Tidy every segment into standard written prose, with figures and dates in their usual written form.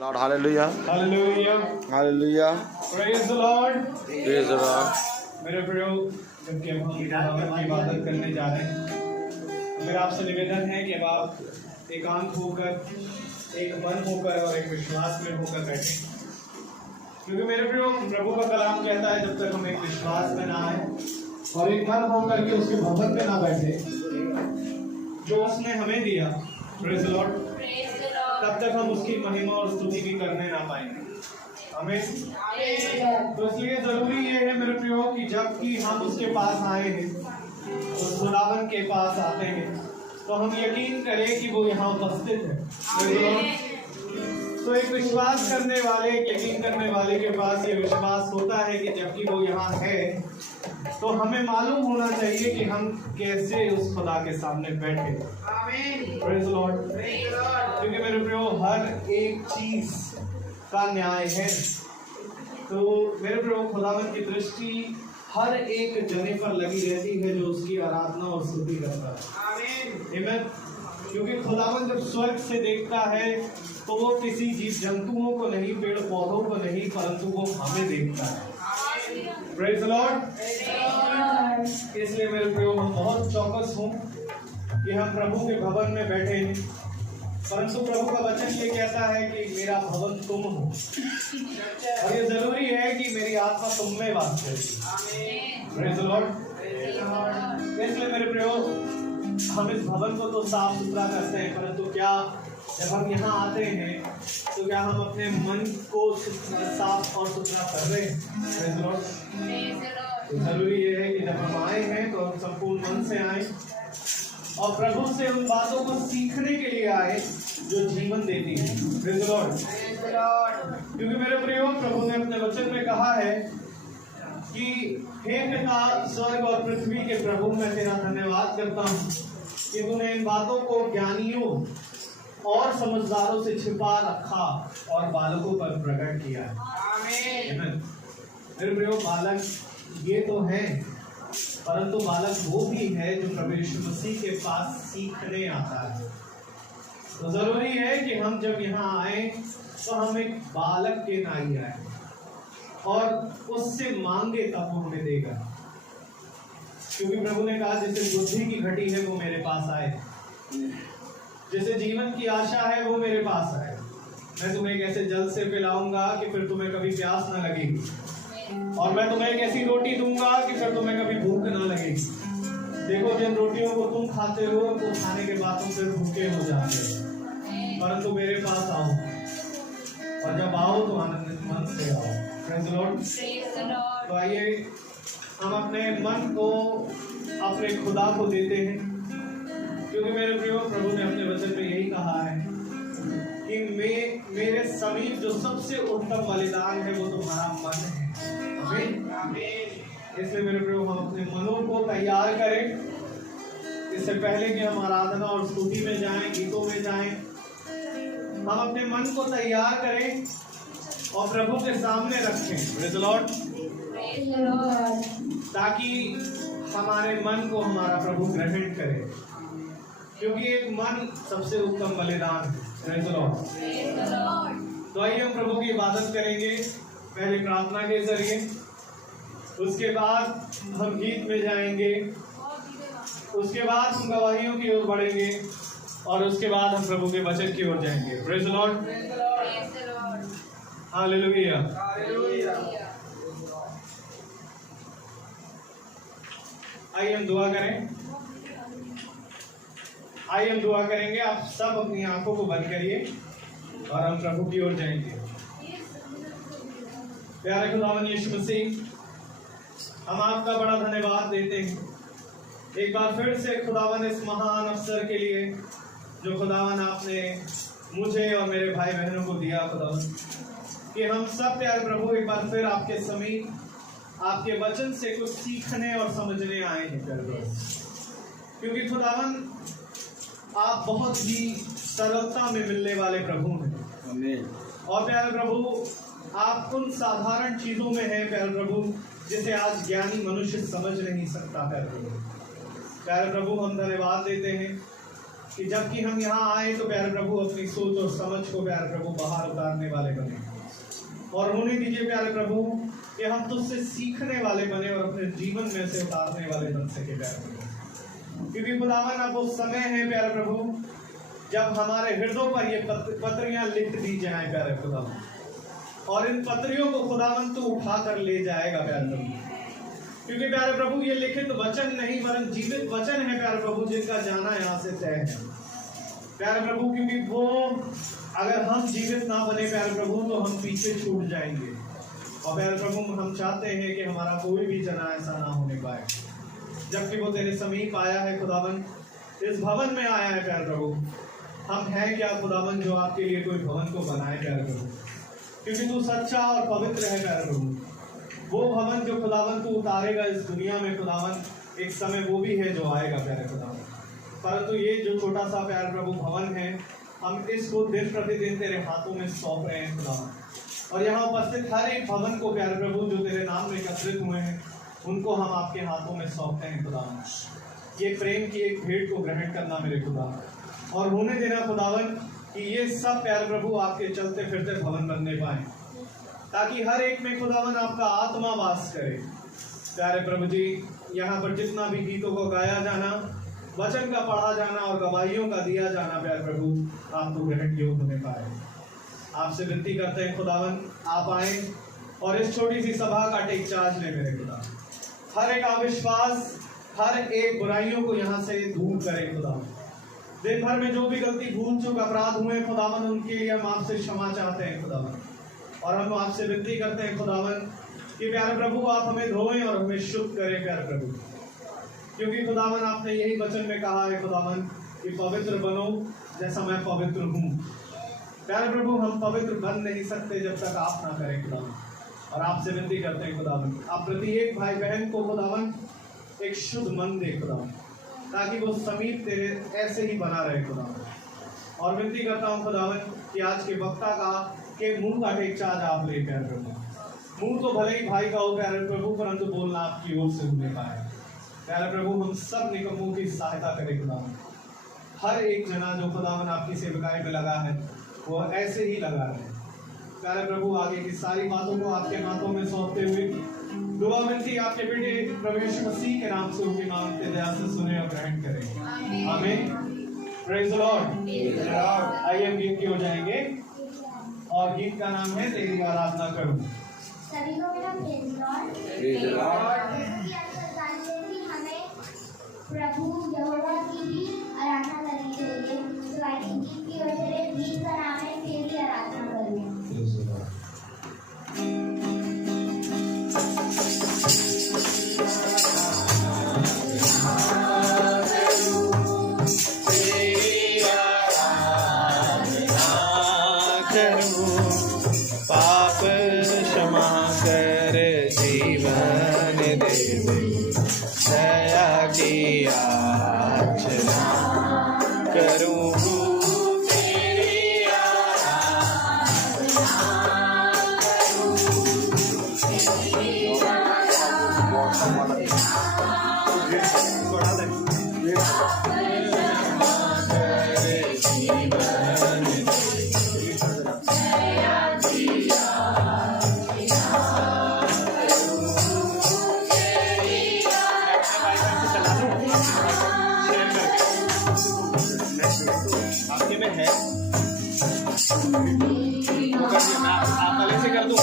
Lord, hallelujah. Hallelujah. Hallelujah. Praise the Lord. Praise the Lord. मेरे प्रियो, जबकि हम खुदावंद की इबादत करने जा रहे हैं, मेरा आपसे निवेदन है कि अब आप एकांत होकर, एक मन होकर और एक विश्वास में होकर बैठे, क्योंकि मेरे प्रियो प्रभु का कलाम कहता है जब तक हम एक विश्वास में ना आए और एक मन होकर के उसके भवन में ना बैठे जो उसने हमें दिया, Praise the Lord, तब तक हम उसकी महिमा और स्तुति भी करने ना पाएंगे। हमें तो इसलिए जरूरी ये है मेरे प्रियो कि जब कि हम उसके पास आए हैं, उस खुदावन के पास आते हैं, तो हम यकीन करें कि वो यहाँ उपस्थित है। तो एक विश्वास करने वाले, एक यकीन करने वाले के पास ये विश्वास होता है कि जबकि वो यहाँ है, तो हमें मालूम होना चाहिए कि हम कैसे उस खुदा के सामने बैठे। Praise the Lord. क्योंकि मेरे प्रियो हर एक चीज का न्याय है। तो मेरे प्रियो खुदावन की दृष्टि हर एक जने पर लगी रहती है जो उसकी आराधना और स्तुति करता है। आमीन। क्योंकि खुदावन जब स्वर्ग से देखता है तो वो किसी जीव जंतुओं को नहीं, पेड़ पौधों को नहीं, परंतु वो हमें देखता है। Praise the Lord. इसलिए मेरे प्रियो हम बहुत चौकस हूँ कि हम प्रभु के भवन में बैठे हैं, परंतु प्रभु का वचन ये कहता है कि मेरा भवन तुम हो, और ये जरूरी है कि मेरी आत्मा तुम में वास करे। Praise the Lord. इसलिए मेरे प्रियो हम इस भवन को तो साफ सुथरा करते हैं, परंतु क्या जब हम यहाँ आते हैं तो क्या हम अपने मन को साफ और सुथरा कर रहे हैं? Praise the Lord. तो जरूरी ये है कि जब हम आए हैं तो हम संपूर्ण मन से आए और प्रभु से उन बातों को सीखने के लिए आए जो जीवन देती है। Praise the Lord. क्योंकि मेरे प्रियो प्रभु ने अपने वचन में कहा है कि हे पिता स्वर्ग और पृथ्वी के प्रभु, मैं तेरा धन्यवाद करता हूँ कि तूने इन बातों को ज्ञानियों और समझदारों से छिपा रखा और बालकों पर प्रकट किया है। आमीन। मेरे प्रियो बालक ये तो है, परंतु बालक वो भी है जो प्रभु यीशु मसीह के पास सीखने आता है। तो जरूरी है कि हम जब यहाँ आए तो हम एक बालक के नाई आए और उससे मांगे तब वो हमें देगा। क्योंकि प्रभु ने कहा जैसे बुद्धि की घटी है वो मेरे पास आए, जैसे जीवन की आशा है वो मेरे पास आए। मैं तुम्हें एक ऐसे जल से पिलाऊंगा कि फिर तुम्हें कभी प्यास ना लगेगी, और मैं तुम्हें एक ऐसी रोटी दूंगा कि फिर तुम्हें कभी भूख ना लगेगी। देखो जिन रोटियों को तुम खाते हो तो खाने के बाद तुम फिर भूखे हो जाते हो, परंतु मेरे पास आओ, और जब आओ तो आनंदित मन से आओ। Praise the Lord. तो आइए हम अपने मन को अपने खुदा को देते हैं, क्योंकि मेरे प्रियो प्रभु ने अपने वचन में यही कहा है कि मेरे समीप जो सबसे उत्तम बलिदान है वो तुम्हारा मन है। आमीन। इसलिए मेरे प्रियो हम अपने मनों को तैयार करें, इससे पहले कि हम आराधना और स्तुति में जाएं, गीतों में जाएं, हम अपने मन को तैयार करें और प्रभु के सामने रखें। Praise the Lord. ताकि हमारे मन को हमारा प्रभु ग्रहण करे, क्योंकि एक मन सबसे उत्तम बलिदान है। Praise the Lord. तो आइए हम प्रभु की इबादत करेंगे, पहले प्रार्थना के जरिए, उसके बाद हम गीत में जाएंगे, उसके बाद हम गवाहियों की ओर बढ़ेंगे, और उसके बाद हम प्रभु के वचन की ओर जाएंगे। Praise the Lord. हालेलुया। आइए हम दुआ करें। आइए हम दुआ करेंगे। आप सब अपनी आंखों को बंद करिए और हम प्रभु की ओर जाएंगे। प्यारे खुदावन यीशु मसीह, हम आपका बड़ा धन्यवाद देते हैं एक बार फिर से खुदावन इस महान अवसर के लिए जो खुदावन आपने मुझे और मेरे भाई बहनों को दिया खुदावन, कि हम सब प्यारे प्रभु एक बार फिर आपके समीप आपके वचन से कुछ सीखने और समझने आए हैं प्यारे, क्योंकि खुदावन आप बहुत ही सरलता में मिलने वाले प्रभु हैं। आमीन। और प्यारे प्रभु आप उन साधारण चीजों में हैं प्यारे प्रभु जिसे आज ज्ञानी मनुष्य समझ नहीं सकता। प्यारे प्रभु हम धन्यवाद देते हैं कि जबकि हम यहाँ आए तो प्यारे प्रभु अपनी सोच और समझ को प्यारे प्रभु बाहर उतारने वाले बने, और होने दीजिए प्यारे प्रभु कि हम तुझसे सीखने वाले बने और अपने जीवन में से उतारने वाले बन सके प्यारे प्रभु। क्योंकि खुदावन अब वो समय है प्यारे प्रभु जब हमारे हृदयों पर ये पत्रियां लिख दी जाए प्यारे खुदावन, और इन पत्रियों को खुदावन तू उठा कर ले जाएगा प्यारे प्रभु। क्योंकि प्यारे प्रभु ये लिखित वचन नहीं वरन जीवित वचन है प्यारे प्रभु, जिनका जाना यहाँ से तय है प्यारे प्रभु। क्योंकि वो अगर हम जीवित ना बने प्यारे प्रभु तो हम पीछे छूट जाएंगे, और प्यारे प्रभु हम चाहते हैं कि हमारा कोई भी जना ऐसा ना होने पाए, जबकि वो तेरे समीप आया है खुदावन, इस भवन में आया है प्यारे प्रभु। हम हैं क्या खुदावन जो आपके लिए कोई भवन को बनाए प्यारे प्रभु, क्योंकि तू सच्चा और पवित्र है प्यारे प्रभु। वो भवन जो खुदावन तू उतारेगा इस दुनिया में खुदावन, एक समय वो भी है जो आएगा प्यारे खुदावन। परंतु ये जो छोटा सा प्यारे प्रभु भवन है, हम इसको दिन प्रतिदिन तेरे हाथों में सौंप रहे हैं खुदावन, और यहाँ उपस्थित हर एक भवन को प्यारे प्रभु जो तेरे नाम में एकत्रित हुए हैं, उनको हम आपके हाथों में सौंपते हैं खुदावन। ये प्रेम की एक भेंट को ग्रहण करना मेरे खुदावन, और होने देना खुदावन कि ये सब प्यारे प्रभु आपके चलते फिरते भवन बनने पाए, ताकि हर एक में खुदावन आपका आत्मा वास करे प्यारे प्रभु जी। यहाँ पर जितना भी गीतों को गाया जाना, वचन का पढ़ा जाना और गवाहियों का दिया जाना प्यारे प्रभु आपको ग्रहण योग्य होने पाए। आपसे विनती करते हैं खुदावन आप आए और इस छोटी सी सभा का टेक चार्ज ले मेरे खुदा। हर एक अविश्वास, हर एक बुराइयों को यहाँ से दूर करें खुदावन। दिन भर में जो भी गलती भूल चूक अपराध हुए खुदावन, उनके लिए हम आपसे क्षमा चाहते हैं खुदावन, और हम आपसे विनती करते हैं खुदावन कि प्यारे प्रभु आप हमें धोएं और हमें शुद्ध करें प्यारे प्रभु। क्योंकि खुदावन आपने यही वचन में कहा है खुदावन कि पवित्र बनो जैसा मैं पवित्र हूँ प्यारे प्रभु। हम पवित्र बन नहीं सकते जब तक आप ना करें खुदावन, और आपसे विनती करते हैं खुदावन आप प्रत्येक भाई बहन को खुदावन एक शुद्ध मन दे खुदावन, ताकि वो समीप तेरे ऐसे ही बना रहे खुदावन। और विनती करता हूँ खुदावन कि आज के वक्ता के मुंह का टेक चार्ज आप ले प्यारे प्रभु। मुंह तो भले ही भाई का हो प्यारे प्रभु, परंतु बोलना आपकी ओर से होने पाए प्यारे प्रभु। हम सब निकम्मों की सहायता करें खुदावन। हर एक जना जो खुदावन आपकी सेवकाई में लगा है वो ऐसे ही लगा रहे प्यारे प्रभु। आगे की सारी बातों को आपके हाथों में सौंपते हुए दुआ विनती आपके बेटे प्रभु यीशु मसीह के नाम से उनकी मांगते दया से सुने और ग्रहण करें, आमीन। Praise the Lord. आइए हम गीत की हो जाएंगे, और गीत का नाम है तेरी आराधना करूं। सभी को मेरा प्रेज द लॉर्ड। हमें प्रभु यहोवा की भी आराधना करनी चाहिए, तो आइए गीत की ओर चले। गीत का नाम है तेरी आराधना करूं। पाप क्षमा कर जीवन दे दया की याचना करूं तेरी आपके में है आप पहले से कर दूं।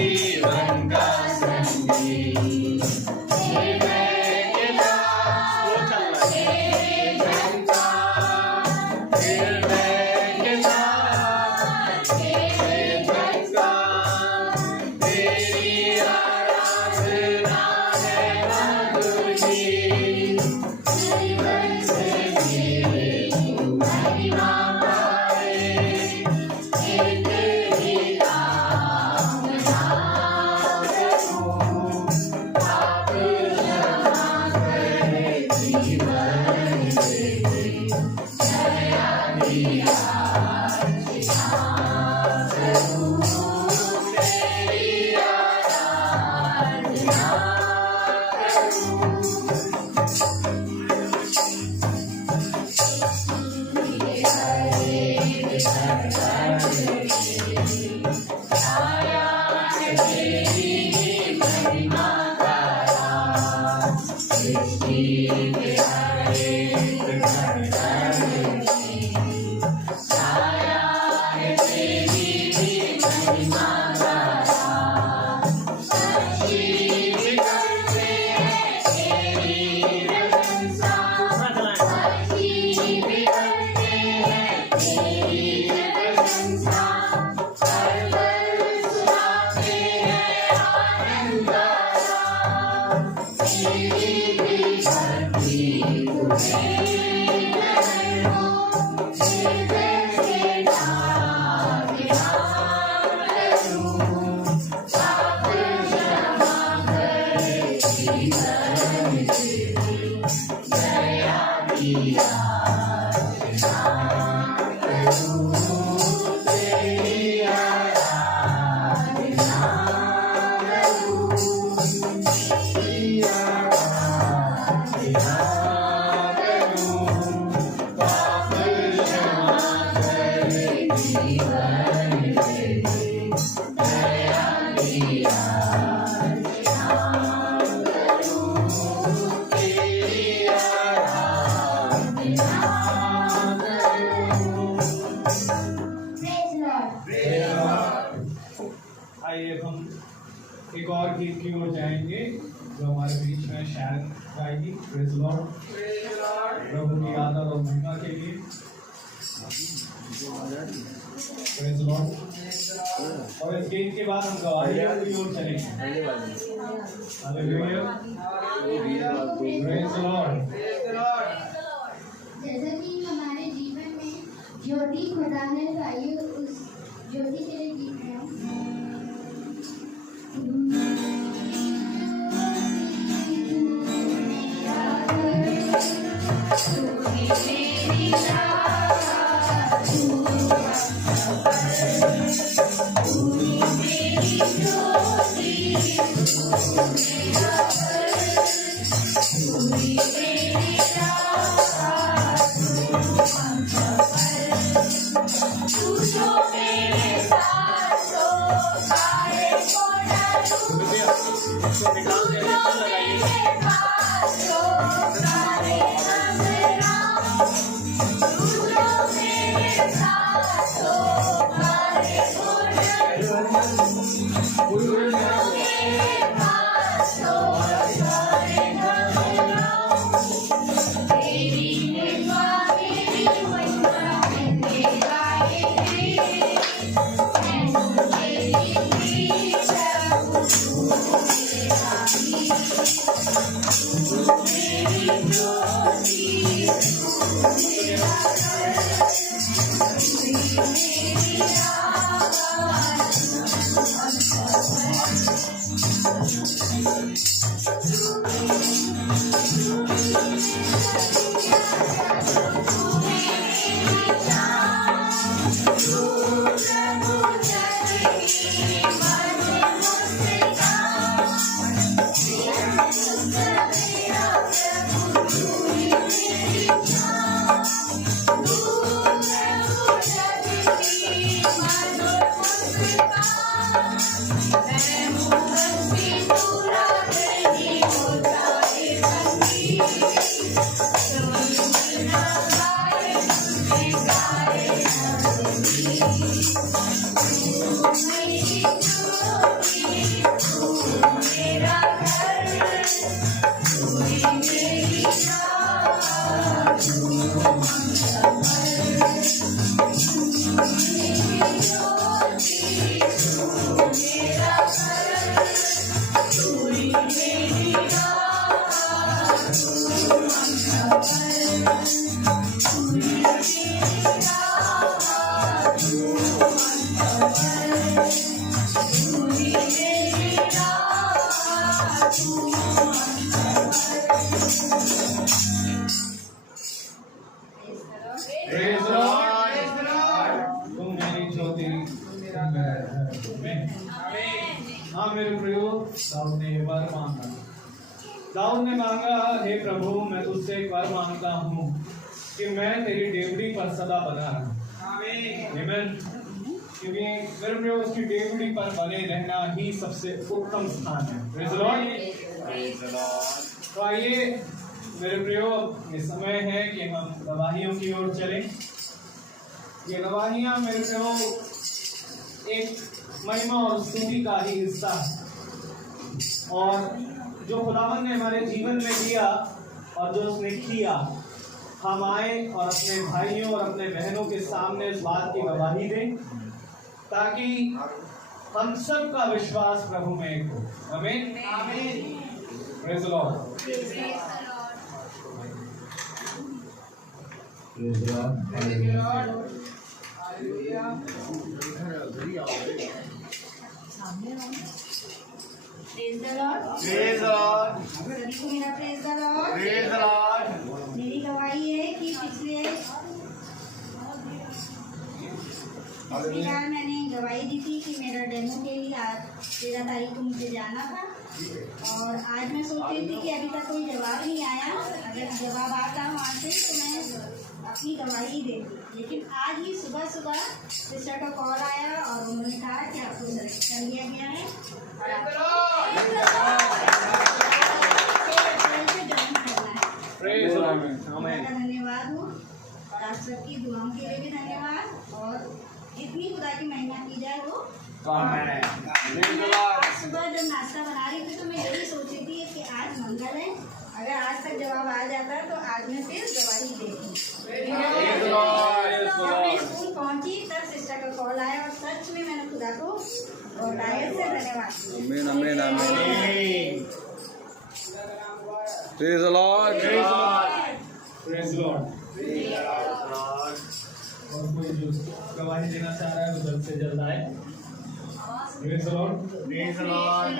जीवन का संगीत आइए हम एक और गीत की ओर जाएंगे जो हमारे बीच में शायद गाएगी। प्रेज लॉर्ड, प्रभु की आदर और महिमा के लिए। Praise Lord. और इस गीत के बाद हम गवाहियों की ओर चलेंगे। Hallelujah, praise Lord. जैसा कि हमारे जीवन में ज्योति खुदा ने चाहिए, उस ज्योति के लिए गीत है। हाँ मेरे प्रियो, दाऊद ने वर मांगा। दाऊद ने मांगा, हे प्रभु मैं तुझसे एक वर मांगता हूँ कि मैं तेरी डेवढ़ी पर सदा बना रहूं। आमीन। क्योंकि मेरे प्रियो उसकी डेवड़ी पर बने रहना ही सबसे उत्तम स्थान है। Praise the Lord. तो आइए मेरे प्रियो, ये समय है कि हम गवाहियों की ओर चलें। ये गवाहियां मेरे प्रियो एक महिमा और स्तुति का ही हिस्सा है, और जो खुदावन ने हमारे जीवन में दिया और जो उसने किया, हम आए और अपने भाइयों और अपने बहनों के सामने इस बात की गवाही दें, ताकि हम सब का विश्वास प्रभु में एक हो। आमीन। Praise the Lord. Praise the Lord. Praise the Lord. सभी को मेरा praise the Lord. Praise the Lord. मेरी गवाही है कि पिछले बार मैंने गवाही दी थी कि मेरा डेमो के लिए आज 13 तारीख को मुझे जाना था, और आज मैं सोच रही थी कि अभी तक कोई जवाब नहीं आया। अगर जवाब आता वहाँ से तो मैं अपनी गवाही देती, लेकिन आज ही सुबह सुबह सिस्टर का कॉल आया और उन्होंने कहा कि आपको सेलेक्ट कर लिया गया है और ज्वाइन करना है। Praise the Lord. धन्यवाद हो, और आप सबकी दुआओं के लिए भी धन्यवाद, और जितनी खुदा की महिमा की जाए वो। आमीन। आज सुबह जब नाश्ता बना रही थी तो मैं यही सोच रही थी कि आज मंगल है, अगर आज तक जवाब आ जाता तो आज मैं फिर गवाही देती। जब मैं स्कूल पहुंची तब सिस्टर का कॉल आया, और सच में मैंने खुदा को और डायरेक्ट से धन्यवाद। आमीन आमीन आमीन। Praise the Lord. Praise the Lord. और कोई जो गवाही देना चाह रहा है वो जल्द से जल्द आए। Praise the Lord. Praise the Lord.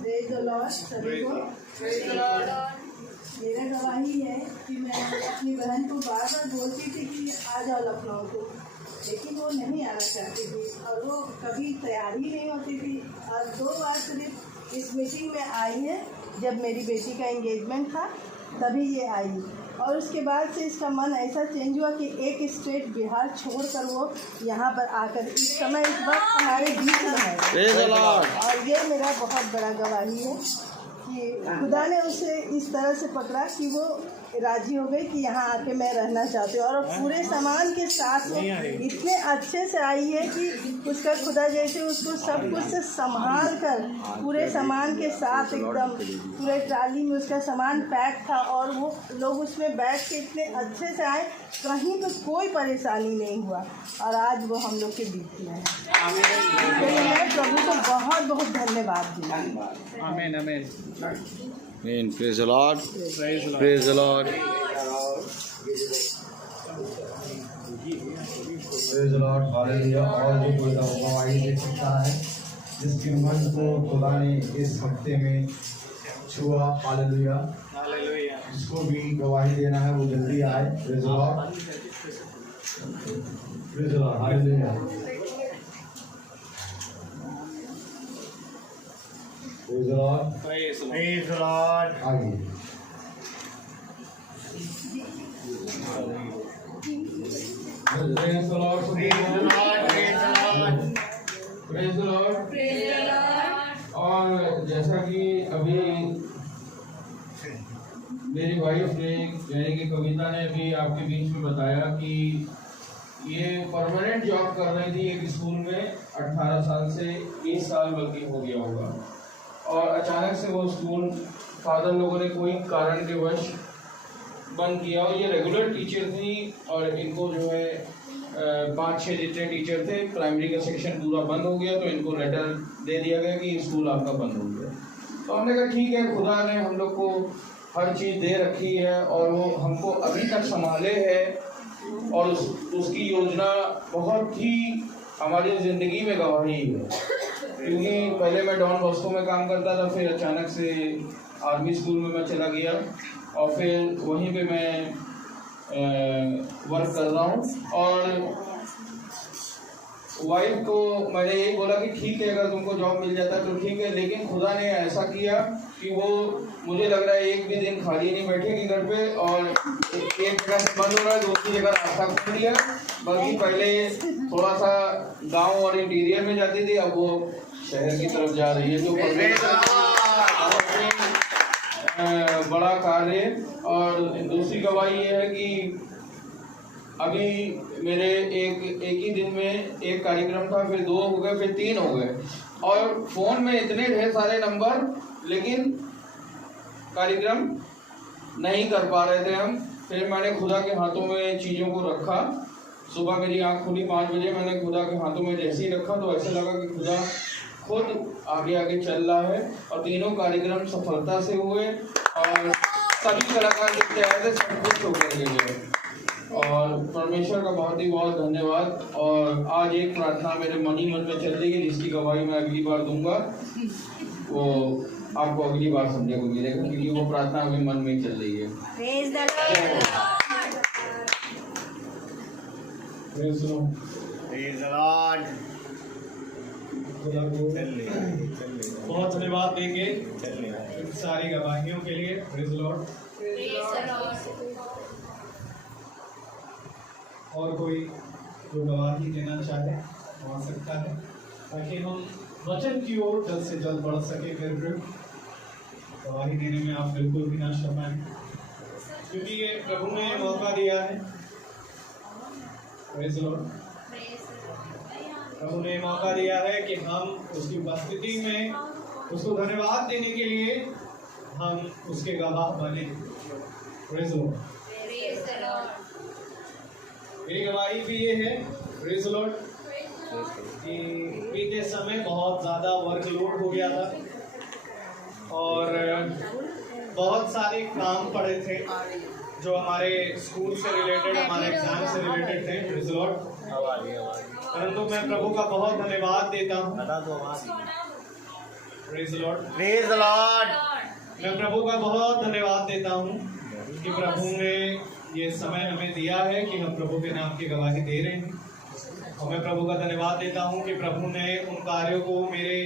Praise the Lord सभी को। मेरा गवाही है कि मैं अपनी बहन को बार बार बोलती थी कि आ जाओ लखनऊ को, लेकिन वो नहीं आना चाहती थी और वो कभी तैयार ही नहीं होती थी। और 2 बार सिर्फ इस मीटिंग में आई है, जब मेरी बेटी का एंगेजमेंट था तभी ये आई, और उसके बाद से इसका मन ऐसा चेंज हुआ कि एक स्टेट बिहार छोड़कर वो यहाँ पर आकर इस समय इस वक्त हमारे बीच में है। Praise the Lord. और ये मेरा बहुत बड़ा गवाही है कि खुदा ने उसे इस तरह से पकड़ा कि वो राजी हो गई कि यहाँ आके मैं रहना चाहती हूँ, और पूरे सामान के साथ वो इतने अच्छे से आई है कि उसका खुदा जैसे उसको सब कुछ से संभाल कर पूरे सामान के साथ एकदम पूरे ट्राली में उसका सामान पैक था, और वो लोग उसमें बैठ के इतने अच्छे से आए, कहीं पे कोई परेशानी नहीं हुआ, और आज वो हम लोग के बीच में है। तो मैं प्रभु को बहुत बहुत धन्यवाद दी। आमीन आमीन। आमीन। Praise the Lord. Praise the Lord. Praise the Lord. Hallelujah. और जो कोई गवाही दे सकता है जिसके मन को खुदा ने इस हफ्ते में छुआ, हालेलुया, जिसको भी गवाही देना है वो जल्दी आए। Praise the Lord. Praise the Lord. Hallelujah. Praise the Lord. Praise the Lord. आगे praise the Lord. Praise the Lord. और जैसा कि अभी मेरी वाइफ ने यानी कि कविता ने अभी आपके बीच में बताया कि ये परमानेंट जॉब कर रही थी एक स्कूल में 18 साल से 20 साल बल्कि हो गया होगा, और अचानक से वो स्कूल फादर लोगों ने कोई कारण के वश बंद किया, और ये रेगुलर टीचर थी, और इनको जो है 5-6 जितने टीचर थे, प्राइमरी का सेक्शन पूरा बंद हो गया, तो इनको लेटर दे दिया गया कि स्कूल आपका बंद हो गया। तो हमने कहा ठीक है, खुदा ने हम लोग को हर चीज़ दे रखी है और वो हमको अभी तक संभाले है, और उसकी योजना बहुत ही हमारी ज़िंदगी में गवाही है। क्योंकि पहले मैं डॉन बॉस्को में काम करता था, फिर अचानक से आर्मी स्कूल में मैं चला गया, और फिर वहीं पे मैं वर्क कर रहा हूँ। और वाइफ को मैंने यही बोला कि ठीक है, अगर तुमको जॉब मिल जाता है तो ठीक है, लेकिन खुदा ने ऐसा किया कि वो मुझे लग रहा है एक भी दिन खाली नहीं बैठेगी घर पे, और एक जगह से बंद हो रहा है, दूसरी जगह रास्ता खोल दिया। बल्कि पहले थोड़ा सा गांव और इंटीरियर में जाती थी, अब वो शहर की तरफ जा रही है, जो बड़ा कार्य है। और दूसरी गवाही ये है कि अभी मेरे एक ही दिन में एक कार्यक्रम था, फिर 2 हो गए, फिर 3 हो गए, और फोन में इतने ढेर सारे नंबर, लेकिन कार्यक्रम नहीं कर पा रहे थे हम। फिर मैंने खुदा के हाथों में चीज़ों को रखा। सुबह मेरी आँख खुली 5 बजे, मैंने खुदा के हाथों में जैसे ही रखा तो ऐसा लगा कि खुदा खुद आगे आगे चल रहा है, और तीनों कार्यक्रम सफलता से हुए, और सभी कलाकार जितने आए थे सब कुछ होकर गए, और परमेश्वर का बहुत ही बहुत धन्यवाद। और आज एक प्रार्थना मेरे मन ही मन में चल रही है, जिसकी गवाही मैं अगली बार दूंगा, वो आपको अगली बार समझने को मिलेगा, क्योंकि वो प्रार्थना अभी मन में ही चल रही है। बहुत धन्यवाद देंगे इन सारी गवाहियों के लिए। Praise the Lord. और कोई जो गवाही देना चाहे आ सकता है, ताकि हम वचन की ओर जल्द से जल्द बढ़ सके। फिर गवाही देने में आप बिल्कुल भी ना शर्माएं, क्योंकि ये प्रभु ने मौका दिया है। Praise the Lord. प्रभु ने मौका दिया है कि हम उसकी उपस्थिति में उसको धन्यवाद देने के लिए हम उसके गवाह बने। Praise the Lord. मेरी गवाही भी ये है, प्रेज द लॉर्ड, कि बीते समय बहुत ज़्यादा वर्कलोड हो गया था, और बहुत सारे काम पड़े थे जो हमारे स्कूल से रिलेटेड, हमारे एग्जाम से रिलेटेड थे। Praise the Lord. परंतु मैं प्रभु का बहुत धन्यवाद देता हूँ। Praise the Lord. Praise the Lord. मैं प्रभु का बहुत धन्यवाद देता हूँ कि प्रभु ने ये समय हमें दिया है कि हम प्रभु के नाम की गवाही दे रहे हैं, और मैं प्रभु का धन्यवाद देता हूँ कि प्रभु ने उन कार्यों को मेरे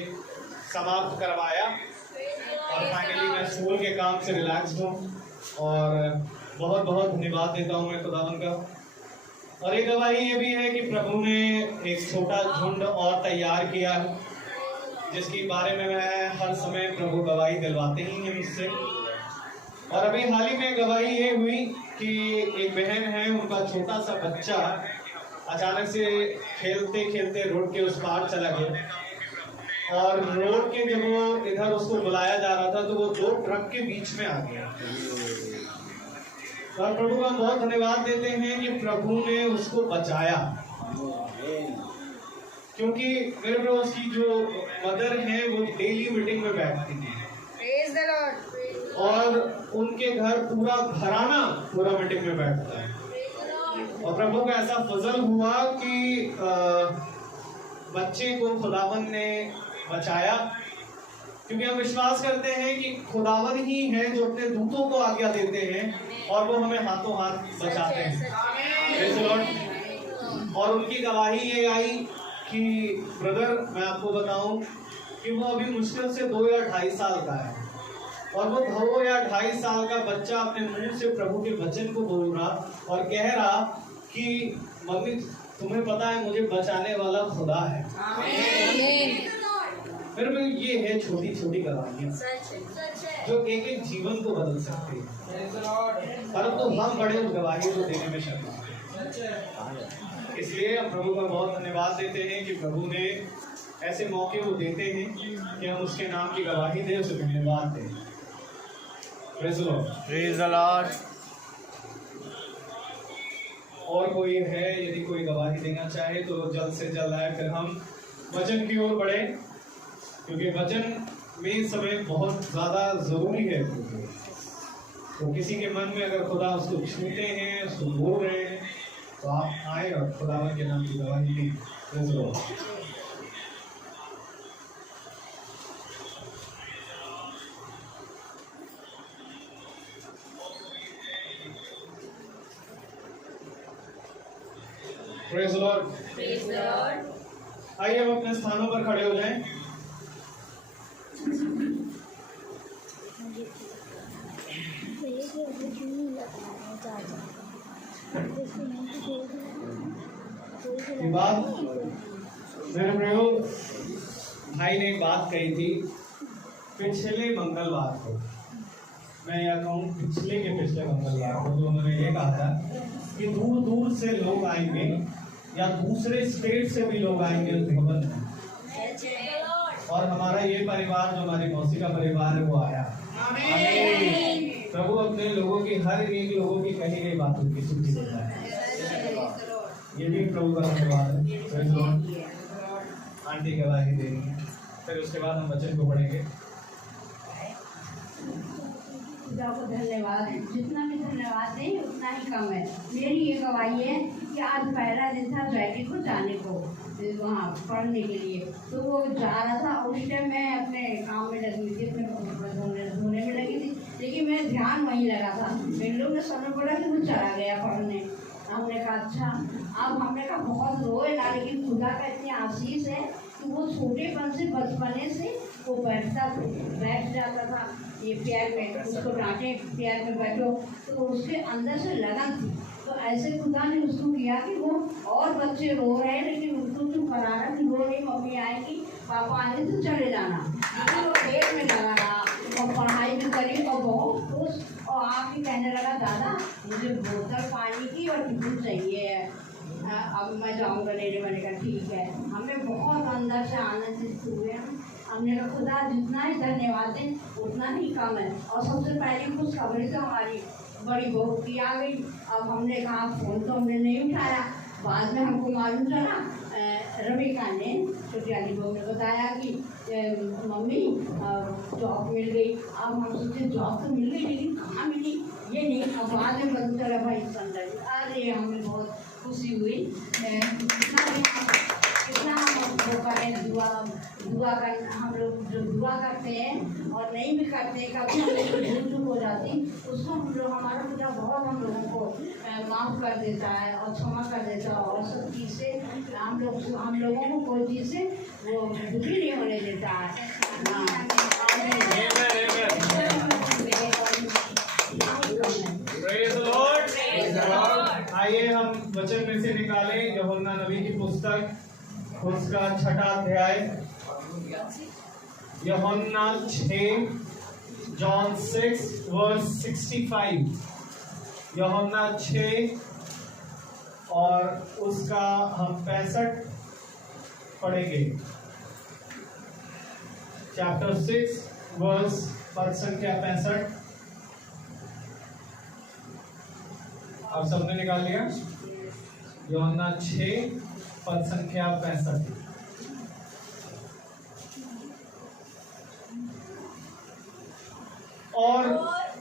समाप्त करवाया, और फाइनली मैं स्कूल के काम से रिलैक्स हूँ, और बहुत बहुत धन्यवाद देता हूँ मैं खुदावन का। और एक गवाही ये भी है कि प्रभु ने एक छोटा झुंड और तैयार किया है, जिसके बारे में मैं हर समय प्रभु गवाही दिलवाते ही हैं मुझसे। और अभी हाल ही में गवाही ये हुई कि एक बहन है, उनका छोटा सा बच्चा अचानक से खेलते खेलते रोड के उस पार चला गया, और रोड के जब वो इधर उसको बुलाया जा रहा था तो वो 2 ट्रक के बीच में आ गया। और प्रभु का बहुत धन्यवाद देते हैं कि प्रभु ने उसको बचाया, क्योंकि मेरे प्रभु उसकी जो मदर है वो डेली मीटिंग में बैठती थी, और उनके घर पूरा घराना पूरा मीटिंग में बैठता है। और प्रभु का ऐसा फजल हुआ कि बच्चे को खुदावन ने बचाया, क्योंकि हम विश्वास करते हैं कि खुदावन ही है जो अपने दूतों को आज्ञा देते हैं और वो हमें हाथों हाथ बचाते हैं। और उनकी गवाही ये आई कि ब्रदर, मैं आपको बताऊं कि वो अभी मुश्किल से 2 या 2.5 साल का है, और वो 2 या 2.5 साल का बच्चा अपने मुंह से प्रभु के वचन को बोल रहा और कह रहा कि मम्मी, तुम्हें पता है मुझे बचाने वाला खुदा है। फिर भी ये है छोटी छोटी गवाहियां जो एक एक जीवन को बदल सकती है, परंतु हम बड़े उस गवाही को देने में शर्मा। इसलिए हम प्रभु का बहुत धन्यवाद देते हैं कि प्रभु ने ऐसे मौके वो देते हैं कि हम उसके नाम की गवाही दें, उसे धन्यवाद दें। Praise the Lord. Praise the Lord. और कोई है, यदि कोई गवाही देना चाहे तो जल्द से जल्द आए, फिर हम वचन की ओर बढ़े, क्योंकि वचन में इस समय बहुत ज़्यादा ज़रूरी है। तो किसी के मन में अगर खुदा उसको छूते हैं, उसको बोल रहे हैं, तो आप आए और खुदावन के नाम की गवाही दें। Praise the Lord. Praise the Lord. Praise the Lord. आइए हम अपने स्थानों पर खड़े हो जाएं। ये बात मेरे प्रयोग भाई ने एक बात कही थी पिछले मंगलवार को, मैं यह कहूँ पिछले मंगलवार को, तो उन्होंने ये कहा था कि दूर दूर से लोग आएंगे या दूसरे स्टेट से भी लोग आएंगे उस भवन में, और हमारा ये परिवार जो हमारी मौसी का परिवार है वो आया। प्रभु अपने लोगों की हर एक लोगों की कही गई बातों की सूची देता है। ये भी प्रभु का धन्यवाद है। आंटी गवाही दे रही है, फिर उसके बाद हम वचन को पढ़ेंगे। खुदा को धन्यवाद, जितना भी धन्यवाद दें उतना ही कम है। मेरी ये गवाही है कि आज पहला दिन था जैकी को जाने को वहाँ पढ़ने के लिए, तो वो जा रहा था। उस टाइम मैं अपने काम में लगी थी, अपने धोने में लगी थी, लेकिन मेरा ध्यान वहीं लगा था। मेरे लोग ने समझ पड़ा कि वो चला गया पढ़ने। हमने कहा अच्छा, अब हमने कहा बहुत रोए ना, लेकिन खुदा का इतनी आशीष है कि वो छोटेपन से बचपने से वो बैठ जाता था ये प्यार में, उसको डांटे प्यार में बैठो, तो उसके अंदर से लगन थी। तो ऐसे खुदा ने उसको किया कि वो और बच्चे रो रहे हैं लेकिन उसको जो करारा कि वो नहीं, मम्मी आएगी पापा आए तो चले जाना, लेकिन वो पेट में लगा रहा और पढ़ाई भी करी और बहुत खुश, और आके कहने लगा दादा मुझे बोतल पानी की और टिफिन चाहिए है, अब मैं जाऊँगा लेने। मैंने कहा ठीक है। हमें बहुत अंदर से आनंदित हुए हम। हमने कहा खुदा जितना ही धन्यवाद दें उतना ही कम है। और सबसे पहली खुशखबरी तो हमारी बड़ी बहू की आ गई। अब हमने कहा फ़ोन तो हमने नहीं उठाया, बाद में हमको मालूम चला रविका ने, छोटी वाली बहू ने बताया कि मम्मी जॉब मिल गई। अब हम सोचे जॉब तो मिल गई लेकिन कहाँ मिली ये नहीं, अब बाद में पता चला भाई संदर। अरे हमें बहुत खुशी हुई। कितना हम वो करें, दुआ कर, हम लोग जो दुआ करते हैं और नहीं भी करते, कभी हम लोग भूल चूक हो जाती, उसको हम लोग, हमारा खुदा बहुत हम लोगों को माफ़ कर देता है और क्षमा कर देता है, और सब चीज़ से हम लोगों को कोई चीज़ से वो दुखी नहीं होने देता है। आइए हम वचन में से निकालें यूहन्ना नबी की पुस्तक, उसका 6वां अध्याय, यूहन्ना 6, John 6 verse 65, यूहन्ना 6 और उसका हम 65 पढ़ेंगे। चैप्टर 6 वर्स पद संख्या 65। अब सबने निकाल लिया? यूहन्ना 6 पद संख्या 65। और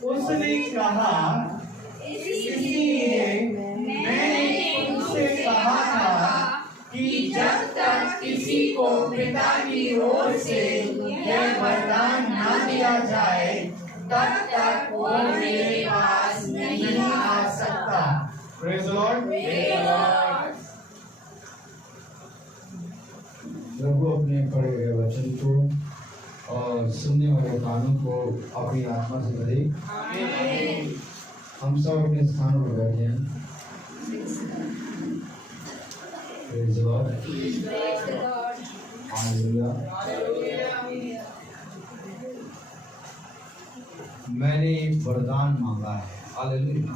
उसने कहा इसलिए मैंने उनसे कहा था कि जब तक किसी को पिता की ओर से यह वरदान ना दिया जाए तब तक वो मेरे पास नहीं आ सकता। Praise the Lord. प्रभु अपने पढ़े गए वचन को और सुनने वाले कानों को अपनी आत्मा से भरे। हम सब अपने स्थानों पर बैठे हैं। Praise the Lord. हालेलुया। मैंने एक वरदान मांगा है। हालेलुया।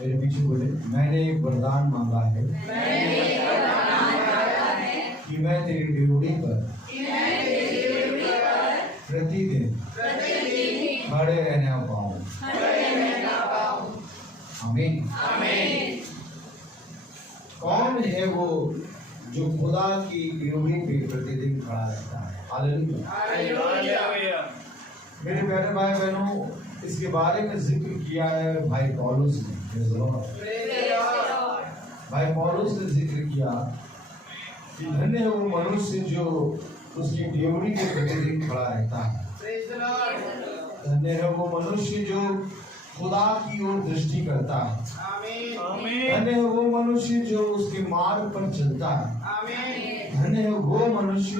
मेरे पीछे बोले, मैंने एक वरदान मांगा है कि मैं तेरी ड्यूटी पर प्रतिदिन खड़े रहना पाऊं। आमीन। कौन है वो जो खुदा की ड्यूटी पे प्रतिदिन खड़ा रहता है? हालेलुया। मेरे प्यारे भाई बहनों, इसके बारे में जिक्र किया है भाई पौलुस ने। भाई पौलुस ने जिक्र किया कि धन्य है वो मनुष्य जो उसकी ड्यूटी के प्रतिदिन खड़ा रहता है। धन्य है वो मनुष्य जो खुदा की ओर दृष्टि करता है। धन्य है वो मनुष्य जो उसके मार्ग पर चलता है। धन्य है वो मनुष्य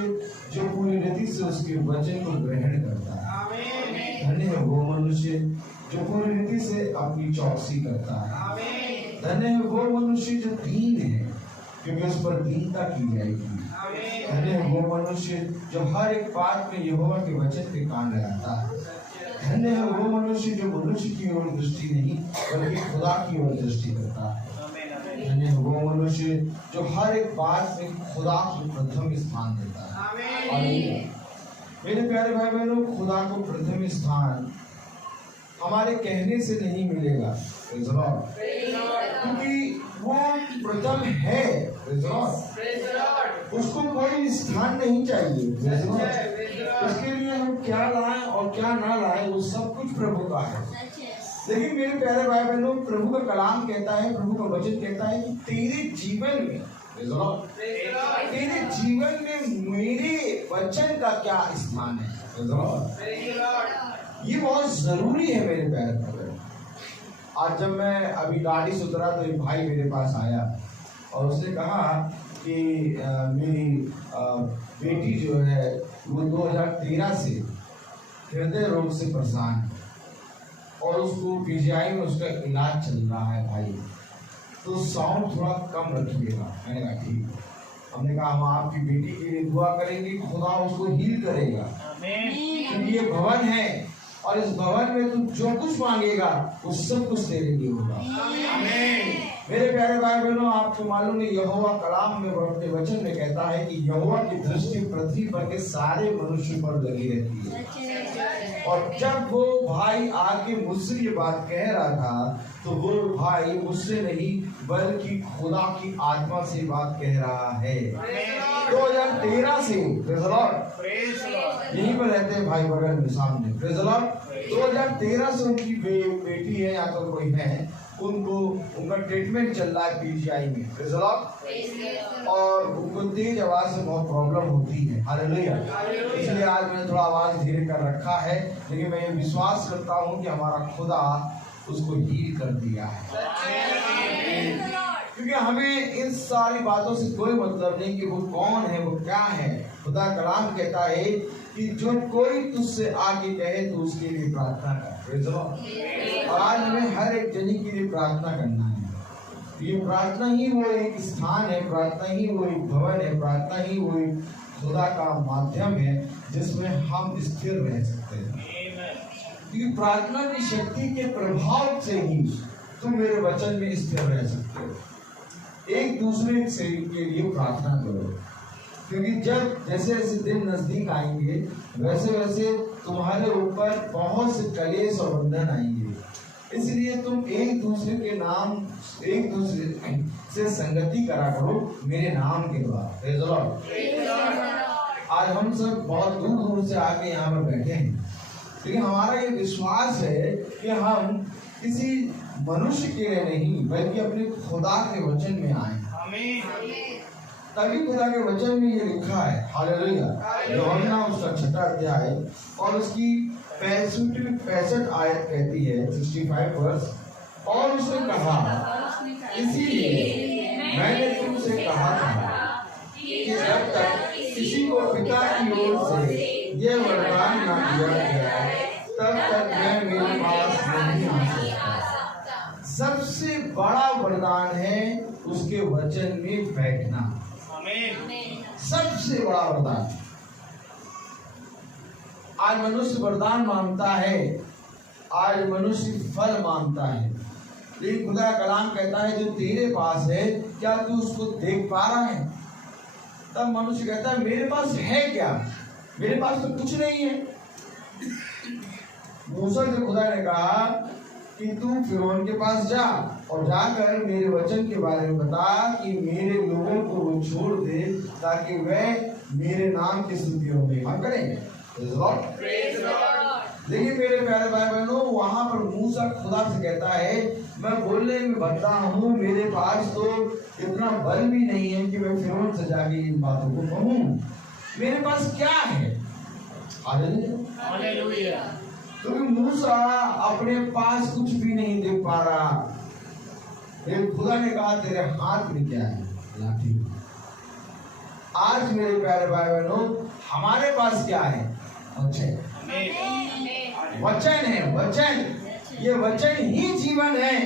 जो पूरी रीति से उसके वचन को ग्रहण करता है। धन्य है वो मनुष्य जो पूरी रीति से अपनी चौकसी करता है। धन्य है वो मनुष्य जो दीन है, क्योंकि उस पर दीनता की जाएगी। धन्य है वो मनुष्य जो हर एक बात में यहोवा के वचन पे कान लगाता है। धन्य है वो मनुष्य जो मनुष्य की ओर दृष्टि नहीं बल्कि खुदा की ओर दृष्टि करता है। धन्य है वो मनुष्य जो हर एक बात में खुदा को प्रथम स्थान देता है। और मेरे प्यारे भाई बहनों, खुदा को प्रथम स्थान हमारे कहने से नहीं मिलेगा, क्योंकि वो प्रथम है। उसको कोई स्थान नहीं चाहिए। उसके लिए हम क्या लाएं और क्या ना लाएं वो सब कुछ प्रभु का है। लेकिन मेरे प्यारे भाई बहनों, प्रभु का कलाम कहता है, प्रभु का वचन कहता है कि तेरे जीवन में मेरे वचन का क्या स्थान है। ये बहुत जरूरी है मेरे प्यारे भाई बहनों। आज जब मैं अभी गाड़ी से उतरा तो एक भाई मेरे पास आया और उसने कहा कि मेरी बेटी जो है वो 2013 से हृदय रोग से परेशान है और उसको पीजीआई में उसका इलाज चल रहा है भाई, तो साउंड थोड़ा कम रखिएगा। मैंने कहा ठीक। हमने कहा हम आपकी बेटी के लिए दुआ करेंगे, खुदा उसको हील करेगा, क्योंकि ये भवन है और इस भवन में तू जो कुछ मांगेगा वो सब कुछ तेरे लिए होगा। मेरे प्यारे भाई बहनों, आपको मालूम है यहोवा कलाम में अपने वचन में कहता है कि यहोवा की दृष्टि पृथ्वी पर के सारे मनुष्य पर लगी रहती है। और जब वो भाई आके मुझसे ये बात कह रहा था तो वो भाई मुझसे नहीं बल्कि खुदा की आत्मा से बात कह रहा है। 2013 से यहीं पर रहते हैं भाई बगल में सामने। 2013 से उनकी बेटी है या तो कोई है, उनका ट्रीटमेंट चल रहा है पीजीआई में। और उनको तेज आवाज से बहुत प्रॉब्लम होती है। हालेलुया। इसलिए आज मैंने थोड़ा आवाज धीरे कर रखा है, लेकिन मैं ये विश्वास करता हूँ कि हमारा खुदा उसको हील कर दिया है। क्योंकि हमें इन सारी बातों से कोई मतलब नहीं कि वो कौन है, वो क्या है। खुदा कलाम कहता है कि जो कोई तुझसे आगे कहे तो उसके लिए प्रार्थना कर। और आज हमें हर एक जनी के लिए प्रार्थना करना है। ये प्रार्थना ही वो एक स्थान है, प्रार्थना ही वो एक भवन है, प्रार्थना ही वो एक खुदा का माध्यम है जिसमें हम स्थिर रह सकते हैं। क्योंकि प्रार्थना की शक्ति के प्रभाव से ही तुम मेरे वचन में स्थिर रह सकते हो। एक दूसरे से के लिए प्रार्थना करो, क्योंकि जब जैसे जैसे दिन नजदीक आएंगे वैसे वैसे तुम्हारे ऊपर बहुत से कलेश और बंधन आएंगे। इसलिए तुम एक दूसरे के नाम, एक दूसरे से संगति करा करो मेरे नाम के द्वारा। आज हम सब बहुत दूर दूर से आके यहाँ पर बैठे हैं, लेकिन हमारा ये विश्वास है कि हम किसी मनुष्य के लिए नहीं बल्कि अपने खुदा के वचन में आए। तभी खुदा के वचन में ये लिखा है, हालेलुया, यूहन्ना उसका 6वां अध्याय और उसकी 65 आयत कहती है, 65 वर्ष। और उसने कहा, इसीलिए मैंने तुमसे कहा था कि जब तक किसी को पिता की ओर से ये वरदान ना दिया गया तब तक मैं मेरे पास नहीं आ सकता। सबसे बड़ा वरदान है उसके वचन में बैठना। सबसे बड़ा वरदान। आज मनुष्य वरदान मांगता है, आज मनुष्य फल मांगता है, लेकिन खुदा का कलाम कहता है जो तेरे पास है क्या तू उसको देख पा रहा है? तब मनुष्य कहता है मेरे पास है क्या, मेरे पास तो कुछ नहीं है। मूसा से खुदा ने कहा कि तू फिरौन के पास जा और जाकर मेरे वचन के बारे में बता कि मेरे लोगों को वो छोड़ दे ताकि वह मेरे नाम की स्तुतियों में हम करेंगे। लेकिन मेरे प्यारे भाई बहनों, वहां पर मूसा खुदा से कहता है मैं बोलने में भद्दा हूँ, मेरे पास तो इतना बल भी नहीं है कि मैं फिरौन से जाके इन बातों को कहूँ। मेरे पास क्या है? हालेलुया। क्योंकि मूसा अपने पास कुछ भी नहीं देख पा रहा। लेकिन खुदा ने कहा तेरे हाथ में क्या है? लाठी। आज मेरे प्यारे भाई बहनों, हमारे पास क्या है? वचन। वचन है, वचन। ये वचन ही जीवन है।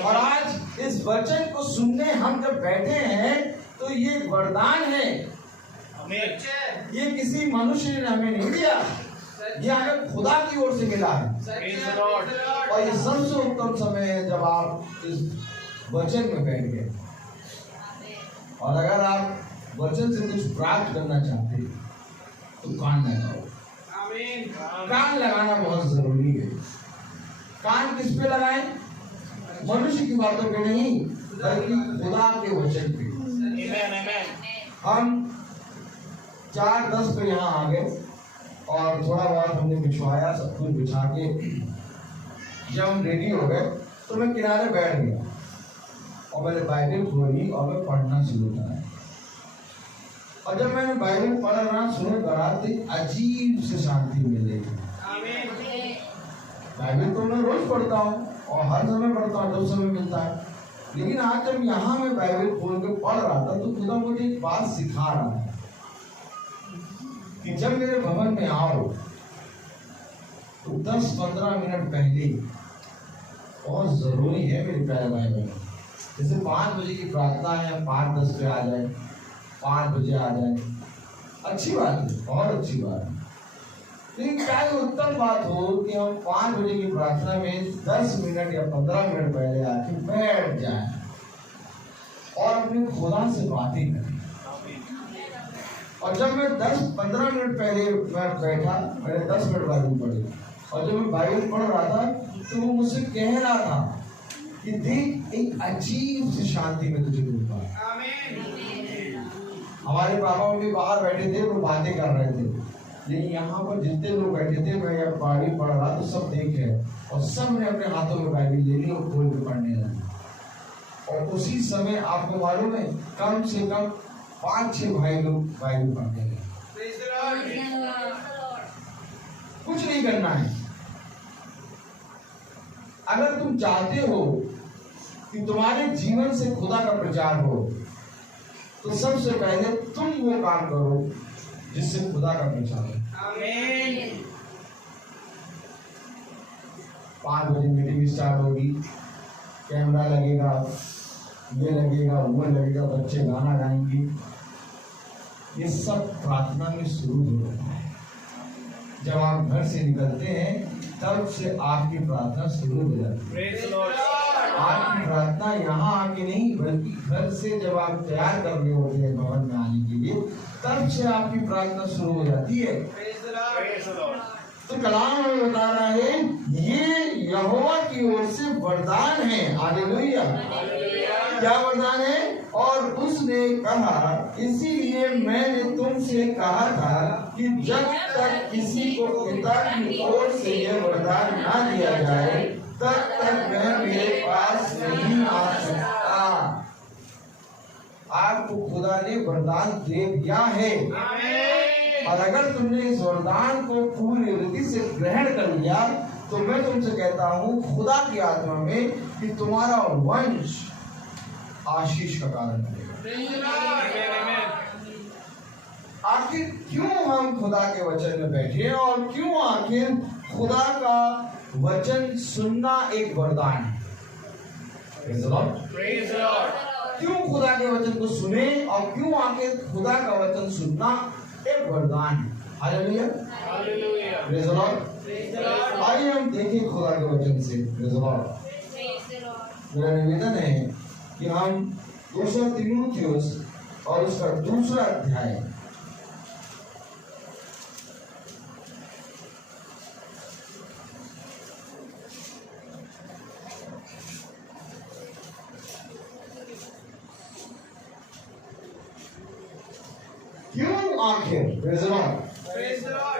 और आज इस वचन को सुनने हम जब बैठे हैं तो ये वरदान है। ये किसी मनुष्य ने हमें नहीं दिया, ये हमें खुदा की ओर से मिला है। और ये सबसे उत्तम समय है जब आप इस वचन में बैठ गए। और अगर आप वचन से कुछ प्राप्त करना चाहते हैं तो कान लगाओ। कान लगाना बहुत जरूरी है। कान किस पे लगाएं? मनुष्य की बातों पे नहीं, बल्कि खुदा के वचन पे। हम 4:10 पे यहाँ आ गए और थोड़ा बहुत हमने बिछवाया, सब कुछ बिछा के जब हम रेडी हो गए तो मैं किनारे बैठ गया और मैंने बाइबल खोली और मैं पढ़ना शुरू करा। और जब मैंने बाइबल पढ़ना शुरू करा तो अजीब से शांति मिलेगी। बाइबल तो मैं रोज पढ़ता हूँ और हर समय पढ़ता हूँ जब समय मिलता है। लेकिन आज जब यहाँ मैं बाइबल खोल के पढ़ रहा था तो खुदा मुझे एक बात सिखा रहा है कि जब मेरे भवन में आओ तो 10-15 मिनट पहले बहुत जरूरी है मेरे प्यारे भाई बहन। जैसे 5 बजे की प्रार्थना है, 5:10 पे आ जाए, 5 बजे आ जाए, अच्छी बात है, बहुत अच्छी बात है। लेकिन क्या उत्तम बात हो कि हम 5 बजे की प्रार्थना में 10 मिनट या 15 मिनट पहले आके बैठ जाएं और अपने खुदा से बातें करें। और जब मैं 10-15 मिनट पहले मैं बैठा, मैंने 10 मिनट बाइबल पढ़ी और जब मैं बाइबल पढ़ रहा था तो वो मुझसे कह रहा था कि देख एक अजीब सी शांति में तुझे मिल पाया। हमारे पापा मम्मी बाहर बैठे थे, वो बातें कर रहे थे, लेकिन यहाँ पर जितने लोग बैठे थे, मैं यहाँ बाइबल पढ़ रहा तो सब देख रहे और सब ने अपने हाथों में बाइबल ले ली और खोल के पढ़ने लगे। और उसी समय आपको मालूम है कम से कम 5-6 भाई लोग बाइबल पढ़ने लगे। कुछ नहीं करना है। अगर तुम चाहते हो कि तुम्हारे जीवन से खुदा का प्रचार हो तो सबसे पहले तुम वो काम करो जिससे खुदा का प्रचार हो। आमीन। 5 बजे मीटिंग स्टार्ट होगी, कैमरा लगेगा, ये लगेगा, वो लगेगा, बच्चे गाना गाएंगे। ये सब प्रार्थना में शुरू हो जाता है। जब आप घर से निकलते हैं तब से आपकी प्रार्थना शुरू हो जाती है। आपकी प्रार्थना यहाँ आके नहीं, बल्कि घर से जब आप तैयार कर रहे होते हैं भवन में आने के लिए, तब से आपकी प्रार्थना शुरू हो जाती है। तो कलाम में बता रहा है ये यहोवा की ओर से वरदान है। हालेलुया। क्या वरदान है? और उसने कहा इसीलिए मैंने तुमसे कहा था कि जब तक किसी को पिता की ओर से यह वरदान ना दिया जाए तब तक वह मेरे पास नहीं आ सकता। आपको खुदा ने वरदान दे दिया है और अगर तुमने इस वरदान को पूरी रीति से ग्रहण कर लिया तो मैं तुमसे कहता हूँ खुदा की आत्मा में कि तुम्हारा वंश आशीष का कारण बनेगा। आखिर क्यों हम खुदा के वचन में बैठे और क्यों आखिर खुदा का वचन सुनना एक वरदान है? क्यों खुदा के वचन को सुने और क्यों आखिर खुदा का वचन सुनना एक वरदान है? हालेलुया। Praise the Lord. आइए हम देखें खुदा के वचन से। Praise the Lord. मेरा निवेदन है कि हम 2 तीमुथियुस और उसका 2 अध्याय क्यों आखिर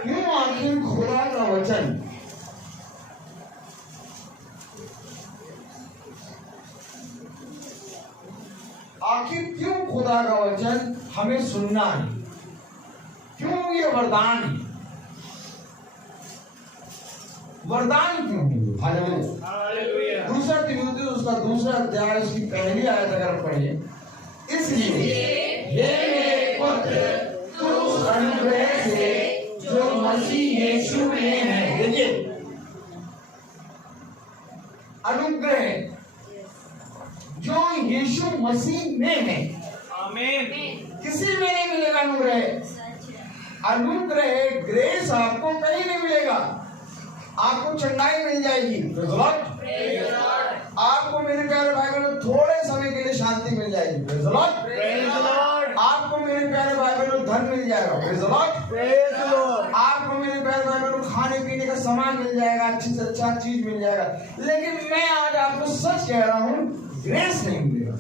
क्यों आखिर खुदा का वचन आखिर क्यों खुदा का वचन हमें सुनना है? क्यों ये वरदान है? वरदान क्यों है? हालेलुया। दूसरा तिमुथियुस उसका दूसरा अध्याय उसकी पहली आयत अगर पढ़े, इसलिए हे मेरे पुत्र तू उस अनुग्रह से जो मसीह यीशु में है, देखिए अनुग्रह जो यीशु मसीह में है, आमीन, किसी में नहीं मिलेगा अनुग्रह। अनुग्रह ग्रेस आपको कहीं नहीं मिलेगा। आपको चंगाई मिल जाएगी, आपको मेरे प्यारे भाई बहनों थोड़े समय के लिए शांति मिल जाएगी, आपको मेरे प्यारे भाई बहनों धन मिल जाएगा, आपको मेरे प्यारे भाई बहनों खाने पीने का सामान मिल जाएगा, अच्छी से अच्छा चीज मिल जाएगा। लेकिन मैं आज आपको सच कह रहा हूँ, ग्रेस नहीं मिलेगा।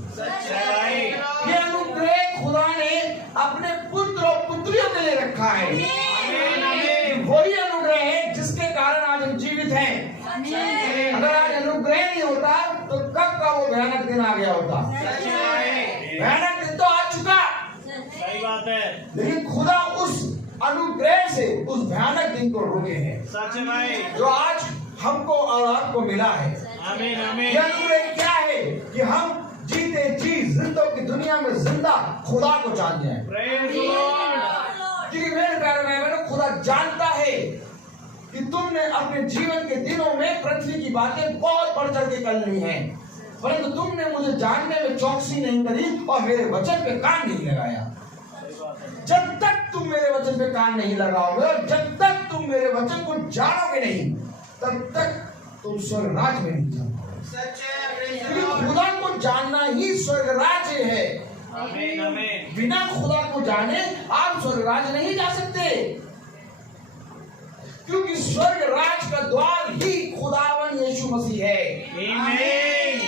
ये अनुग्रह खुदा ने अपने पुत्र और पुत्रियों के लिए रखा है। वही अनुग्रह है जिसके कारण आज हम जीवित हैं। अगर आज अनुग्रह नहीं होता तो कब का वो भयानक दिन आ गया होता। भयानक दिन तो आ चुका, सही बात है, लेकिन खुदा उस अनुग्रह से उस भयानक दिन को रोके हैं, सच में, जो आज हमको और आपको मिला है। आमीन, आमीन। ये अनुग्रह क्या है कि हम जीते जी जिंदों की दुनिया में जिंदा खुदा को जानते हैं। क्योंकि मेरे प्यारे भाई बहनों, खुदा जानता है कि तुमने अपने जीवन के दिनों में पृथ्वी की बातें बहुत बढ़ चढ़ के कर ली हैं, परंतु तुमने मुझे जानने में चौकसी नहीं करी और मेरे वचन पे कान नहीं लगाया। जब तक तुम मेरे वचन पे कान नहीं लगाओगे और जब तक तुम मेरे वचन को जानोगे नहीं, तब तक तुम स्वर्ग राज में नहीं जाओगे। खुदा को जानना ही स्वर्ग राज्य है। आमीन, आमीन। बिना खुदा को जाने आप स्वर्ग राज नहीं जा सकते, क्योंकि स्वर्ग राज का द्वार ही खुदावन यीशु मसीह है। आमीन।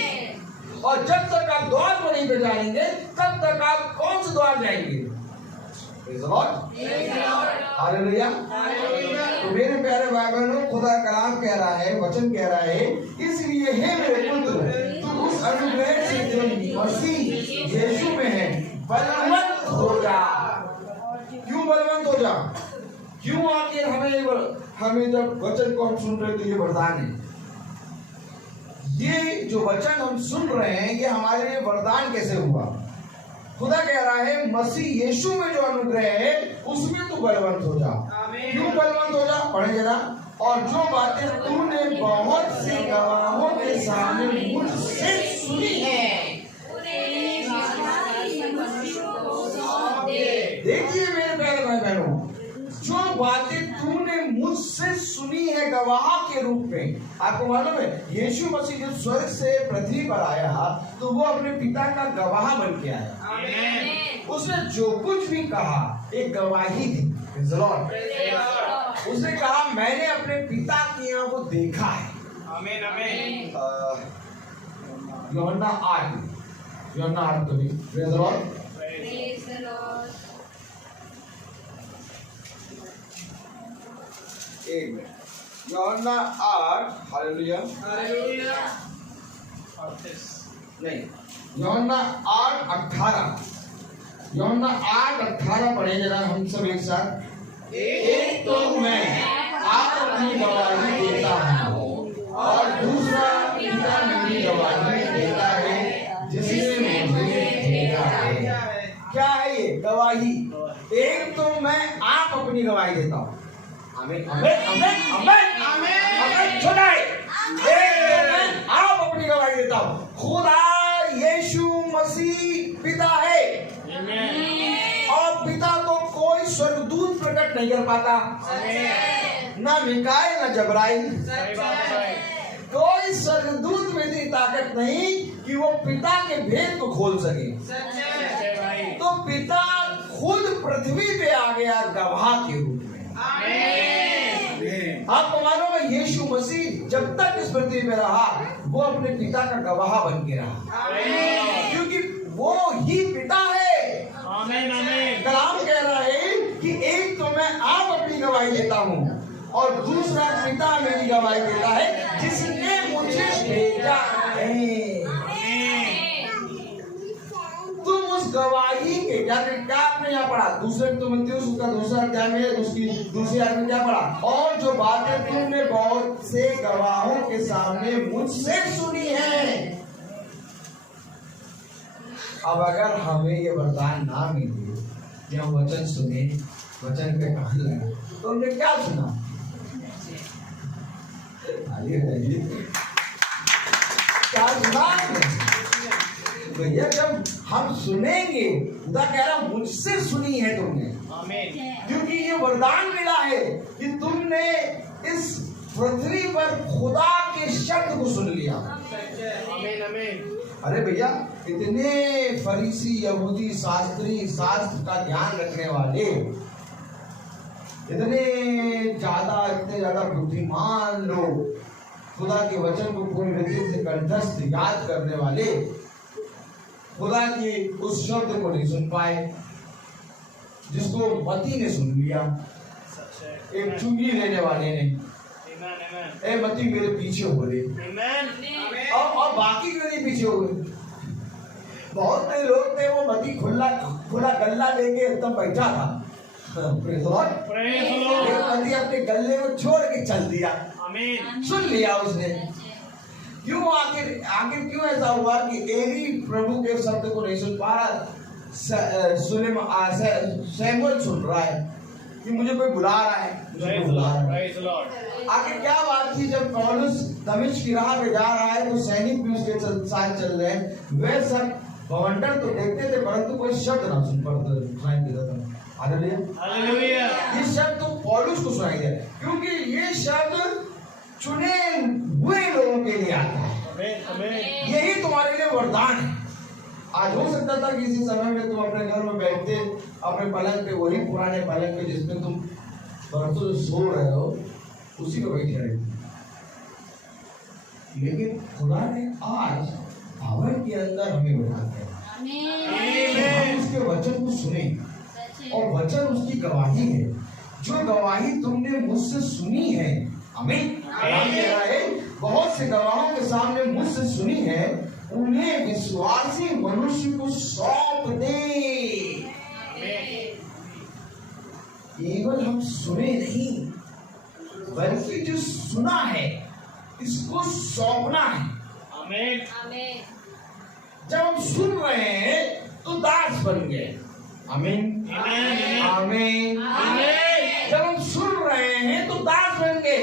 और जब तक आप द्वार को नहीं पहचानेंगे तब तक आप कौन से द्वार जाएंगे? हालेलुया। तो मेरे प्यारे भाई बहनों, खुदा कलाम कह रहा है, वचन कह रहा है, इसलिए हे मेरे पुत्र तू उस अनुग्रह से जो मसीह यीशु में है बलवंत हो जा। क्यों बलवंत हो जा? क्यों? आखिर हमें जब वचन को हम सुन रहे थे, ये वरदान है। ये जो वचन हम सुन रहे हैं ये हमारे लिए वरदान कैसे हुआ? खुदा कह रहा है मसीह यीशु में जो अनुग्रह है उसमें तू बलवंत हो जा। क्यों बलवंत हो जा? पढ़े जरा। और जो बातें तूने बहुत से गवाहों के सामने मुझसे सुनी है। देखिए मेरे प्यारे भाई बहनों, जो बातें तूने मुझसे सुनी है गवाह के रूप में। आपको मालूम है यीशु मसीह जब स्वर्ग से पृथ्वी पर आया तो वो अपने पिता का गवाह बन के आया। उसने जो कुछ भी कहा एक गवाही थी। उसने कहा मैंने अपने पिता की आंखों को देखा है। आमीन, आमीन। यूहन्ना 8 कभी प्रेज़ द लॉर्ड। एक मिनट, यूहन्ना 8, हालेलुया, नहीं, यूहन्ना 8:18, यूहन्ना 8:18 पढ़े जरा हम सब एक साथ। एक तो मैं आप अपनी गवाही देता हूँ और दूसरा पिता मेरी गवाही देता है जिसने मुझे भेजा है। क्या है ये गवाही? एक तो मैं आप अपनी गवाही देता हूँ। आमीन, आमीन, आमीन, आमीन, आमीन। छोटा है, मैं आप अपनी गवाही देता हूँ। खुदा यीशु मसीह पिता है और पिता को कोई स्वर्गदूत प्रकट नहीं कर पाता, ना मिकाएल ना जबराइल। कोई स्वर्गदूत में इतनी ताकत नहीं कि वो पिता के भेद को खोल सके। तो पिता खुद पृथ्वी पे आ गया गवाह के रूप में। आपको मालूम है यीशु मसीह जब तक इस पृथ्वी पे रहा वो अपने पिता का गवाह बन के रहा, क्योंकि वो ही पिता है। आमीन, आमीन। कलाम कह रहा है कि एक तो मैं आप अपनी गवाही देता हूँ और दूसरा पिता मेरी गवाही देता है जिसने मुझे भेजा है। तुम उस गवाही के क्या आपने यहाँ पढ़ा? दूसरे तिमुथियुस उसका दूसरा अध्याय में उसकी दूसरी आयत में क्या पढ़ा? और जो बातें तुमने बहुत से गवाहों के सामने मुझसे सुनी है। अब अगर हमें ये वरदान ना मिले कि हम वचन सुने, वचन पे कान लगा, तो हमने क्या सुना? क्या सुना? भैया जब हम सुनेंगे, खुदा कह रहा मुझसे सुनी है तुमने, क्योंकि ये वरदान मिला है कि तुमने इस पृथ्वी पर खुदा के शब्द को सुन लिया। अरे भैया इतने फरीसी, यहूदी, शास्त्री, शास्त्र का ज्ञान रखने वाले, इतने ज्यादा बुद्धिमान लोग, खुदा के वचन को पूरी रीति से कंठस्थ याद करने वाले, खुदा के उस शब्द को नहीं सुन पाए जिसको मती ने सुन लिया। एक चुंगी लेने वाले ने, ए मती मेरे पीछे हो रहे, और बाकी क्यों नहीं पीछे हो गए? बहुत से लोग थे, वो मती खुला गल्ला लेके एकदम बैठा था, मती अपने गल्ले को छोड़ के चल दिया, सुन लिया उसने। क्यों? आखिर क्यों ऐसा हुआ कि एली प्रभु के शब्द को नहीं सुन पा रहा? सैमुअल सुन रहा है कि मुझे कोई बुला रहा है, मुझे बुला रहा है। आखिर क्या बात थी? जब पौलुस दमिश्क की राह पे जा रहा है तो सैनिक भी उसके साथ चल रहे हैं, वे सब बवंडर तो देखते थे परंतु कोई शब्द ना सुन सुनाई देता था। हालेलुया। ये शब्द तो पौलुस को सुनाई दे, क्योंकि ये शब्द चुने हुए लोगों के लिए आता है। यही तुम्हारे लिए वरदान है। आज हो सकता था कि इसी समय में तुम अपने घर में बैठते, अपने पलंग पे, वही पुराने पलंग पे जिसमें तुम बरसों सो रहे हो, उसी को बैठे रहे। लेकिन खुदा ने आज भवन के अंदर हमें बैठा दिया, हम उसके वचन को सुने, और वचन उसकी गवाही है। जो गवाही तुमने मुझसे सुनी है, आमीन, बहुत से गवाहों के सामने मुझसे सुनी है, उन्हें विश्वासी मनुष्य को सौंप दे। केवल हम सुने नहीं, बल्कि जो सुना है इसको सौंपना है। आमीन। जब हम सुन रहे हैं तो दास बन गए। आमीन, आमीन, आमीन। जब हम सुन रहे हैं तो दास बन गए,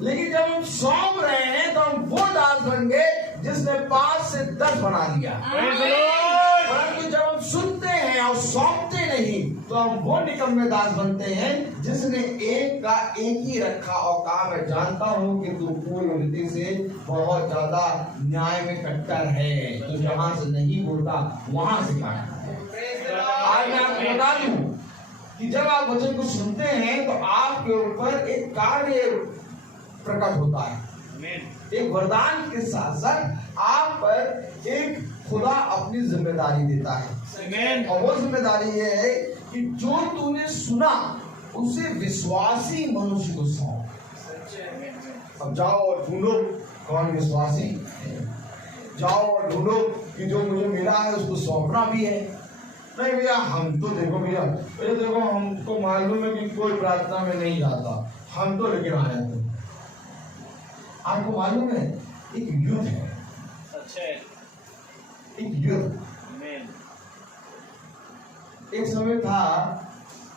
लेकिन जब हम सौंप रहे हैं तो हम वो दास बन गए जिसने 5 से 10 बना दिया। परंतु जब हम सुनते हैं और सौंपते नहीं तो हम वो निकम्मे दास बनते हैं जिसने एक का एक ही रखा और कहा मैं जानता हूँ कि तू पूरी रीति से बहुत ज्यादा न्याय में कट्टर है, तो जहां से नहीं बोलता वहां से काटता है। आज मैं आपको बता दूं कि जब आप वचन को सुनते हैं तो आपके ऊपर एक कार्य प्रकट होता है, एक वरदान के साथ साथ आप पर एक खुदा अपनी जिम्मेदारी देता है। और वो जिम्मेदारी ये है कि जो तूने सुना उसे विश्वासी मनुष्य को सौंप। अब जाओ और ढूंढो कौन विश्वासी है, जाओ और ढूंढो कि जो मुझे मिला है उसको सौंपना भी है। नहीं भैया हम तो देखो भैया देखो हमको मालूम है कि कोई प्रार्थना में नहीं जाता, हम तो लेकिन आए थे। आपको मालूम है एक युद्ध है, एक युद्ध। एक समय था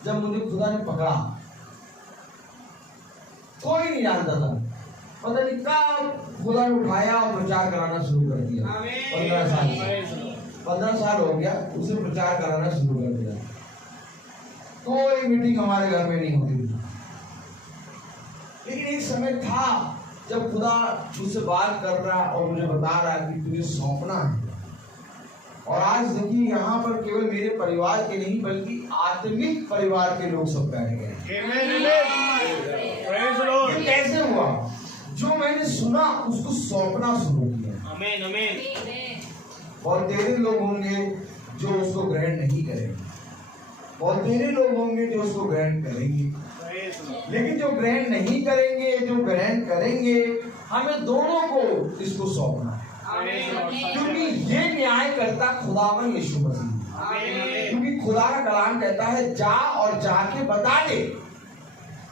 जब मुझे खुदा ने पकड़ा, कोई नहीं जानता था, पता नहीं कब खुदा ने उठाया और प्रचार कराना शुरू कर दिया। 15 साल हो गया उसे प्रचार कराना शुरू कर दिया। कोई मीटिंग हमारे घर में नहीं होती थी, लेकिन एक समय था जब खुदा मुझसे बात कर रहा और मुझे बता रहा कि तुझे सौंपना है। और आज देखिए यहाँ पर केवल मेरे परिवार के नहीं बल्कि आत्मिक परिवार के लोग सब बैठ गए। ये कैसे हुआ? जो मैंने सुना उसको सौंपना शुरू किया। आमीन, आमीन। बहुत तेरे लोग होंगे जो उसको ग्रहण नहीं करेंगे, बहुत तेरे लोग होंगे जो उसको ग्रहण करेंगे, लेकिन जो ग्रहण नहीं करेंगे, जो ग्रहण करेंगे, हमें दोनों को इसको सौंपना है। क्योंकि ये न्याय करता खुदावन यीशु मसीह, क्योंकि खुदा का कलाम कहता है जा और जाके बता दे,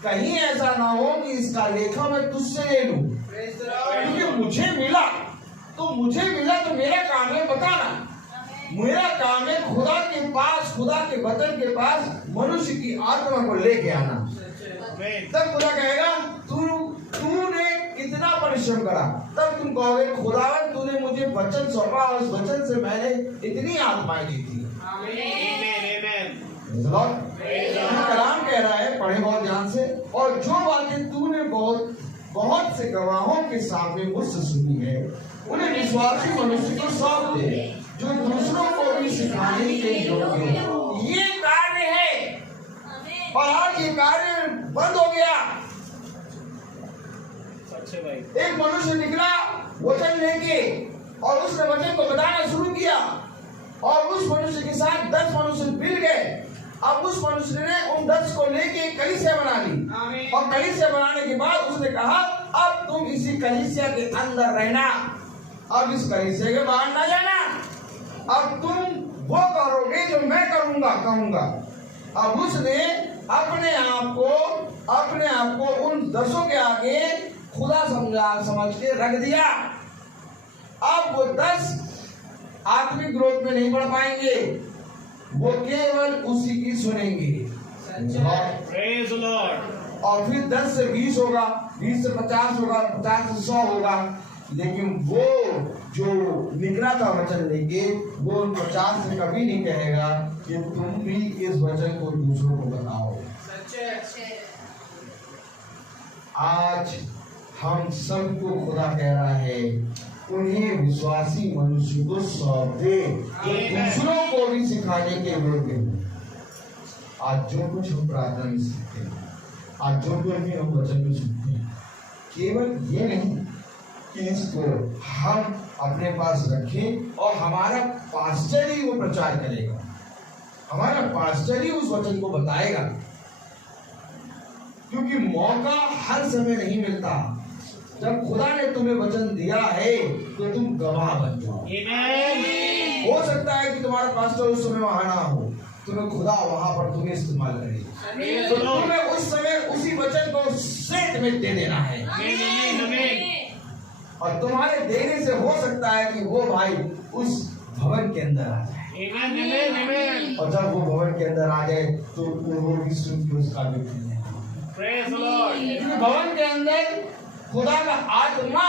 कहीं ऐसा ना हो कि इसका लेखा मैं तुझसे ले लूं, क्योंकि मुझे मिला तो मेरा काम है बताना, मेरा काम है खुदा के पास, खुदा के वचन के पास मनुष्य की आत्मा को लेके आना। तब खुदा कहेगा तूने कितना परिश्रम करा, तब तुम कहोगे खुदावन तूने मुझे वचन सौंपा और उस वचन से मैंने इतनी आत्माएं दी थी। कलाम कह रहा है, पढ़े बहुत ध्यान से, और जो बातें तूने बहुत से गवाहों के सामने मुझसे सुनी है उन्हें विश्वासी मनुष्य को सौंप दे जो दूसरों को भी सिखाने के योग्य हो। ये कार्य है और आज ये कार्य बंद हो गया। एक मनुष्य निकला वचन लेके और उसने वचन को बताना शुरू किया और उस मनुष्य के साथ 10 मनुष्य मिल गए। अब उस मनुष्य ने उन 10 को लेके कलीसिया बना ली और कलीसिया बनाने के बाद उसने कहा अब तुम इसी कलीसिया के अंदर रहना, अब इस कलीसिया के बाहर ना जाना, अब तुम वो करोगे जो मैं कहूंगा। अब उसने अपने आप को उन 10 के आगे खुदा समझ के रख दिया। अब वो 10 आत्मिक ग्रोथ में नहीं बढ़ पाएंगे, वो केवल उसी की सुनेंगे। Praise the Lord. और फिर 10 से 20 होगा, 20 से 50 होगा, 50 से 100 होगा, लेकिन वो जो निकला था वचन लेके वो 50 से कभी नहीं कहेगा कि तुम भी इस वचन को दूसरों को बताओ। आज हम सबको खुदा कह रहा है उन्हें विश्वासी मनुष्य को सौंप दे जो दूसरों को भी सिखाने के योग्य हो। आज जो कुछ हम प्रार्थना में सीखते हैं, आज जो कुछ हम वचन में सुनते हैं, केवल ये नहीं कि इसको हम अपने पास रखें और हमारा पास्टर ही वो प्रचार करेगा, हमारा पास्टर ही उस वचन को बताएगा, क्योंकि मौका हर समय नहीं मिलता। जब खुदा ने तुम्हें वचन दिया है तो तुम गवाह बन जाओ। हो सकता है कि तुम्हारा पास्टर उस समय वहां ना हो, तुम्हें खुदा वहां पर तुम्हें इस्तेमाल करे, तो तुम्हें उस समय उसी वचन को सेट में दे देना है। और तुम्हारे देने से हो सकता है कि वो भाई उस भवन के अंदर आ जाए, और जब वो भवन के अंदर आ जाए तो वो भी सुन के उसका भी भवन के अंदर खुदा का आत्मा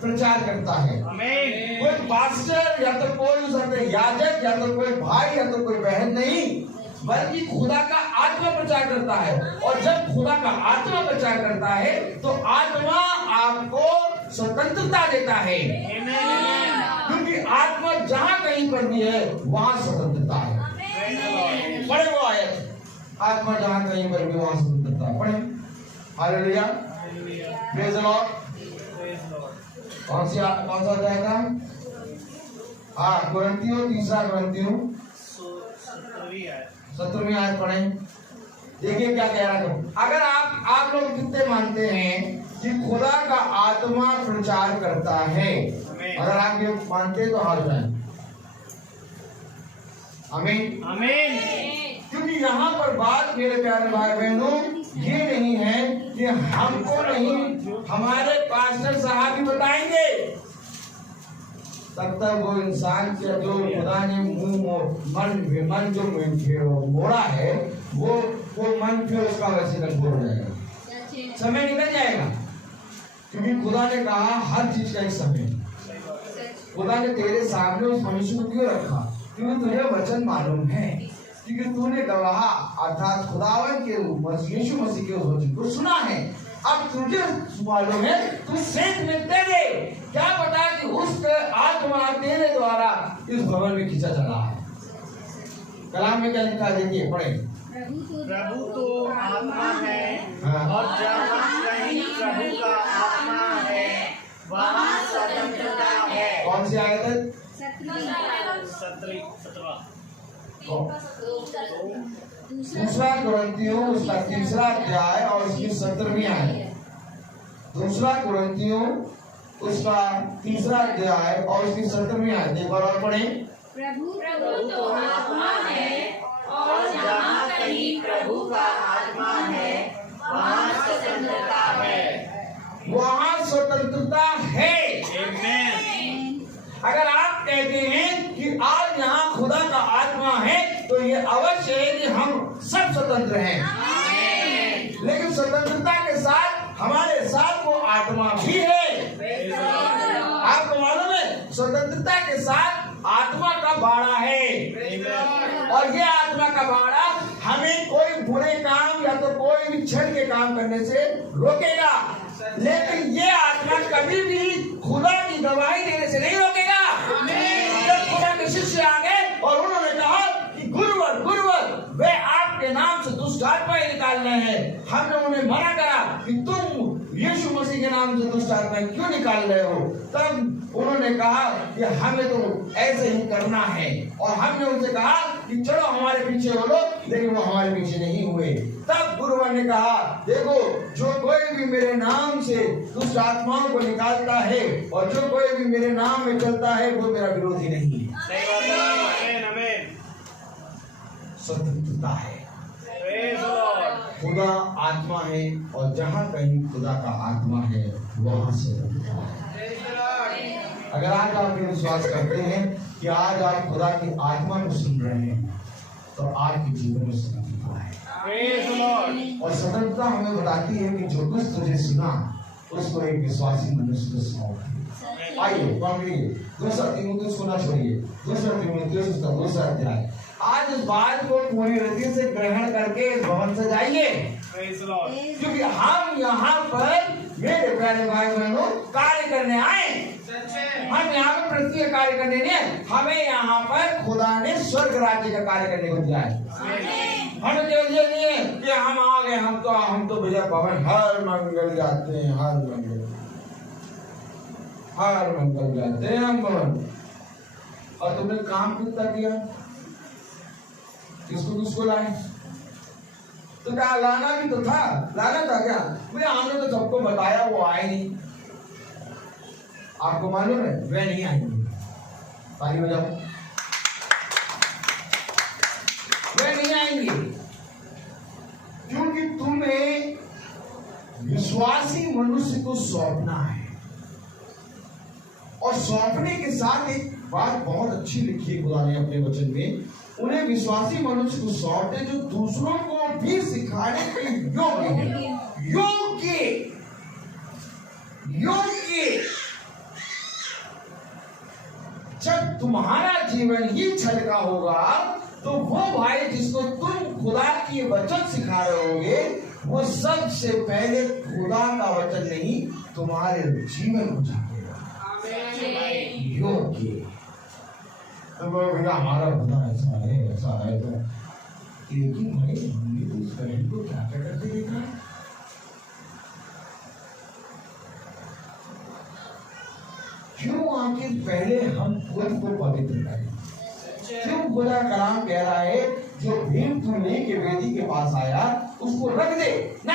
प्रचार करता है। कोई पास्टर या तो कोई उसके याजक या तो कोई भाई या तो कोई बहन नहीं, बल्कि खुदा का आत्मा प्रचार करता है। और जब खुदा का आत्मा प्रचार करता है तो आत्मा आपको स्वतंत्रता देता है, क्योंकि आत्मा जहां कहीं पर भी है वहां स्वतंत्रता है। पढ़े वो आयत, आत्मा जहां कहीं पर भी वहां स्वतंत्रता। पढ़े हालेलुया, प्रेज द लॉर्ड। कौन सा अध्याय था? हाँ, कुरिन्थियों 3 कुरिन्थियों 17वीं आयत पढ़े। देखिए क्या कह रहा है। अगर आप लोग कितने मानते हैं कि खुदा का आत्मा प्रचार करता है? अगर आप ये मानते हैं तो हाथ उठाएं। आमीन आमीन। क्योंकि यहाँ पर बात मेरे प्यारे भाई बहनों ये नहीं है कि हमको नहीं, हमारे पास्टर साहब भी बताएंगे, तब तक वो इंसान के जो खुदा ने मन जो मोड़ा है वो मन फिर उसका वैसे कंट्रोल हो जाएगा, समय निकल जाएगा। क्योंकि खुदा ने कहा हर चीज का एक समय। खुदा ने तेरे सामने उस मनुष्य को क्यों रखा? क्योंकि तुझे वचन मालूम है, क्योंकि तूने गवाह अर्थात खुदावन के यीशु मसीह के वचन को सुना है। अब तुझे मालूम है, तू सेठ में दे दे, क्या पता कि उस आत्मा तेरे द्वारा इस भवन में खींचा चला है। कलाम में क्या लिखा है देखिए, पढ़े। प्रभु तो आत्मा है, हाँ। और जहाँ कहीं प्रभु का आत्मा है वहाँ स्वतंत्रता है। कौन सी आयत है? 2 कुरिन्थियों उसका 3 अध्याय और उसकी 17वीं आयत। 2 कुरिन्थियों उसका 3 अध्याय और उसकी 17वीं आयत। एक बार और पढ़ें। प्रभु तो आत्मा है विश्वास है कि हम सब स्वतंत्र हैं, लेकिन स्वतंत्रता के साथ हमारे साथ वो आत्मा भी है। आपको मालूम है, स्वतंत्रता के साथ आत्मा का बाड़ा है, और ये आत्मा का बाड़ा हमें कोई बुरे काम या तो कोई भी क्षण के काम करने से रोकेगा, लेकिन ये आत्मा कभी भी खुदा की गवाही देने से नहीं रोकेगा। जब खुदा के शिष्य आ गए और उन्होंने कहा कि गुरुवर गुरुवर वे आपके नाम से दुष्ट आत्माएं निकालने हैं, हमने उन्हें मना करा कि तुम यीशु मसीह के नाम से दुष्ट आत्माएं क्यों निकाल रहे हो। तब उन्होंने कहा कि हमें तो ऐसे ही करना है, और हमने उनसे कहा कि चलो हमारे पीछे हो लो, लेकिन वो हमारे पीछे नहीं हुए। तब गुरुवर ने कहा, देखो जो कोई भी मेरे नाम से दुष्ट आत्माओं को निकालता है और जो कोई भी मेरे नाम में चलता है वो मेरा विरोधी नहीं है। स्वतंत्रता है, खुदा आत्मा है, और जहाँ कहीं खुदा का आत्मा है वहां स्वतंत्रता है। अगर आज आप ये विश्वास करते हैं कि आज आप खुदा की आत्मा को सुन रहे हैं, तो आपके जीवन में स्वतंत्रता है। और स्वतंत्रता हमें बताती है कि जो कुछ तुझे सुना उसको एक विश्वासी मनुष्य को सौंप। आइए पढ़िए दूसरा तीमुथियुस को ना छोड़िए, दूसरा तीमुथियुस उसका दूसरा अध्याय। आज इस बात को पूरी रीति से ग्रहण करके इस भवन से जाइए, क्योंकि हम यहाँ पर मेरे प्यारे भाई बहनों कार्य करने आए। हम यहाँ पर पृथ्वी का कार्य करने नहीं, हमें यहाँ पर खुदा ने स्वर्ग राज्य का कार्य करने को दिया है। हमें केवल ये नहीं है कि हम आ गए, हम तो भैया भवन हर मंगल जाते हैं, हर मंगल जाते हैं हम भवन। और तुमने काम कितना किया, किसको लाए? तो क्या लाना भी तो था, लाना था क्या? भैया हमने तो सबको बताया, वो आए नहीं। आपको मालूम है वे नहीं आएंगे, ताली बजाओ। वे नहीं आएंगे क्योंकि तुम्हें विश्वासी मनुष्य को सौंपना है। और सौंपने के साथ एक बात बहुत अच्छी लिखी है खुदा ने अपने वचन में, उन्हें विश्वासी मनुष्य को सौंप दे जो दूसरों को भी सिखाने के योग्य है। योग्य जब तुम्हारा जीवन ही छल का होगा, तो वो भाई जिसको तुम खुदा की वचन सिखा रहे होगे, वो सबसे पहले खुदा का वचन नहीं तुम्हारे जीवन को झाकेगा। योग्य तो भैया हमारा खुदा ऐसा है तो लेकिन भाई हमने तो इस बहन को क्या करते देखा। क्यों आखिर पहले हम खुद को पवित्र करें? क्यों खुदा कलाम कह रहा है जो भीम तू लेके वेदी के पास आया उसको रख दे, ना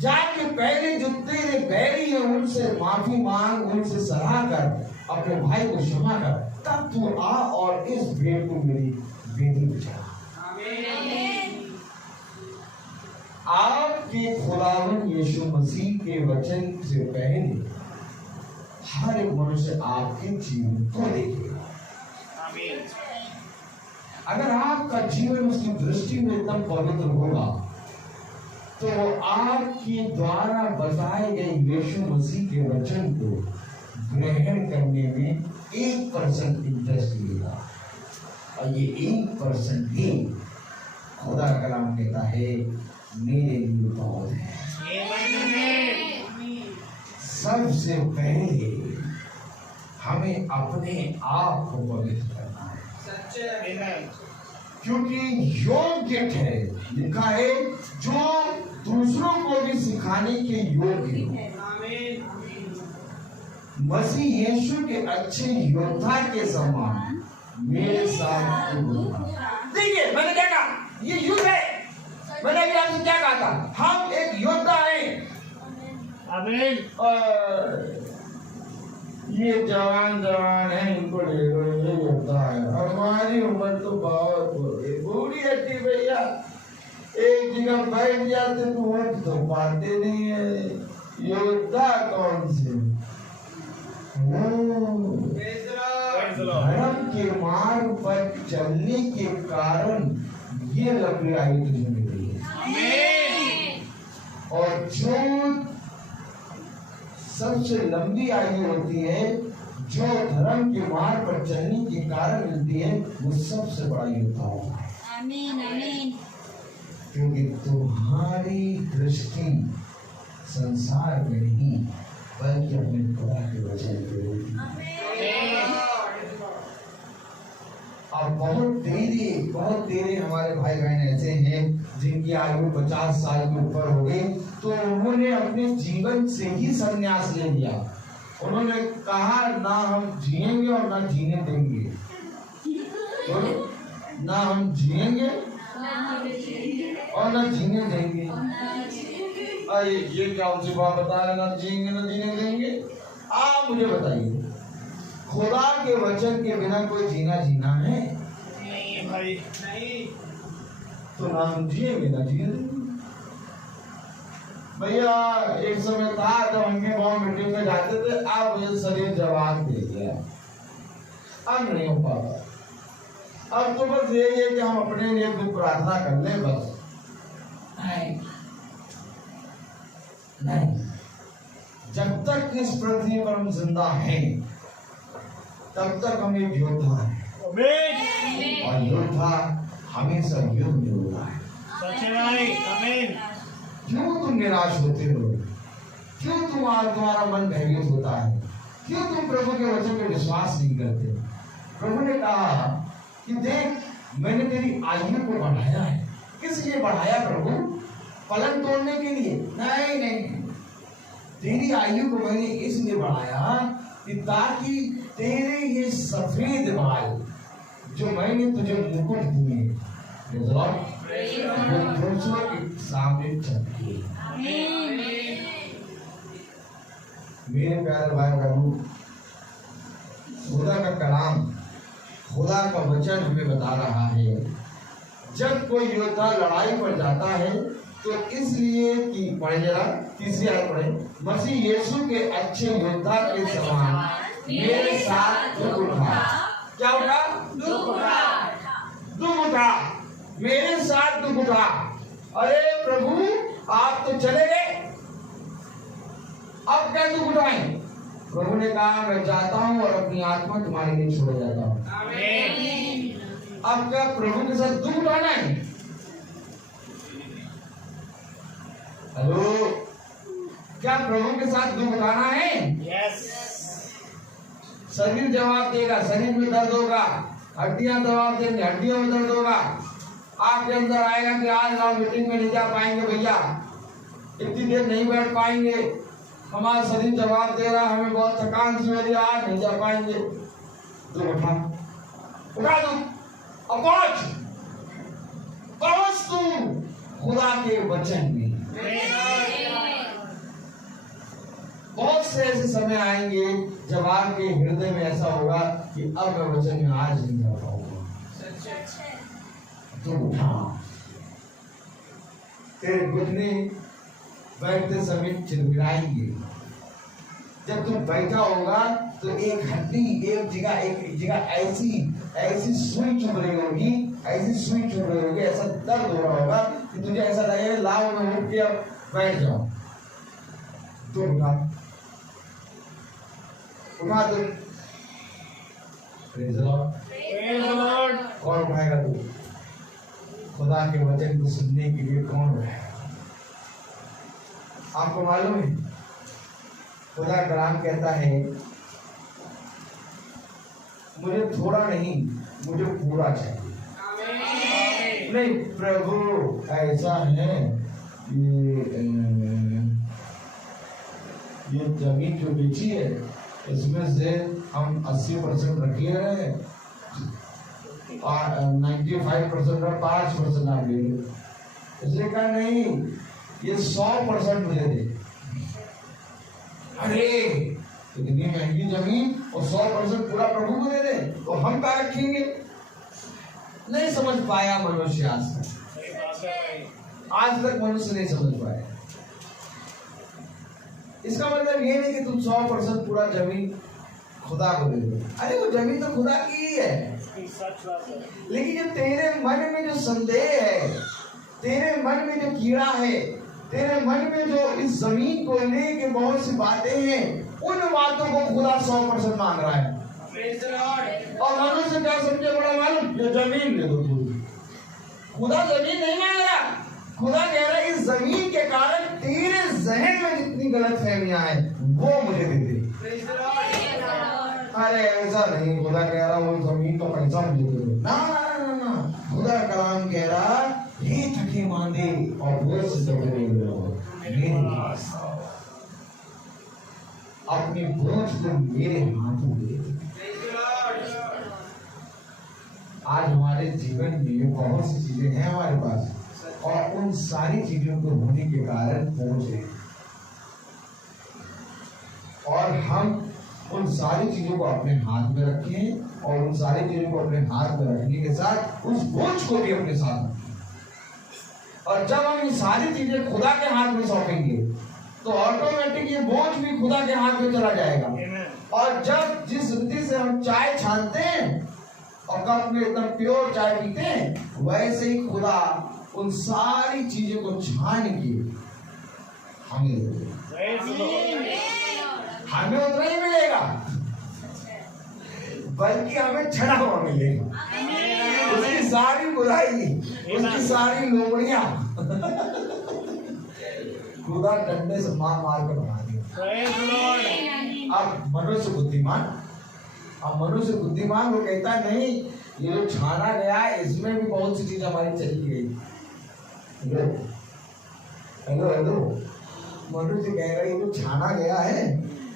जा के पहले जो तेरे बैरी है उनसे माफी मांग, उनसे सलाह कर, अपने भाई को क्षमा कर, तब तू आ और इस भेड़ को मेरी वेदी पे चढ़ा। आपके खुदावन यीशु मसीह के वचन से पहले हर एक मनुष्य आपके जीवन को देखेगा। अगर आपका जीवन उसकी दृष्टि में एकदम पवित्र होगा, तो आपके द्वारा बताए गए यीशु मसीह के वचन को ग्रहण करने में 1% इंटरेस्ट लेगा। और ये 1% ही खुदा का कलाम कहता है मेरे लिए बहुत है। सबसे पहले हमें अपने आप को पवित्र करना है, क्योंकि योग्य है, लिखा है जो दूसरों को भी सिखाने के योग्य हो। मसीह यीशु के अच्छे योद्धा के समान मेरे साथ देखिए, मैंने क्या कहा, ये युद्ध है। मैंने अभी आपसे क्या कहा था, हम एक योद्धा हैं। ये जवान है, इनको ले लो, ये योद्धा है। हमारी उम्र तो बहुत हो गई, बूढ़ी हट्टी भैया, एक जगह बैठ जाते तो उठ तो पाते नहीं है। योद्धा कौन से? धर्म के मार्ग पर चलने के कारण ये लंबी आयु तुझे मिली है। और जो सबसे लंबी आयु होती है, जो धर्म के मार्ग पर चलने के कारण मिलती है, वो सबसे बड़ा योद्धा होता है। आमीन आमीन। क्योंकि तुम्हारी दृष्टि संसार में नहीं बल्कि अपने खुदा के वचन पे होगी। अब बहुत तेरे हमारे भाई बहन ऐसे हैं जिनकी आयु 50 साल के ऊपर हो गई, तो उन्होंने अपने जीवन से ही संन्यास ले लिया। उन्होंने कहा ना हम जिएंगे और ना जीने देंगे, तो ना हम जिएंगे और ना जीने देंगे। अरे ये क्या उनसे बात बता रहे, ना जिएंगे ना जीने देंगे। आप मुझे बताइए, खुदा के वचन के बिना कोई जीना है? नहीं भाई नहीं। तो ना हम जिएंगे ना जीने देंगे। भैया एक समय था जब हमने गाँव मीटिंग में जाते थे, अब मुझे शरीर जवाब दे दिया, अब नहीं हो पाता। अब तो बस यही है कि हम अपने लिए कुछ प्रार्थना कर लें बस। नहीं, जब तक इस पृथ्वी पर हम जिंदा हैं तब तक हम एक योद्धा हैं। और योद्धा हमेशा युद्ध में होता है। क्यों तुम निराश होते हो? क्यों तुम्हारा मन भयभीत होता है? क्यों तुम प्रभु के वचन पे विश्वास नहीं करते? प्रभु ने कहा कि देख, मैंने तेरी आयु को बढ़ाया है। किस लिए बढ़ाया प्रभु? पलंग तोड़ने के लिए? नहीं, तेरी आयु को मैंने इसलिए बढ़ाया कि ताकि तेरे ये सफेद बाल जो मैंने तुझे मुकुट दिए वो दूसरों के सामने चमके। मेरे प्यारे भाई बहनों, खुदा का कलाम, खुदा का वचन हमें बता रहा है, जब कोई योद्धा लड़ाई पर जाता है तो इसलिए कि पढ़े जरा, तीसरी आयत पढ़े, मसीह यीशु के अच्छे योद्धा के समान मेरे साथ दुख उठा। क्या उठा? दुख उठा, मेरे साथ दुख उठा। अरे प्रभु आप तो चले गए, अब क्या दुख उठाएं? प्रभु ने कहा मैं जाता हूं और अपनी आत्मा तुम्हारे लिए छोड़ जाता हूं। अब क्या प्रभु के साथ दुख उठाना है? हेलो, क्या प्रभु के साथ दुख उठाना है? यस। शरीर जवाब देगा, शरीर में दर्द होगा, हड्डियां जवाब देंगी, हड्डियों में दर्द होगा। आपके अंदर आएगा कि आज हम मीटिंग में नहीं जा पाएंगे भैया, इतनी देर नहीं बैठ पाएंगे, हमारा शरीर जवाब दे रहा, हमें बहुत थकान सी हो रही है, आज नहीं जा पाएंगे। तो उठा दो और पहुंच तू खुदा के वचन में। बहुत से ऐसे समय आएंगे जब आपके हृदय में ऐसा होगा कि अब मैं वचन में आज नहीं जा पाऊंगा। तो उठा, तेरे घुटने बैठते समय चिरमिराएंगे। जब तुम बैठा होगा तो एक हड्डी एक जगह ऐसी सुई चुभ रही होगी, ऐसा दर्द हो रहा होगा कि तुझे ऐसा लगेगा लाओ मैं उठ के अब बैठ जाऊं। तो उठा दो। Praise the Lord. कौन उठाएगा? तू। खुदा के वचन को सुनने के लिए कौन उठाएगा? आपको मालूम है, खुदा कलाम कहता है मुझे थोड़ा नहीं, मुझे पूरा चाहिए। नहीं प्रभु ऐसा है, ये जमीन जो बेची है इसमें से हम 80% रखे हैं और 95% का 5% आप ले लो। इसने कहा नहीं, ये 100% मुझे दे। अरे इतनी महंगी जमीन और 100% पूरा प्रभु को दे दे तो हम क्या रखेंगे? नहीं समझ पाया मनुष्य आज तक मनुष्य नहीं समझ पाया। इसका मतलब ये नहीं कि तुम 100% पूरा जमीन खुदा को दे दो। अरे वो जमीन तो खुदा की ही है, लेकिन जो तेरे मन में जो संदेह है, तेरे मन में जो कीड़ा है, तेरे मन में जो इस जमीन को लेके बहुत सी बातें हैं, उन बातों को खुदा 100% मांग रहा है। और मनुष्य क्या समझे बड़ा मालूम, ये जमीन दे दो। खुदा जमीन नहीं मांग रहा, खुदा कह रहा है इस जमीन के कारण तेरे जहन में जितनी गलत फहमियां हैं वो मुझे दे दे। अरे ऐसा नहीं, खुदा कह रहा वो जमीन का पैसा मुझे दे दो। ना ना ना ना, खुदा कलाम कह रहा हे थके मांदे और बोझ से दबे हुए अपनी बोझ को मेरे हाथों दे। आज हमारे जीवन में बहुत सी चीजें हैं हमारे पास, और उन सारी चीजों को होने के कारण बोझ है, और हम उन सारी चीजों को अपने हाथ में रखें, और उन सारी चीजों को अपने हाथ में रखने के साथ उस बोझ को भी अपने साथ रखें। और जब हम ये सारी चीजें खुदा के हाथ में सौंपेंगे तो ऑटोमेटिक ये बोझ भी खुदा के हाथ में चला जाएगा। और जब जिस रीति से हम चाय छानते हैं और कप में एकदम प्योर चाय पीते हैं, वैसे ही खुदा उन सारी चीजों को छान के हमें उतना ही मिलेगा, बल्कि हमें छना हुआ मिलेगा। उसकी सारी बुराई, उसकी सारी लोमड़ियां खुदा डंडे से मार मार कर बना दिया। अब मनुष्य बुद्धिमान वो कहता है नहीं, ये जो छाना गया है इसमें भी बहुत सी चीज हमारी चली गई। हेलो, मनुष्य कहेगा ये जो छाना गया है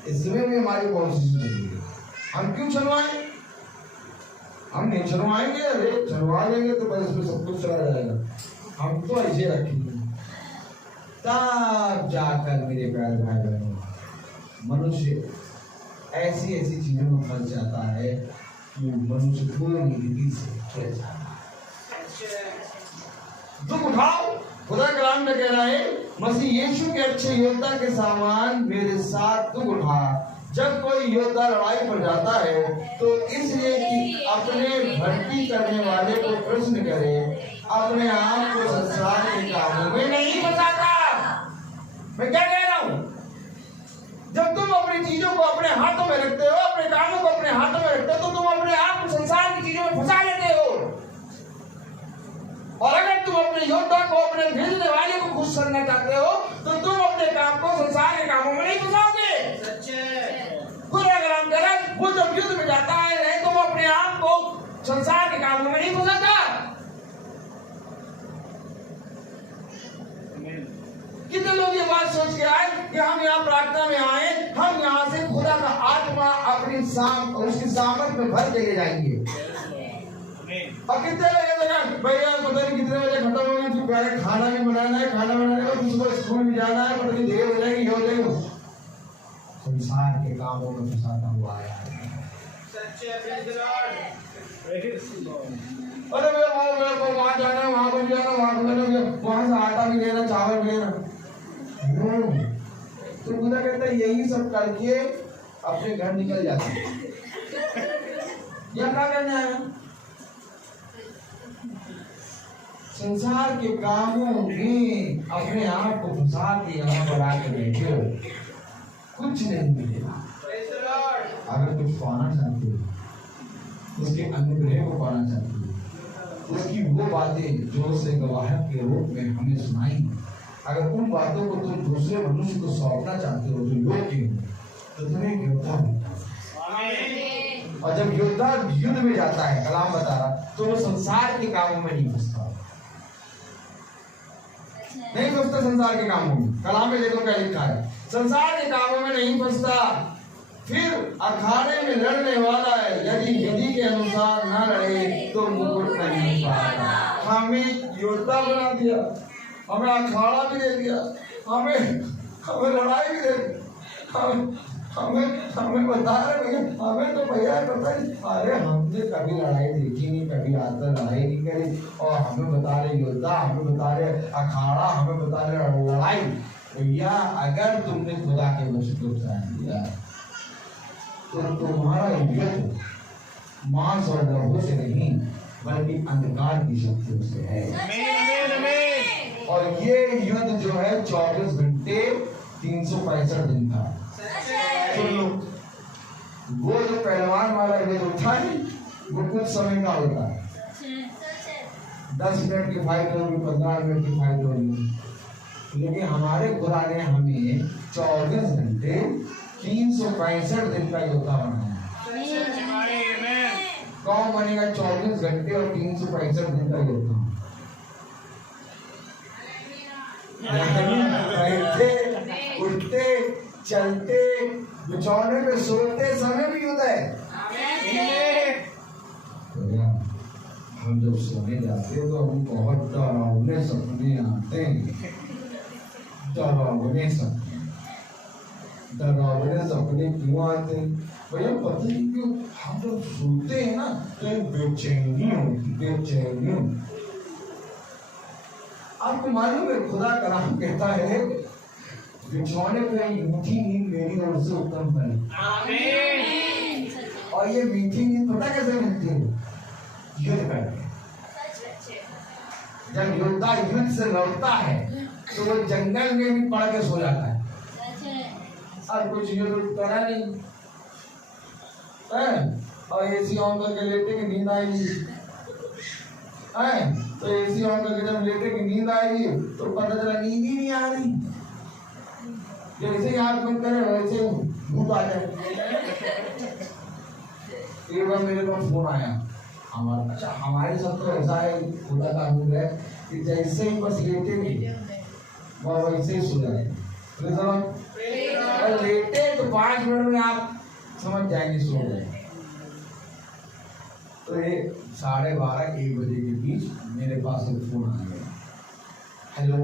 इसमें भी हमारी बहुत सी चीज चली गई, हम क्यों छनवाएं? हम नहीं छनवाएंगे, अरे छनवा लेंगे तो बस इसमें सब कुछ चला जाएगा, हम तो ऐसे रखेंगे। तब जाकर मेरे प्यारे भाई बहनों, मनुष्य ऐसी ऐसी चीजों में फंस जाता है कि मनुष्य पूरी रीति से खेल जाता है। दुख उठाओ, खुदा कलाम में कह रहा है मसीह यीशु के अच्छे योद्धा के समान मेरे साथ दुख उठा। जब कोई योद्धा लड़ाई पर जाता है तो इसलिए कि अपने भर्ती करने वाले को प्रश्न करे, अपने आप को संसार के कामों में नहीं फंसाता। मैं क्या कह रहा हूं? जब तुम अपनी चीजों को अपने हाथों में रखते हो, अपने कामों को अपने हाथों में रखते हो, तो तुम अपने आप को संसार की चीजों में फंसा लेते हो। और अगर तुम अपने योद्धा को, अपने भेजने वाले को खुश करना चाहते हो, तो तुम अपने काम को संसार के कामों में नहीं फंसाओगे। खुदा कलाम कह रहा है वो जब युद्ध में जाता है नहीं तो वो अपने आप को संसार के कामों में नहीं फंसाता। कितने लोग ये बात सोच के आए कि हम यहाँ प्रार्थना में आए, हम यहाँ से खुदा का आत्मा अपनी उसकी सामर्थ में भर के ले जाएंगे। और कितने लोग भैया पता नहीं कितने बजे खत्म हो गए, फिर पहले खाना भी बनाना है, खाना बनाने का सुबह स्कूल भी जाना है, पता नहीं देर हो जाएगी, हो जाएगी। संसार के कामों में फंसाता हुआ आया है। अरे मेरे को वहां जाना है, वहां पर जाना, वहां से आटा भी लेना, चावल भी लेना। तो खुदा कहता है यही सब करके अपने घर निकल जाते हैं। या क्या करना है? संसार के कामों में अपने आप को फंसा के यहाँ पर आके बैठे हो, कुछ नहीं मिलेगा। अगर कुछ पाना चाहते हो, उसके अनुग्रह को पाना चाहते हो, उसकी वो बातें जो उसने गवाह के रूप में हमें सुनाई, अगर उन बातों को तुम दूसरे मनुष्य को सौंपना चाहते हो जो योग्य हो, तो तुम्हें योद्धा मिलता है। और जब योद्धा युद्ध में जाता है, कलाम बता रहा, तो वो संसार के कामों में नहीं फंसता, नहीं फंसता संसार के कामों में। कलाम में देखो क्या लिखा है, संसार के कामों में नहीं फंसता। फिर अखाड़े में लड़ने वाला है, यदि विधि के अनुसार ना लड़े तो मुकुट नहीं पाएगा। हमें योद्धा बना दिया, हमें अखाड़ा भी दे दिया, हमें लड़ाई भी दे दी, हमें बता रहे हमें तो भैया पता नहीं, अरे हमने कभी लड़ाई देखी नहीं, कभी आज तक लड़ाई नहीं करी, और हमें बता रहे योद्धा, हमें बता रहे अखाड़ा, हमें बता रहे लड़ाई। भैया अगर तुमने खुदा के वचन को जान लिया, तो तुम्हारा युद्ध मांस और द्रव्यों से नहीं बल्कि अंधकार की शक्तियों से है। और ये युद्ध जो है 24 घंटे 365 दिन का। वो जो पहलवान वाला युद्ध होता है वो कुछ समय का होता है, 10 मिनट की फाइट होगी, 15 मिनट की फाइट होगी। लेकिन हमारे खुदा ने हमें 24 घंटे 365 दिन का योद्धा बनाया। कौन बनेगा 24 घंटे और 365 दिन का योद्धा? बैठते उठते चलते बिछौने पे सोते समय भी होता है। हम जब सोने जाते हैं तो हम बहुत डरावने सपने आते हैं। डरावने सपने क्यों आते हैं भैया? पता नहीं क्यों हम जब सोते हैं ना तो एक बेचैनी होती। आपको मालूम है खुदा कलाम कहता है बिछौने पे मीठी नींद मेरी ओर से उत्तम है। और ये मीठी नींद पता कैसे मिलती है? युद्ध करके। जब योद्धा युद्ध से लड़ता है तो वो जंगल में भी पड़ के सो जाता है। और कुछ युद्ध करा नहीं और एसी ऑन करके लेटे की नींद आएगी तो एसी ऑन करके जब लेटे की नींद आएगी तो पता चला नींद ही नहीं आ रही। जैसे ही आँख बंद करे वैसे भूत आ जाए। एक बार मेरे पास फोन आया हमारे सब तो ऐसा है, खुदा का अनुग्रह है कि जैसे ही बस लेटे वह वैसे ही सो जाए। लेटे तो 5 मिनट में आप समझ जाएंगे सो गए। तो ये 12:30-1 बजे के बीच मेरे पास एक फोन आ गया। हेलो,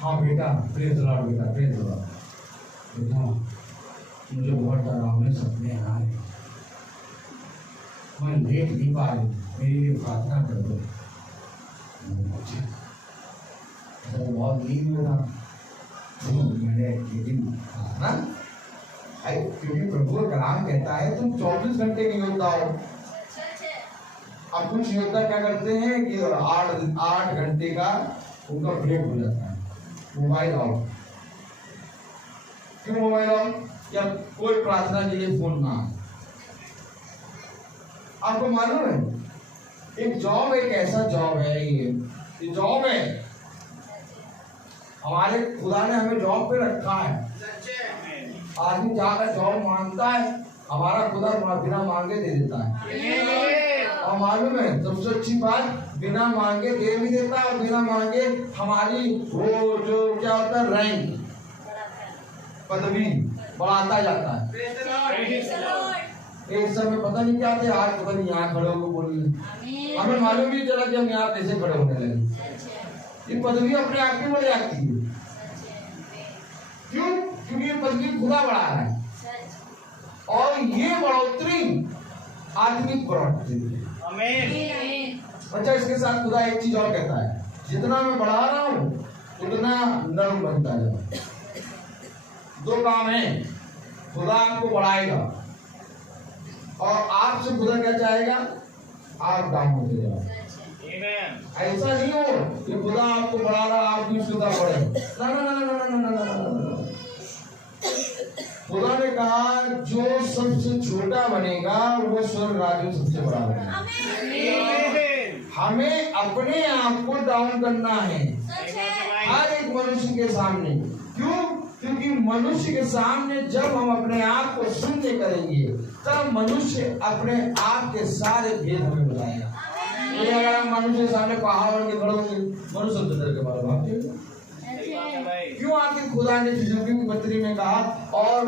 हाँ बेटा, प्रेज लॉर्ड बेटा, प्रेज लॉर्ड बेटा, मुझे बहुत डरावने सपने आए, मैं लेट नहीं पा रही, मेरे लिए प्रार्थना कर दो। तो बहुत नींद में था मैंने लेकिन प्रार्थना क्योंकि प्रभु का कलाम कहता है तुम 24 घंटे के योद्धा हो। अब कुछ योद्धा क्या करते हैं कि 8 घंटे का उनका ब्रेक हो जाता है, मोबाइल आउट। क्यों मोबाइल आउट? या कोई प्रार्थना के लिए फोन ना। आपको मालूम है एक जॉब एक ऐसा जॉब है, ये जॉब है, हमारे खुदा ने हमें जॉब पे रखा है। आदमी जाकर जॉब मांगता है, हमारा खुदा बिना मांगे दे देता है। और मालूम है सबसे अच्छी बात, बिना मांगे दे भी देता है और बिना मांगे हमारी वो जो क्या होता है रैंक पदवी बढ़ाता जाता है। एक समय पता नहीं क्या थे, आज पता नहीं यहाँ खड़े होकर बोलिए, हमें मालूम ही चला कि हम यहाँ कैसे खड़े होने लगे। ये पदवी अपने आप में बढ़ जाती है। क्यों? क्योंकि ये पदवी खुदा बढ़ा रहा है और ये बढ़ोतरी आत्मिक बढ़ोतरी है। अच्छा, इसके साथ खुदा एक चीज और कहता है, जितना मैं बढ़ा रहा हूं उतना नर्म बनता जाए। 2 काम है, खुदा आपको बढ़ाएगा और आपसे खुदा क्या चाहेगा? आप काम होते जाओ। ऐसा नहीं हो कि खुदा आपको बढ़ा रहा आप भी खुदा बढ़े। ना ना ना ना ना ना ना ना। खुदा ने कहा जो सबसे छोटा बनेगा वो स्वर्ग राज्य में सबसे बड़ा बनेगा। हमें अपने आप को डाउन करना है हर एक मनुष्य के सामने। क्यों? क्योंकि मनुष्य के सामने जब हम अपने आप को शून्य करेंगे तब मनुष्य अपने आप के सारे भेद हमें बताएगा। अगर हम मनुष्य के सामने पहाड़ बन के खड़े होंगे, मनुष्य चंद्र के बारे में क्यों? आके खुदा ने फिलिप्पी की पत्री में कहा और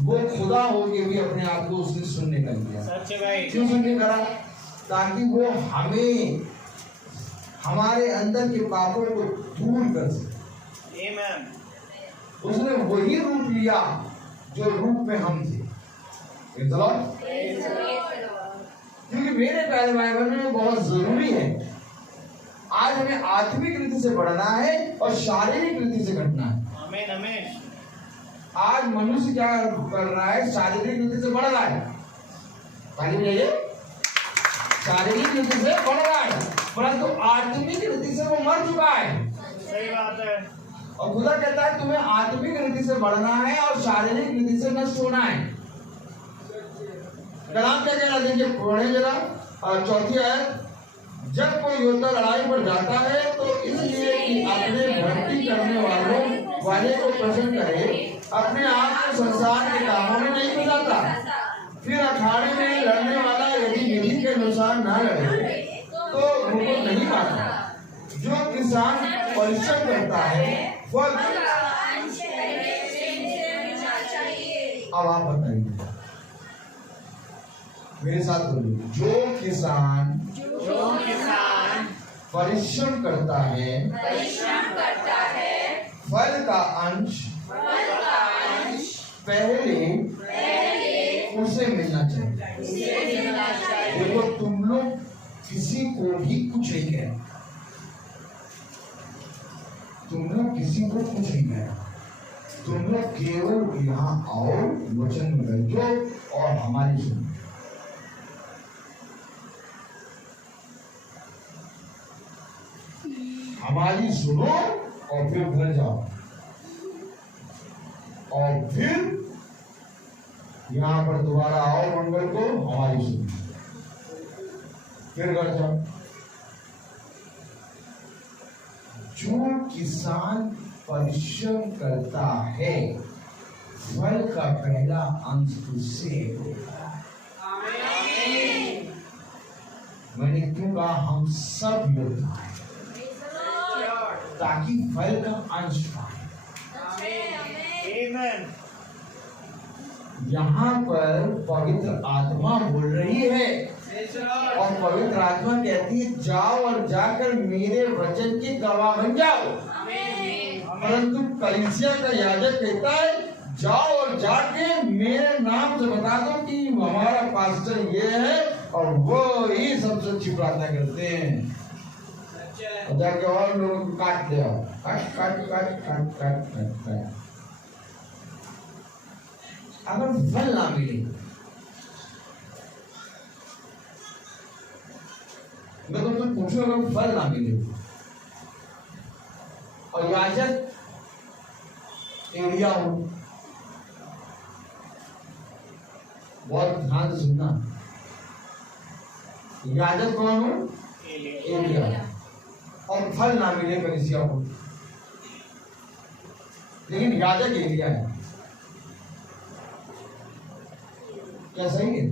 वो खुदा होके भी अपने आप को उसने शून्य कर दिया। क्यों शून्य करा? ताकि वो हमें हमारे अंदर के पापों को दूर कर सके। उसने वही रूप लिया जो रूप में हम थे। क्योंकि मेरे प्यारे भाई बहनों बहुत जरूरी है, आज हमें आत्मिक रीति से बढ़ना है और शारीरिक रीति से घटना है। आज मनुष्य क्या कर रहा है, शारीरिक रीति से बढ़ रहा है, शारीरिक रीति से बढ़ रहा है, परंतु आत्मिक रीति से वो मर चुका है। सही बात है। और खुदा कहता है तुम्हें आत्मिक रीति से बढ़ना है और शारीरिक रीति से नष्ट होना है। कलाम क्या कहना, देखिए पढ़े जरा 4 आयत। जब कोई योद्धा लड़ाई पर जाता है तो इसलिए कि अपने भक्ति करने वाले को प्रसन्न करे, अपने आप को संसार के कामों में नहीं मिलाता। फिर अखाड़े में लड़ने वाला यदि विधि के अनुसार न लड़े तो मुकुट नहीं पाता। जो किसान परिश्रम करता है फल, अब आप बताइए, मेरे साथ बोलिए, जो किसान परिश्रम करता है फल का अंश पहले उसे मिलना चाहिए। देखो तुम लोग किसी को भी कुछ नहीं कह, तुम लोग किसी को कुछ नहीं कह, तुम लोग केवल यहाँ आओ, वचन में बैठो और हमारी सुनो। हमारी सुनो और फिर घर जाओ और फिर यहाँ पर दोबारा आओ मंगल को, हमारी सुनो, फिर घर जाओ। जो किसान परिश्रम करता है फल का पहला अंश उससे होगा। मैंने क्यों कहा हम सब योद्धा हैं, ताकि फल का अंश पाए। यहाँ पर पवित्र आत्मा बोल रही है और पवित्र आत्मा कहती है जाओ और जाकर मेरे वचन की गवाह बन जाओ। परंतु कलीसिया का याजक कहता है जाओ और जाके मेरे नाम से बता दो कि हमारा पास्टर ये है और वो ही सबसे अच्छी प्रार्थना करते हैं। जाके और लोगों को काट ले आओ, काट काट काट काट काट काट काट। अगर फल ना मिले, मैं तुमसे पूछूं, अगर फल ना मिले और याजक एरिया हो, बहुत ध्यान से सुनना, याजक कौन हो? एरिया। और फल ना मिले कलीसिया को, लेकिन याजक एरिया है, क्या सही है?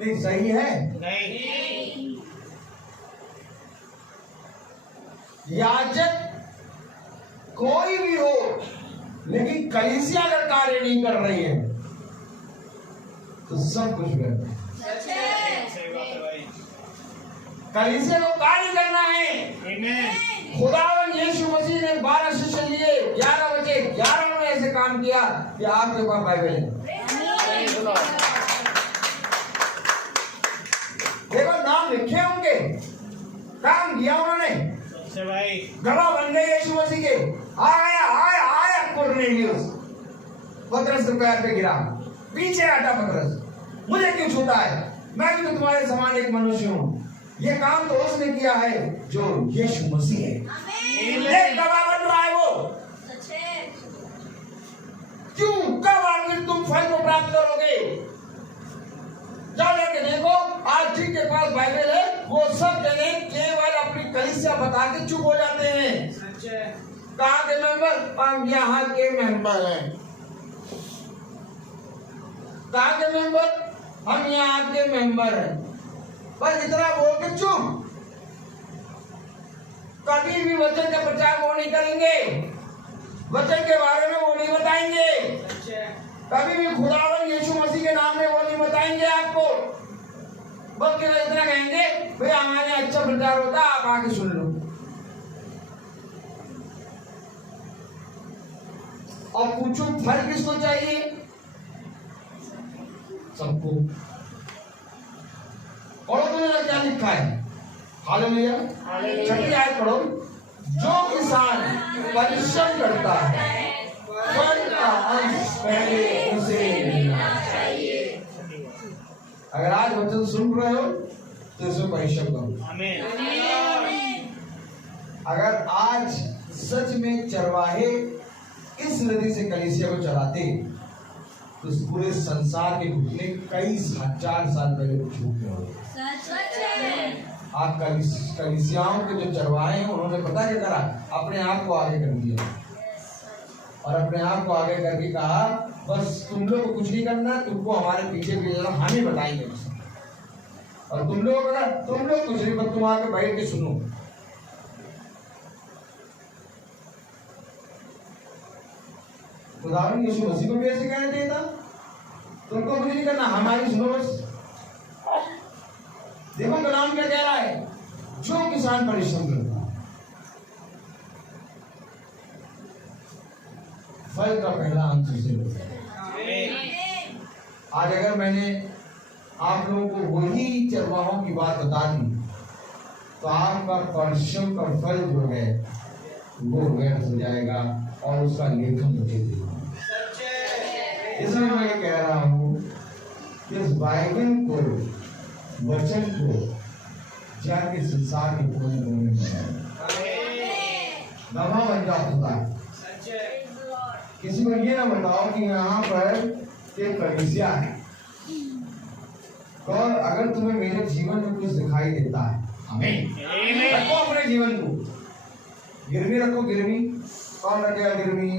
नहीं सही है, नहीं। याजक कोई भी हो, लेकिन कलीसिया अगर कार्य नहीं कर रही है तो सब कुछ व्यर्थ है। कलीसिया को कार्य करना है। खुदावन यीशु मसीह ने 12 शिष्य लिए, 11 बचे, 11 ने ऐसे काम किया कि आपके पास बाइबल है। देखो नाम लिखे होंगे, काम किया उन्होंने, गवाह बन गए यीशु मसीह के। आया आया आया कुरनेलियुस, पतरस के पैर पे गिरा, पीछे हटा पतरस, मुझे क्यों छूता है, मैं भी तो तुम्हारे समान एक मनुष्य हूँ। ये काम तो उसने किया है जो यीशु मसीह है। गवाह बन रहा है वो। क्यों? कब आखिर तुम फल को प्राप्त करोगे? जाओ लेके देखो, आज जिनके पास बाइबल है वो सब जने केवल अपनी कलीसिया बता के चुप हो जाते हैं। कहाँ के मेंबर? हम यहाँ के मेंबर हैं। कहाँ के मेंबर? हम यहाँ के मेंबर हैं। बस इतना बोल के चुप। कभी भी वचन का प्रचार वो नहीं करेंगे, वचन के बारे में वो नहीं बताएंगे, कभी भी खुदावन यीशु मसीह के नाम में वो नहीं बताएंगे आपको। बल्कि वो इतना कहेंगे भाई हमारे अच्छा प्रचार होता, आप आके सुन लो। और पूछो फल किसको चाहिए? सबको। और तुमने क्या लिखा है? हालेलुया। छठी आयत पढ़ो। जो किसान परिश्रम करता है फल का अंश पहले उसे मिलना चाहिए। अगर आज वचन सुन रहे हो तो इसमें परिश्रम करो। अगर आज सच में चरवाहे इस नदी से कलीसिया को चलाते तो इस पूरे संसार के घुटने कई हजार साल पहले झूठ में होते। आप कलीसियाओं के जो चरवाहे हैं उन्होंने पता क्या करा, अपने आप को आगे कर दिया और अपने आप को आगे करके कहा बस तुम लोग को कुछ नहीं करना, तुमको हमारे पीछे भेजना, हम ही बताएंगे। और तुम लोग कुछ नहीं, बस तुम आके बैठ के सुनो। उदाहरण यीशु मसीह को भी ऐसे कहना चाहिए था, तुमको कुछ नहीं करना, हमारी सुनो बस। देखो कलाम क्या कह रहा है, जो किसान परिश्रम करता है फल का पहला अंश उसे मिलता है। आज अगर मैंने आप लोगों को वही चरवाहों की बात बता दी तो आपका परिश्रम का फल जो है वो व्यर्थ हो जाएगा और उसका लेखन दे देगा। इसलिए मैं कह रहा हूँ कि इस बाइबल को, वचन को जाके संसार के कोने कोने में दवा बन जाता है। किसी को ये ना बताओ कि यहाँ पर एक कलीसिया है और अगर तुम्हें मेरे जीवन में कुछ दिखाई देता है, आमीन, रखो अपने जीवन को गिरवी रखो। गिरवी कौन रखेगा? गिरवी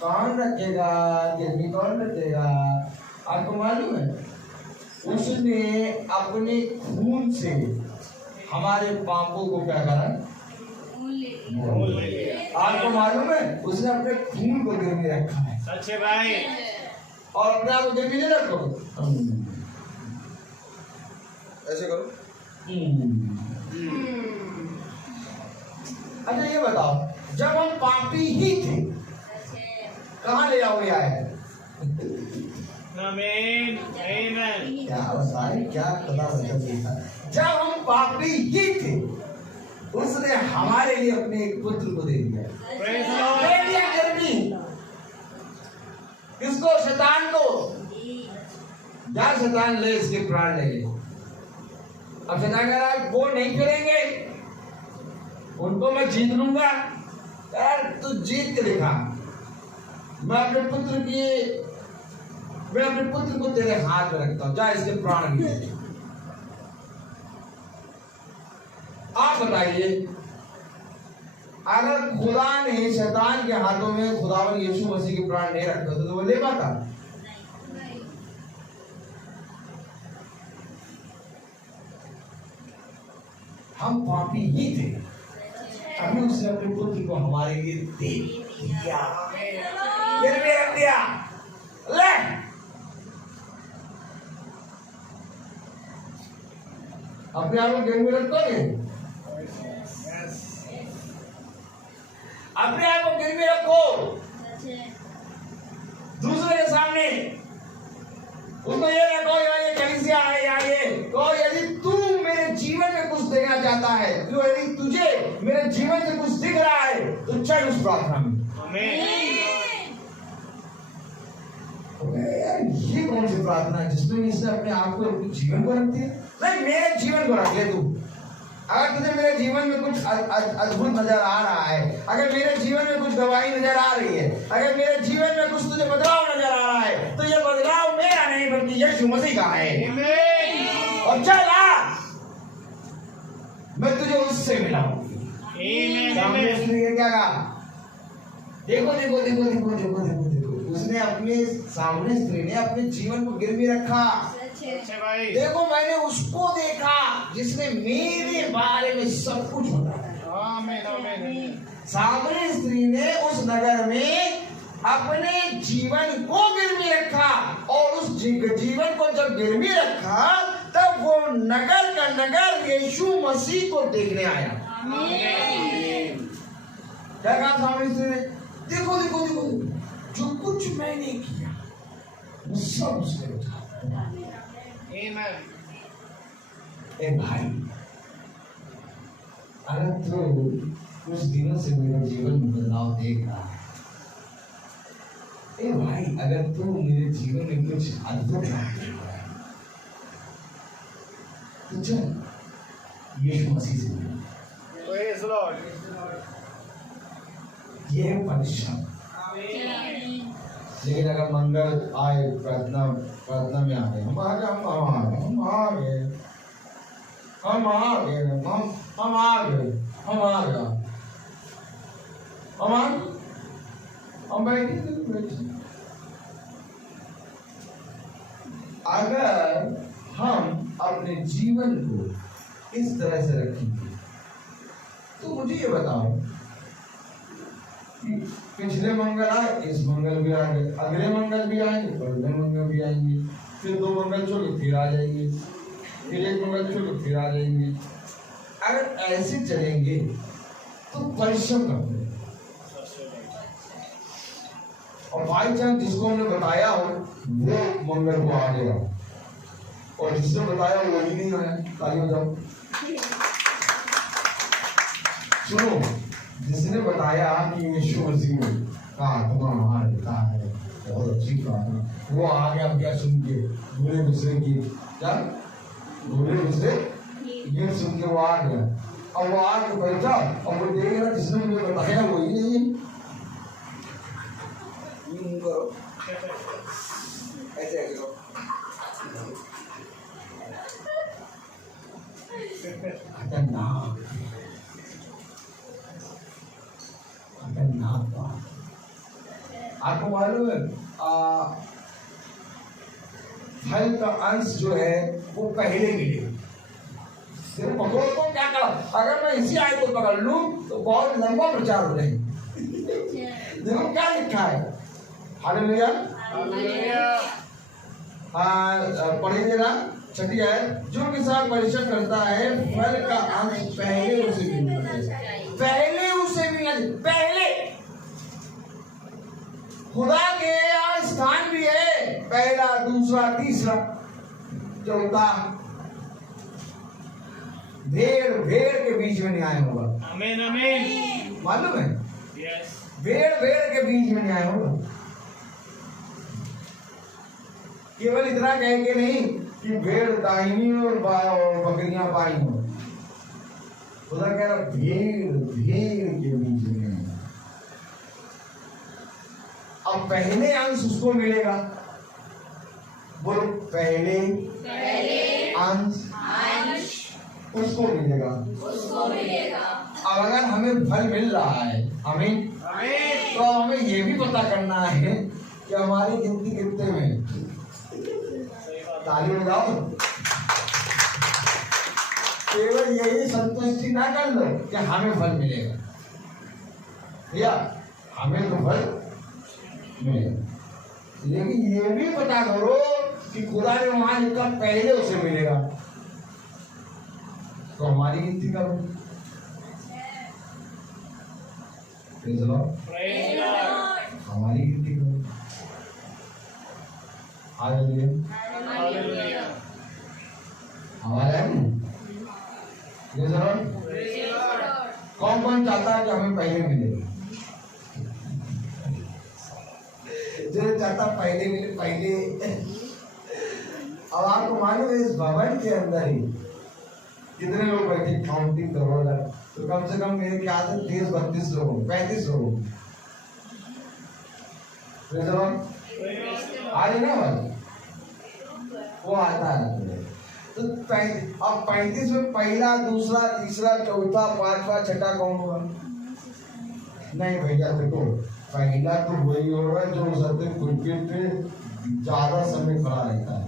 कौन रखेगा? गिरवी कौन रखेगा? आपको मालूम है उसने अपने खून से हमारे पापों को क्या करा? आपको मालूम है उसने अपने खून को गिरवी रखा है। सच्चे भाई। और अपने आप को गिरवी नहीं रखो, ऐसे करो। अच्छा ये बताओ, जब हम पापी ही थे कहाँ ले आओ आए? आमीन, आमीन। क्या बताए, क्या खुदा वचन देता। जब हम पापी ही थे उसने हमारे लिए अपने एक पुत्र को दे दिया। दे दिया गर्मी किसको? शैतान को। जा शैतान ले इसके प्राण ले ले। अब शैतान कह रहा है वो नहीं करेंगे, उनको मैं जीत लूंगा। यार तू जीत के दिखा। मैं अपने पुत्र को तेरे हाथ में रखता हूं, जा इसके प्राण ले। आप बताइए अगर खुदा ने शैतान के हाथों में खुदावन यीशु मसीह के प्राण नहीं रखते तो वो ले पाता? हम पापी ही थे, अभी उसने अपने पुत्र को हमारे लिए दे दिया, गिरवी रख दिया। ले अपने आप को गिरवी रखोगे? अपने आप को गिरवी रखो दूसरे के सामने। उसको ये रखो ये कलीसिया है या ये तो यदि तू मेरे जीवन में कुछ देना चाहता है, तो यदि तुझे मेरे जीवन से कुछ दिख रहा है तो चल उस प्रार्थना में। यार ये कौन सी प्रार्थना है जिसमें इसने अपने आप को अपने जीवन को रख दिया? नहीं, मेरे जीवन को रख ले तू। अगर तुझे मेरे जीवन में कुछ अद्भुत नजर आ रहा है, अगर मेरे जीवन में कुछ गवाही नजर आ रही है, अगर मेरे जीवन में कुछ तुझे बदलाव नजर आ रहा है, तो ये बदलाव मेरा नहीं बल्कि यीशु मसीह का है। और चल आ, मैं तुझे उससे मिलाऊंगी। क्या कहा? देखो देखो देखो देखो देखो देखो देखो, उसने अपने सामने स्त्री ने अपने जीवन को गिरवी रखा। देखो मैंने उसको देखा जिसने मेरे बारे में सब कुछ बताया। सामने स्त्री ने उस नगर में अपने जीवन को गिरवी रखा और उस जीवन को जब गिरवी रखा तब वो नगर का नगर यीशु मसीह को देखने आया। क्या कहा सामने स्त्री ने? देखो देखो देखो जो कुछ मैंने किया वो सब उसने उठाया। ए भाई, अगर तू कुछ दिनों से मेरे जीवन में बदलाव देख रहा है। ए भाई, अगर तू मेरे जीवन में कुछ अद्भुत देख रहा है तो चल यीशु मसीह से मिल। Praise the Lord. ये है परिश्रम। लेकिन अगर मंगल आए, प्रार्थना में आ गए, हम आ गए, हम आ गए, हम आ गए, हम आ गए, हम आ गए, हम आ गए, हम बैठे। अगर हम अपने जीवन को इस तरह से रखेंगे तो मुझे ये बताओ कि पिछले मंगल आए, इस मंगल भी आ गए, अगले मंगल भी आएंगे, अगले मंगल भी आएंगे, फिर 2 मंगल छोड़ फिर आ जाएंगे, फिर 1 मंगल छोड़ फिर आ जाएंगे। अगर ऐसे चलेंगे तो परिश्रम करते हैं, और बाई चांस जिसको हमने बताया हो वो मंगल को आ गया, और जिसने बताया वो ही नहीं आया। ताली बजाओ। सुनो, जिसने बताया कि यीशु मसीह का आत्मा हमारा रहता है, बहुत अच्छी बात है, वो आ गया क्या सुन के, बुरे गुस्से की क्या, बुरे गुस्से ये सुन के वो आ गया। अब वो आके बैठा और वो देख रहा जिसने मुझे बताया वो ही नहीं है। करो ऐसे करो, आपको मालूम है फल का अंश जो है वो पहले मिले। पकड़ो तो क्या करा, अगर मैं इसी आयत को पकड़ लूं तो बहुत लंबा प्रचार हो जाएगा। देखो क्या लिखा है, हालेलुया। पढ़ी देना 6 आयत, जो किसान परिश्रम करता है फल का अंश पहले उसे मिलना चाहिए, पहले उसे मिलना चाहिए। पहले खुदा के यहाँ स्थान भी है, पहला, दूसरा, तीसरा, चौथा। भेड़ के बीच में न्याय होगा। आमीन आमीन। मालूम है? यस। भेड़ के बीच में न्याय होगा। केवल इतना कह के नहीं कि भेड़ दाहिनी और बकरियां बाईं हो। खुदा कह रहा भेड़ के बीच में। अब पहले अंश उसको मिलेगा, बोलो पहले अंश उसको मिलेगा। अब अगर हमें फल मिल रहा है, हमें तो हमें ये भी पता करना है कि हमारी गिनती कितने में। ताली बजाओ। केवल यही संतुष्टि ना कर लो कि हमें फल मिलेगा, या हमें तो फल मिलेगा, लेकिन ये भी पता करो कि खुदा ने वहां लिखा पहले उसे मिलेगा। तो हमारी गिनती करो। हमारी गिनती करो। हालेलुया। हमारा कौन चाहता है कि हमें पहले मिले? जो चाहता पहले मिले, पहले। अब आपको मालूम है इस भवन के अंदर ही कितने लोग बैठे, काउंटिंग करो अगर, तो कम से कम मेरे ख्याल से 30-32 लोग, 35 लोग आ रहे ना भाई, वो आता है। तो अब 35 में पहला, दूसरा, तीसरा, चौथा, पांचवा, छठा कौन हुआ? नहीं भैया, देखो पहला तो वही होगा जो सत्य क्रिकेट पे ज्यादा समय खड़ा रहता है,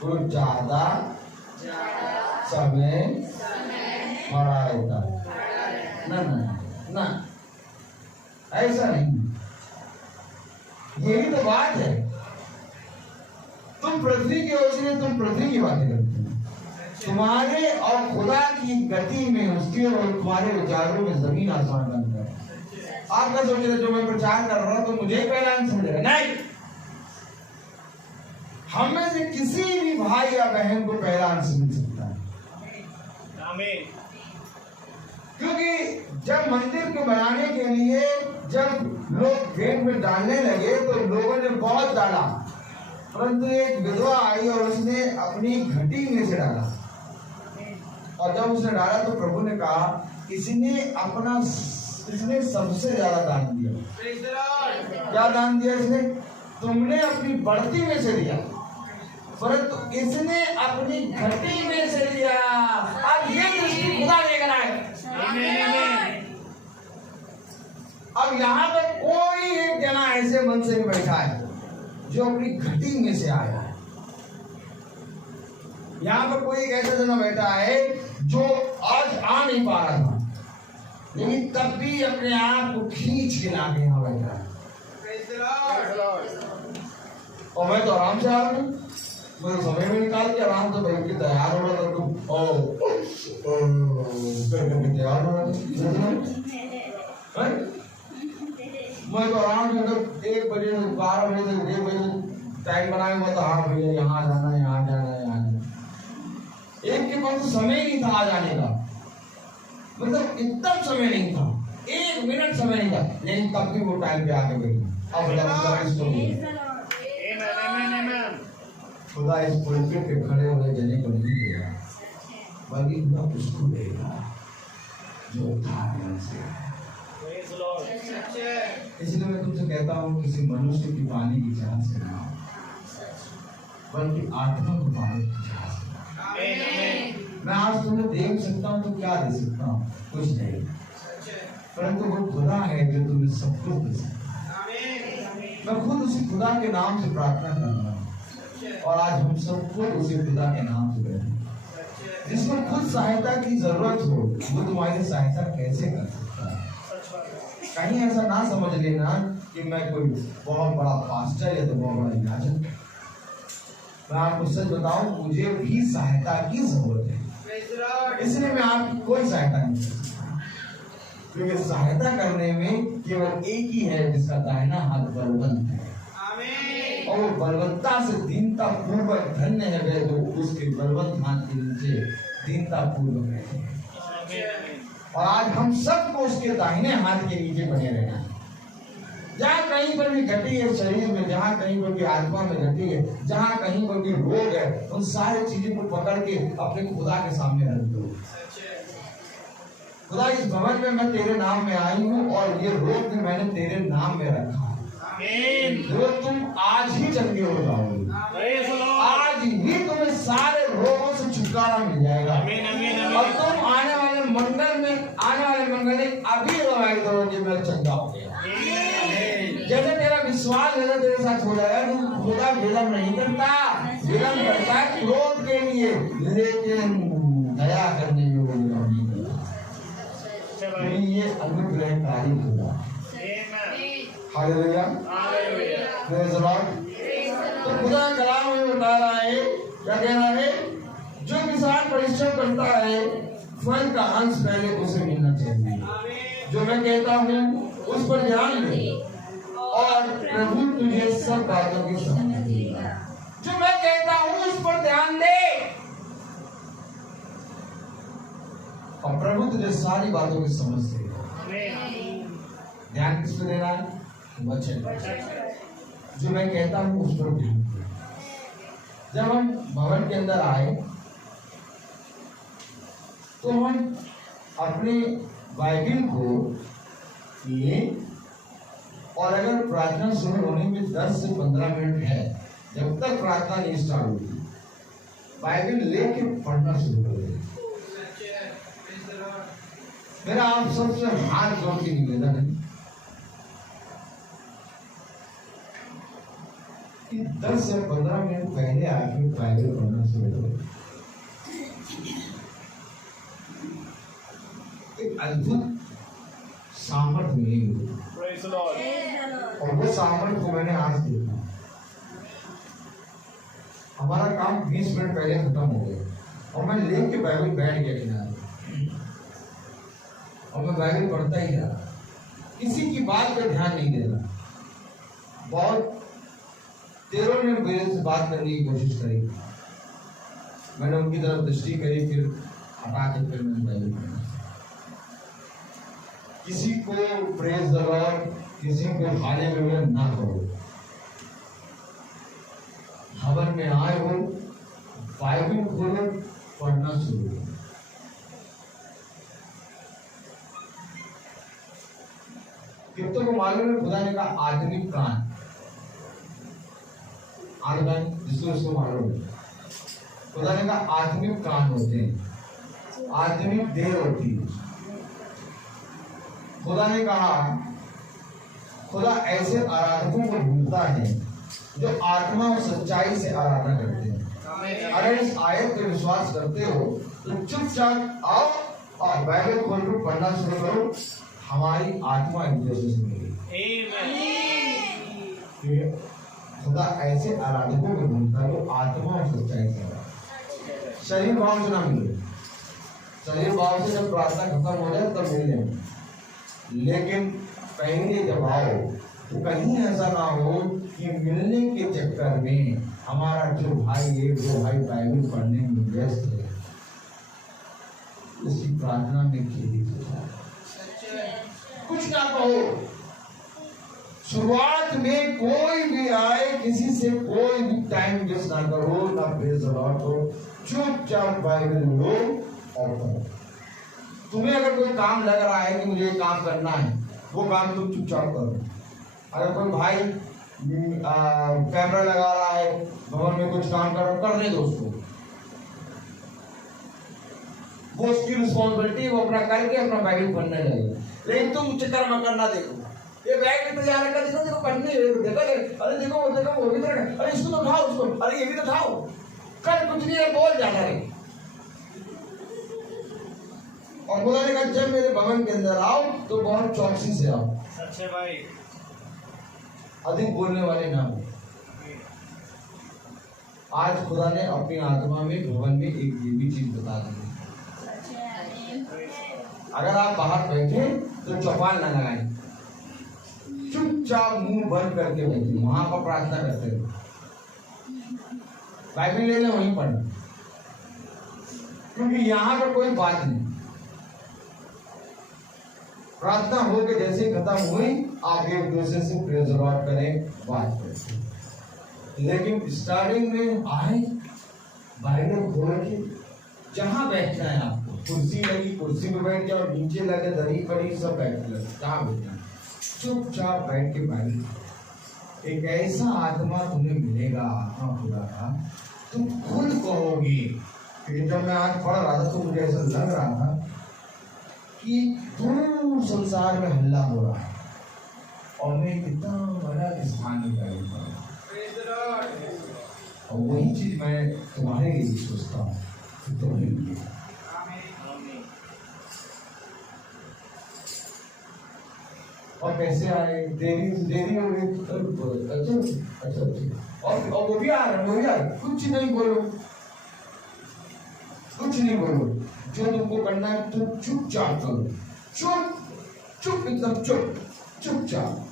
तो ज्यादा समय खड़ा रहता है ना ना ना, ऐसा नहीं। यही तो बात है। तुम पृथ्वी के हो, इसलिए तुम पृथ्वी की बातें करते हो। तुम्हारे और खुदा की गति में, उसके और तुम्हारे विचारों में जमीन आसमान का अंतर है। आप क्या सोच रहे जो मैं प्रचार कर रहा हूं तो मुझे ही पहला अंश मिलेगा? नहीं, हम में से किसी भी भाई या बहन को पहला अंश मिल सकता है। क्योंकि जब मंदिर को बनाने के लिए जब लोग गेट में डालने लगे तो लोगों ने बहुत डाला, परंतु एक विधवा आई और उसने अपनी घटी में से डाला। और जब उसने डाला तो प्रभु ने कहा इसने सबसे ज्यादा दान दिया। क्या दान दिया इसने? तुमने अपनी बढ़ती में से दिया, परंतु इसने अपनी घटी में से दिया। अब ये दृष्टि खुदा देख रहा है। अब यहाँ पर कोई एक जना ऐसे मन से बैठा है जो अपनी घटी में से आया है। यहाँ पर कोई एक ऐसा जना बैठा है जो आज आ नहीं पा रहा था, लेकिन तब भी अपने आप को खींच के लाके यहाँ बैठा है। और मैं तो आराम से आ रहा हूँ, मैं तो समय में निकाल के आराम से बैठ के तैयार हो रहा था। तैयार हो रहा था, मैं तो आराम से 1 बजे 12 बजे से 1 बजे टाइम बनाया हुआ था। हाँ भैया यहाँ जाना है, यहाँ जाना है, यहाँ जाना। एक के पास समय नहीं था आ जाने का, मतलब इतना समय नहीं था, 1 मिनट समय नहीं था, लेकिन तब भी वो टाइम पे आके बैठा। अब खुदा इस पुलपिट पे खड़े हुए जने को नहीं देगा, बल्कि खुदा उसको देगा जो उद्धार से है। इसलिए मैं तुमसे कहता हूँ, किसी मनुष्य की पानी की चाह से ना, बल्कि आत्मा को पानी की चाह से। मैं आज तुम्हें देख सकता हूँ तो क्या दे सकता हूँ? कुछ नहीं, परंतु वो खुदा है जो तुम्हें सब कुछ दे सकता है। मैं खुद उसी खुदा के नाम से प्रार्थना कर रहा हूँ, और आज हम सब खुद उसी खुदा के नाम से बैठे, जिसको खुद सहायता की जरूरत हो, वो तुम्हारी सहायता कैसे कर सकता है? कहीं ऐसा ना समझ लेना कि मैं कोई बहुत बड़ा पास्टर या तो बहुत बड़ा याजक। मैं आपको सच बताऊं, मुझे भी सहायता की जरूरत है, इसलिए मैं आपकी कोई सहायता नहीं कर सकता, क्योंकि सहायता करने में केवल एक ही है जिसका दाहिना हाथ बलवंत है, और वो बलवत्ता से दीनता पूर्वक धन्य है वे जो उसके बलवंत हाथ के नीचे दीनता पूर्वक रहते हैं। और आज हम सबको उसके दाहिने हाथ के नीचे बने रहना है। जहाँ कहीं पर भी घटी है शरीर में, जहाँ कहीं पर भी आत्मा में घटी है, जहाँ कहीं पर भी रोग है, उन सारी चीजों को पकड़ के अपने खुदा के सामने रख दो। खुदा, इस भवन में मैं तेरे नाम में आई हूँ, और ये रोग भी मैंने तेरे नाम में रखा है। जो तुम आज ही चंगे हो जाओगे, आज ही तुम्हें सारे रोगों से छुटकारा मिल जाएगा, और तुम आने वाले मंगल में अभी रवाई करोगे मैं चंगा हो गया। जैसे तेरा विश्वास है तेरे साथ हो जाएगा। तू खुदा विलम्ब नहीं करता, विलम्ब करता है क्रोध के लिए, लेकिन दया करने में वो विलम्ब नहीं करता। ये अनुग्रहकारी खुदा। Hallelujah, praise the Lord. तो खुदा कलाम में बता रहा है, क्या कह रहा है? जो किसान परिश्रम करता है फल का अंश पहले उसे मिलना चाहिए। जो मैं कहता हूँ उस पर ध्यान दे, और प्रभु तुझे सब बातों की समझ देगा। जो मैं कहता हूँ उस पर ध्यान दे, और प्रभु तुझे सारी बातों की समझ देगा। ध्यान किस पे देना है? वचन। जो मैं कहता हूँ उस पर ध्यान दे। जब हम भवन के अंदर आए तो हम अपने बाइबिल को लिए, और अगर प्रार्थना शुरू होने में 10 से 15 मिनट है, जब तक प्रार्थना नहीं स्टार्ट होती, बाइबिल लेके पढ़ना शुरू कर दें। मेरा आप सबसे हाथ जोड़ के निवेदन है कि 10 से 15 मिनट पहले आके बाइबिल पढ़ना शुरू करें। एक अद्भुत सामर्थ मिलेगी, और वो सामर्थ को मैंने आज देखा। हमारा काम 20 मिनट पहले खत्म हो गया, और मैं लेके बाइबिल बैठ गया किनारे, और मैं बाइबिल पढ़ता ही रहा, किसी की बात पे ध्यान नहीं देना। बहुत देरों ने मेरे से बात करने की कोशिश करी, मैंने उनकी तरफ दृष्टि करी, फिर हटा के फिर मैंने बाइबिल पढ़ा। किसी को प्रेज द लॉर्ड, किसी को हालेलुया ना करो। हवन में आए हो, बाइबल खोलो, पढ़ना शुरू करो। कितनों को मालूम है खुदा ने कहा आत्मिक कान, जिसको मालूम है खुदा ने कहा आत्मिक कान होते हैं, आत्मिक देह होती है। खुदा ने कहा खुदा ऐसे आराधकों को ढूंढता है जो आत्मा और सच्चाई से आराधना करते हैं। अगर इस आयत पे विश्वास करते हो तो चुपचाप आओ और बाइबल खोल कर पढ़ना शुरू करो, हमारी आत्मा एक दूसरे से मिलेगी। खुदा ऐसे आराधकों को ढूंढता है जो आत्मा और सच्चाई से आराधना, शरीर भाव से ना मिले। शरीर भाव से जब प्रार्थना खत्म हो जाए तब मिल जाए, लेकिन पहले जब आओ तो कहीं ऐसा ना हो कि मिलने के चक्कर में हमारा जो भाई है वो भाई बाइबल पढ़ने में व्यस्त है, उसकी प्रार्थना में खेदित हो जाए। कुछ ना कहो, शुरुआत में कोई भी आए किसी से कोई भी टाइम वेस्ट ना करो, ना प्रेज द लॉर्ड करो, चुपचाप बाइबल लो और पढ़ो। तुम्हें अगर कोई काम लग रहा है कि मुझे ये काम करना है, वो काम तुम चुपचाप करो। अगर कोई भाई कैमरा लगा रहा है, भवन में कुछ काम करने दो उसको, वो उसकी रिस्पॉन्सिबिलिटी, वो अपना करके अपना बाइबल पढ़ने लगेगा। लेकिन तुम चित्र में करना देखो, ये बैग में तैयार रखा, देखो देखो पढ़ने देखो, अरे देखो वो भी तो, अरे इसको तो उठाओ, उसको अरे ये भी तो उठाओ, कर कुछ नहीं है, बोल जाता है। और खुदा ने कहा जब मेरे भवन के अंदर आओ तो बहुत चौकसी से आओ। सच्चे भाई, अधिक बोलने वाले ना हो। आज खुदा ने अपनी आत्मा में भवन में एक ये भी चीज बता दी, अगर आप बाहर बैठे तो चौपाल ना लगाएं, चुपचाप मुंह बंद करके बैठे, वहां पर प्रार्थना करते रहो, बाइबल ले लें वहीं पढ़ना, क्योंकि यहाँ पर कोई बात नहीं। प्रार्थना हो के जैसे खत्म हुई, आप एक दूसरे से प्रेज द लॉर्ड करें, बात करें। लेकिन स्टार्टिंग में आए, बाइबल खोल के जहां बैठना है आपको, कुर्सी लगी कुर्सी पे बैठ जाओ, नीचे लगे दरी पड़ी सब बैठ लगे, जहां बैठना है चुपचाप बैठ के बाइबल। एक ऐसा आत्मा तुम्हें मिलेगा, आत्मा खुदा का, तुम खुद कहोगे कि जब मैं आज पढ़ रहा था तो मुझे ऐसा लग रहा था कि दूर संसार में हल्ला हो रहा है और मैं कितना बड़ा स्थान में बैठ रहा हूं, और वही चीज मैं तुम्हारे लिए सोचता हूँ कि तुम्हें लिए। और कैसे आए, देरी हो गई, अच्छा और वो भी आ रहा है, कुछ नहीं बोलो, कुछ नहीं बोलो, जो तुमको करना है तुम चुपचाप करो, चुप एकदम चुपचाप।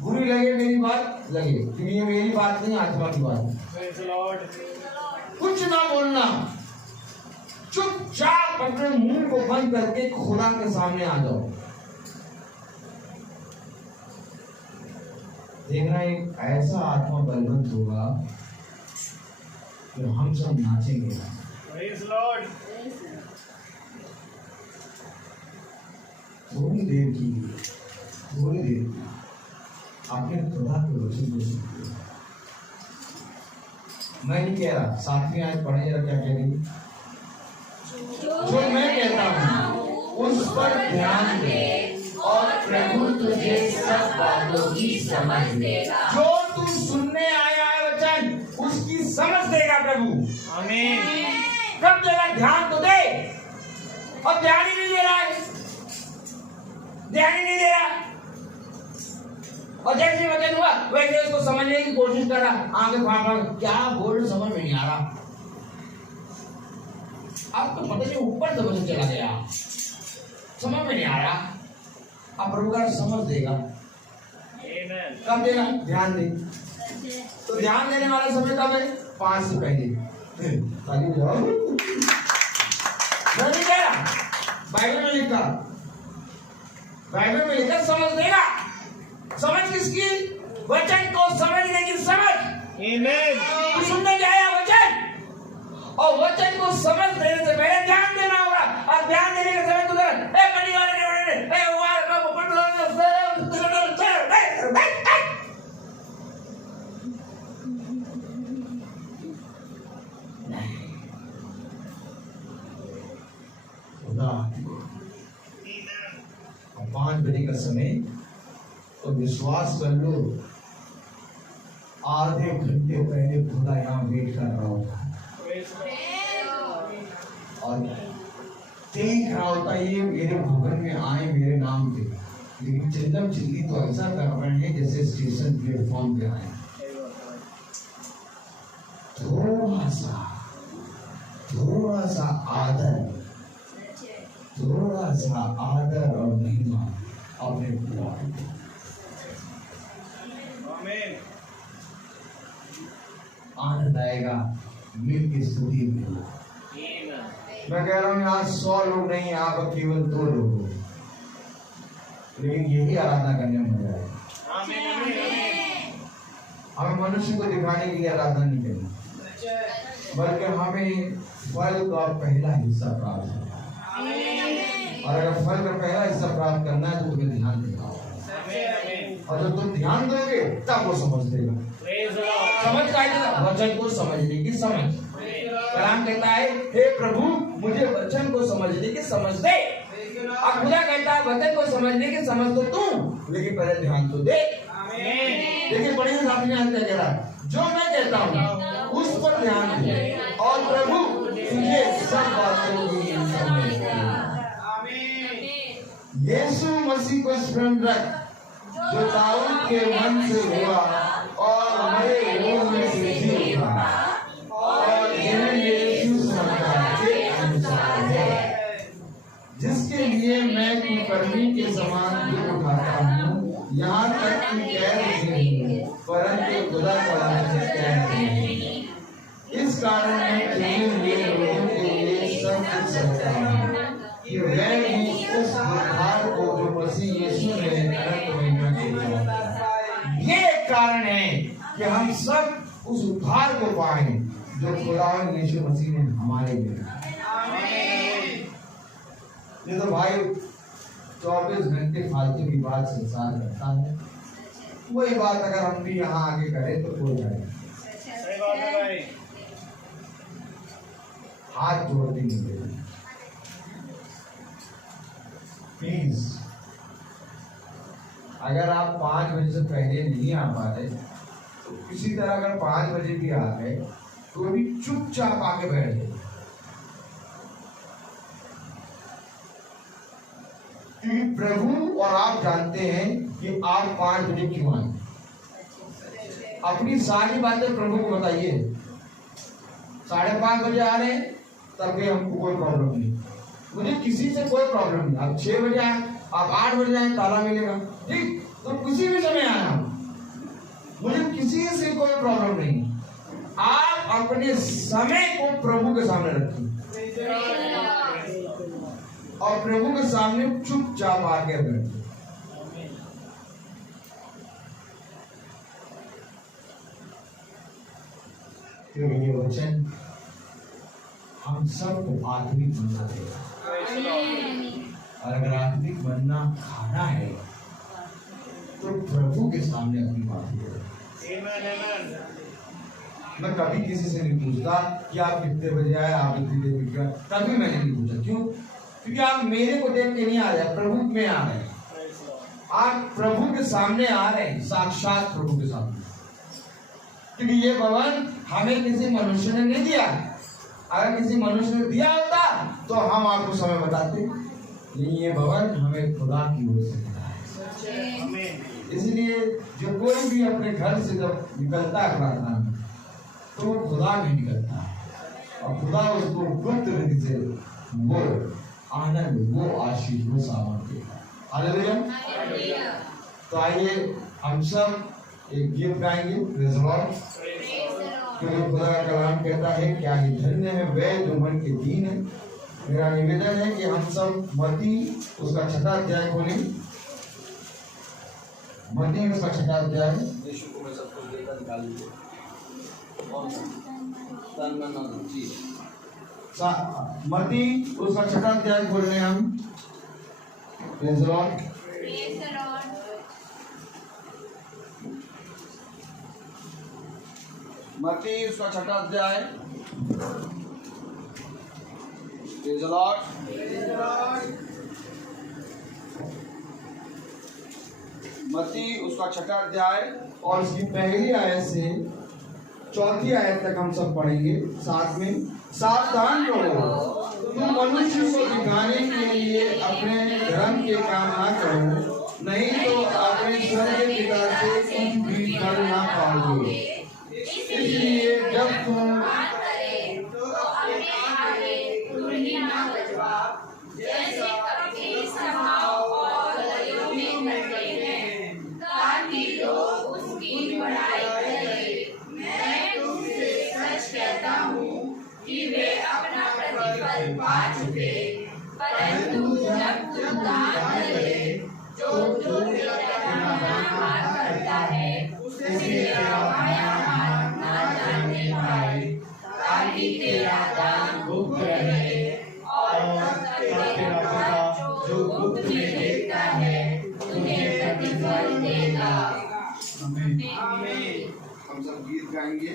बुरी लगे मेरी बात लगे, क्योंकि ये मेरी बात नहीं, आत्मा की बात है। कुछ ना बोलना, चुपचाप अपने मुंह को बंद करके खुदा के सामने आ जाओ। देखना एक ऐसा आत्मा बलवंत होगा कि हम सब नाचेंगे। थोड़ी देर की आपने खुदा के वचन को सुनिए। मैं नहीं कह रहा, सातवीं आयत पढ़े जरा क्या कह रही, जो मैं कहता हूँ उस पर ध्यान दे और प्रभु तुझे सब बातों की समझ देगा। जो तू सुनने आया है वचन, उसकी समझ देगा प्रभु। आमीन। कब देगा? ध्यान तो दे, अब ध्यान ही नहीं दे रहा है, ध्यान ही नहीं दे रहा। और जैसे वचन हुआ वैसे उसको समझने की कोशिश कर रहा, आगे फाड़ क्या बोल समझ में नहीं आ रहा। अब तो पता नहीं ऊपर से वचन चला गया, समझ में नहीं आ रहा। अब प्रभु का समझ देगा, कब देगा? ध्यान दे। तो ध्यान देने वाला समय कब है? 5 से पहले। ताली बजाओ। मैं नहीं कह रहा, बाइबल में लिखा बाइबल में लिखा समझ देगा। समझ किसकी? वचन को समझने की समझ। आमीन। सुनने के आया वचन, और वचन को समझ देने से पहले ध्यान देना होगा। और ध्यान देने के समय तो खुदा 5 बजे का समय, तो विश्वास कर लो आधे घंटे पहले खुदा यहाँ वेट कर रहा होता और देख रहा होता ये मेरे भवन में आए मेरे नाम पे, लेकिन चिल्लम चिल्ली तो ऐसा कर रहे हैं जैसे स्टेशन प्लेटफॉर्म पे आए। थोड़ा सा आदर और महिमा अपने खुदा को। आमीन। आनंद आएगा मिल के स्तुति में। मैं कह रहा हूँ यहाँ 100 लोग नहीं, यहाँ पर केवल 2 लोग हो, लेकिन यही आराधना करने में मजा आएगा। हमें मनुष्य को दिखाने के लिए आराधना नहीं करनी, बल्कि हमें फल का पहला हिस्सा प्राप्त करना है। और अगर फल का पहला हिस्सा प्राप्त करना है तो तुम्हें ध्यान देना होगा, और जब तुम ध्यान दोगे तब वो समझ देगा। समझ का वचन को समझने की समझ। कलाम कहता है हे प्रभु मुझे वचन को समझने की समझ दे। अब खुदा कहता है वचन को समझने की समझ तो तू, लेकिन पहले ध्यान तो दे। लेकिन बड़ी सामने आते कह रहा जो मैं कहता हूँ उस पर ध्यान दे, और प्रभु तुझे सब बातों की समझ दे। यीशु मसीह को स्मरण रख जो दाऊद के मन से हुआ और मरे हुओं में से जी उठा, और यह यीशु समाचार के अनुसार है, जिसके लिए मैं कुकर्मी के समान दुख उठाता हूँ, यहाँ तक कि कैद नहीं हूँ, परंतु खुदा का से कैद नहीं। इस कारण मैं चुने हुए लोगों के लिए सब कुछ सहता हूँ कि वे भी उस उद्धार को जो मसीह यीशु ने अनंत महिमा के लिए। ये कारण है कि हम सब उस उद्धार को पाएं जो खुदावंद यीशु मसीह ने हमारे लिए। ये तो भाई 24 घंटे फालतू की बात संसार करता है, वही बात अगर हम भी यहाँ आगे करें तो कोई जाएगा। सही बात है भाई। हाथ जोड़ते नहीं प्लीज। अगर आप 5 बजे से पहले नहीं आ पा रहे तो किसी तरह अगर 5 बजे भी आ गए तो भी चुपचाप आके बैठ जाए, क्योंकि प्रभु और आप जानते हैं कि आप 5 बजे क्यों आए। अपनी सारी बातें प्रभु को बताइए। 5:30 बजे आ रहे हैं तब भी हमको कोई प्रॉब्लम नहीं, मुझे किसी से कोई प्रॉब्लम नहीं। आप 6 बजे आए, आप 8 बजे आए, ताला मिलेगा, ठीक। तो किसी भी समय आया, मुझे किसी से कोई प्रॉब्लम नहीं। आप अपने समय को प्रभु के सामने रखिए और प्रभु के सामने चुपचाप आके बैठिए। क्योंकि ये वचन हम सबको आत्मिक बनना देगा, और अगर आत्मिक बनना खाना है तो प्रभु के सामने अपनी बात करें। मैं कभी किसी से नहीं पूछता कि आप कितने बजे आए, आप इतनी देर में क्या, कभी मैंने नहीं पूछा। क्यों? क्योंकि आप मेरे को देख के नहीं आ रहे, प्रभु में आ रहे हैं। आप प्रभु के सामने आ रहे हैं, साक्षात प्रभु के सामने। क्योंकि ये भवन हमें किसी मनुष्य ने नहीं दिया। अगर किसी मनुष्य ने दिया होता तो हम आपको समय बताते, लेकिन ये भवन हमें खुदा की ओर से मिला है। इसलिए जो कोई भी अपने घर से जब निकलता है प्रार्थना में तो वो खुदा में निकलता है, और खुदा उसको गुप्त रीति से वो आनंद, वो आशीष, वो सामर्थ्य देता है। हालेलुया। तो आइए हम सब एक गीत गाएंगे, प्रेज़ लॉर्ड। क्योंकि खुदा का कलाम कहता है क्या ही धन्य है वे जो मन के दीन है। मेरा निवेदन है कि हम सब मत्ती उसका 6वां अध्याय खोलें मत्ती उसका 6वां अध्याय यीशु को मैं सब कुछ देकर निकाल लीजिए। कौन सा? तन मन धन जी। मत्ती उसका 6वां अध्याय बोल रहे हैं हम। Praise the Lord. मत्ती उसका 6वां अध्याय। Praise the Lord. मत्ती उसका 6वां अध्याय और इसकी पहली आयत से 4थी आयत तक हम सब पढ़ेंगे साथ में। सावधान रहो, तुम मनुष्य को दिखाने के लिए अपने धर्म के काम ना करो, नहीं तो अपने स्वर्गीय पिता से कुछ भी कर ना पाओगे। इसलिए जब तुम परंतु जब तुम दान करे, जो करता है उसे तेरा बायां हाथ ना जानने पाए, ताकि तेरा दान गुप्त रहे, और तेरा पिता जो गुप्त में देखता है तुम्हें प्रतिफल देगा। आमीन। हम सब गीत गाएंगे।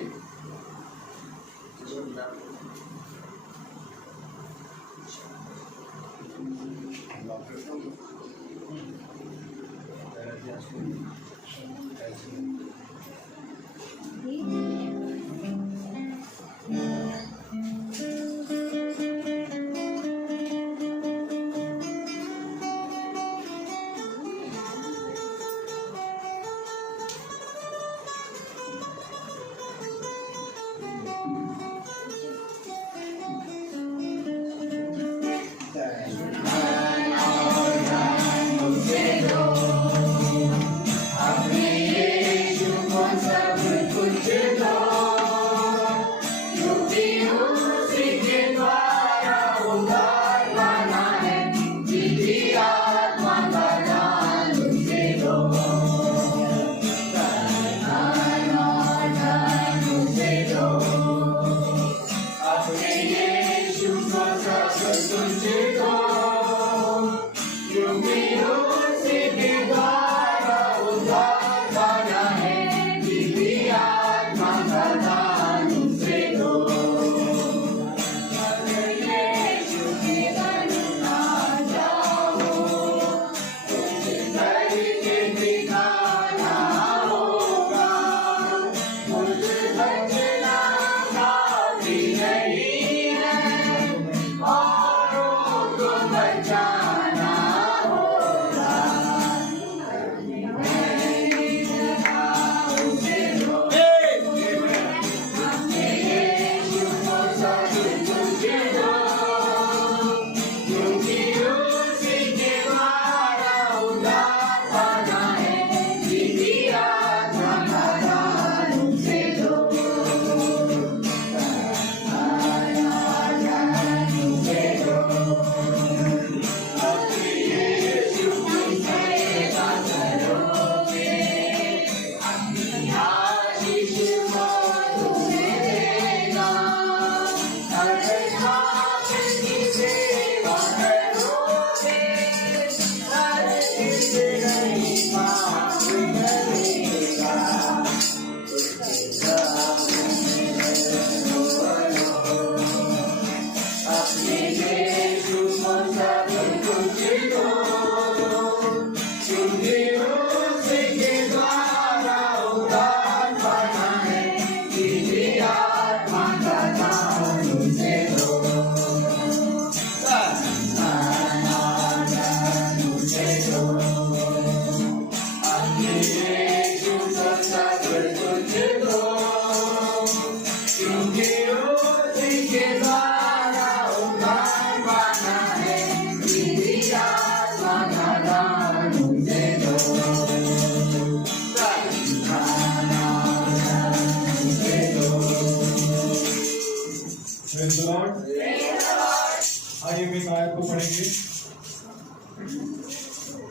आइए हम एक आयत को पढ़ेंगे।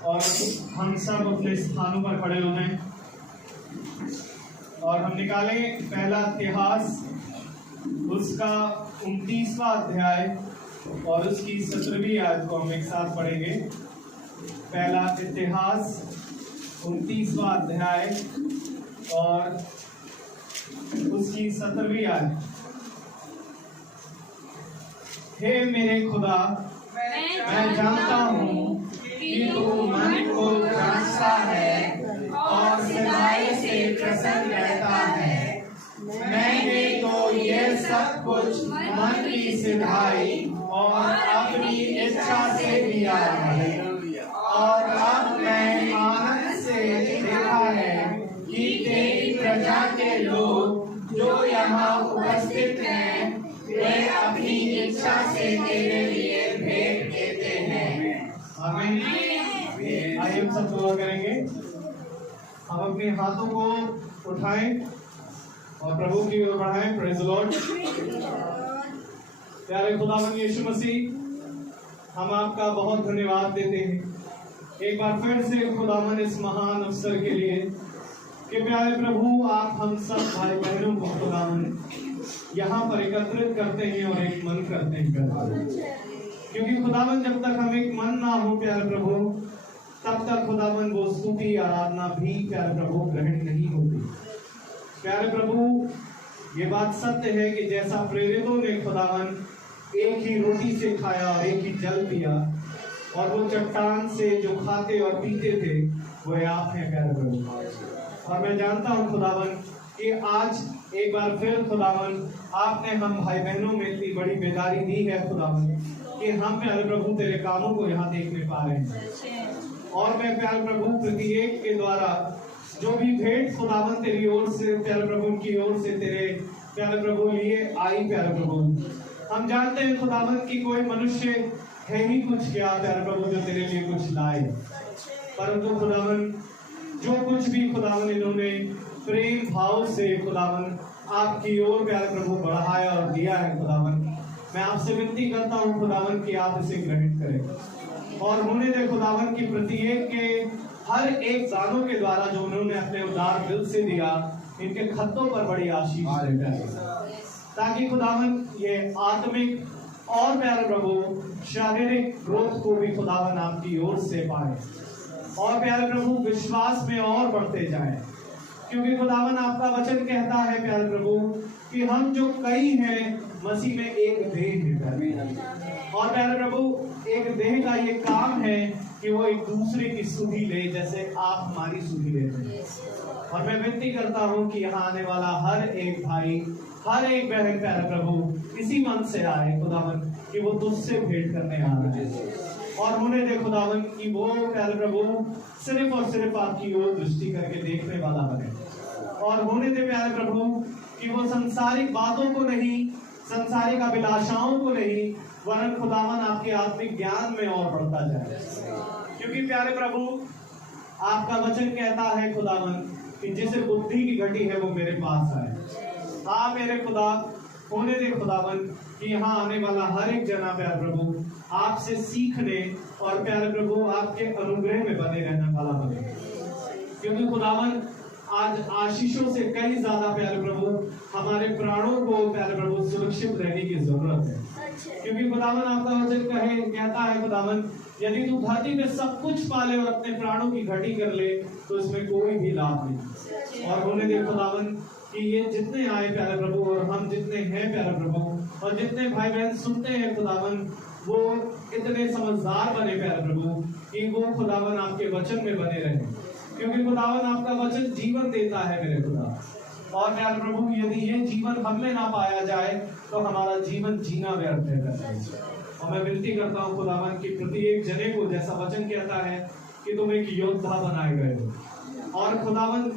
और हम सब अपने स्थानों पर खड़े हो जाएं और हम निकालें पहला इतिहास उसका 29वां अध्याय और उसकी 17वीं आयत को हम एक साथ पढ़ेंगे। पहला इतिहास 29वां अध्याय और उसकी 17वीं आयत। हे मेरे खुदा, मैं जानता हूँ कि तू मन को जांचता है और सच्चाई से प्रसन्न रहता है। मैंने तो ये सब कुछ मन की सिधाई और अपनी इच्छा से किया है और अब मैं आनंद से देखा है कि तेरी प्रजा के लोग जो यहाँ उपस्थित हैं वे अपनी इच्छा से तेरे लिए भेंट देते हैं। आमीन। आइए हम सब दुआ करेंगे। हम अपने हाथों को उठाएं और प्रभु की ओर बढ़ाएं। Praise the Lord. प्यारे खुदावंद यीशु मसीह, हम आपका बहुत धन्यवाद देते हैं एक बार फिर से खुदावंद इस महान अवसर के लिए कि प्यारे प्रभु आप हम सब भाई बहनों को खुदावंद यहाँ पर एकत्रित करते हैं और एक मन करते हैं। क्योंकि खुदावंद जब तक हम एक मन ना हो प्यारे प्रभु, तब तक खुदावंद वो स्तुति आराधना भी प्यारे प्रभु ग्रहण नहीं होती। प्यारे प्रभु, ये बात सत्य है कि जैसा प्रेरितों ने खुदावंद एक ही रोटी से खाया और एक ही जल पिया और वो चट्टान से जो खाते और पीते थे वो आप हैं प्यारे प्रभु। और मैं जानता हूँ खुदावंद कि आज एक बार फिर खुदावंद आपने हम भाई बहनों में इतनी बड़ी बेदारी दी है खुदावंद कि हम प्यारे प्रभु तेरे कामों को यहाँ देखने पा रहे हैं। और मैं प्यारे प्रभु प्रत्येक के द्वारा जो भी भेंट खुदावंद तेरी ओर से प्यारे प्रभु की ओर से तेरे प्यारे प्रभु लिए आई प्यारे प्रभु, हम जानते हैं खुदावंद की कोई मनुष्य है ही कुछ क्या प्यारे प्रभु जो तेरे लिए कुछ लाए, परंतु खुदावंद जो कुछ भी खुदावंद इन्होंने प्रेम भाव से खुदावंद आपकी ओर प्यारे प्रभु बढ़ाया और दिया है खुदावंद, मैं आपसे विनती करता हूँ खुदावंद कि आप इसे ग्रहण करें और होने दे खुदावंद की प्रत्येक के हर एक दानों के द्वारा जो उन्होंने अपने उदार दिल से दिया, इनके खतों पर बड़ी आशीष ताकि खुदावंद ये आत्मिक और प्यारे प्रभु शारीरिक ग्रोथ को भी खुदावंद आपकी ओर से पाए और प्यारे प्रभु विश्वास में और बढ़ते जाए। क्योंकि खुदावंद आपका वचन कहता है प्यारे प्रभु कि हम जो कई हैं मसीह में एक देह है और प्यारे प्रभु एक देह का ये काम है कि वो एक दूसरे की सुधि ले जैसे आप हमारी सुधि लेते हैं। और मैं विनती करता हूँ कि यहाँ आने वाला हर एक भाई हर एक बहन प्यारे प्रभु इसी मन से आए खुदावंद कि वो तुझसे भेंट करने आ रहे हैं और होने दे खुदावंद कि वो प्यारे प्रभु सिर्फ और सिर्फ आपकी ओर दृष्टि करके देखने वाला बने और होने दे प्यारे प्रभु कि वो संसारिक बातों को नहीं, संसारिक अभिलाषाओं को नहीं, वरन खुदावन आपके आत्मिक ज्ञान में और बढ़ता जाए। क्योंकि प्यारे प्रभु आपका वचन कहता है खुदावन कि जिसे बुद्धि की घटी है वो मेरे पास आए। हाँ मेरे खुदा, होने दे खुदावन कि यहाँ आने वाला हर एक जना प्यारे प्रभु आपसे सीखने और प्यारे प्रभु आपके अनुग्रह में बने रहने वाला बने। क्योंकि खुदावन आज आशीषों से कई ज्यादा प्यारे प्रभु हमारे प्राणों को प्यारे प्रभु सुरक्षित रहने की जरूरत है। क्योंकि खुदावन आपका वचन कहता है खुदावन यदि तू धरती में सब कुछ पाले और अपने प्राणों की घटी कर ले तो इसमें कोई भी लाभ नहीं। और होने दे खुदावन कि ये जितने आए प्यारे प्रभु और हम जितने हैं प्यारे प्रभु और जितने भाई बहन सुनते हैं खुदावन वो इतने समझदार बने प्यारे प्रभु कि वो खुदावन आपके वचन में बने रहे। क्योंकि खुदावन आपका वचन जीवन देता है मेरे खुदा। और प्यारे प्रभु यदि ये जीवन हम में ना पाया जाए तो हमारा जीवन जीना व्यर्थ है। और मैं विनती करता हूँ खुदावन की प्रत्येक जने को जैसा वचन कहता है कि तुम एक योद्धा बनाए गए हो और खुदावन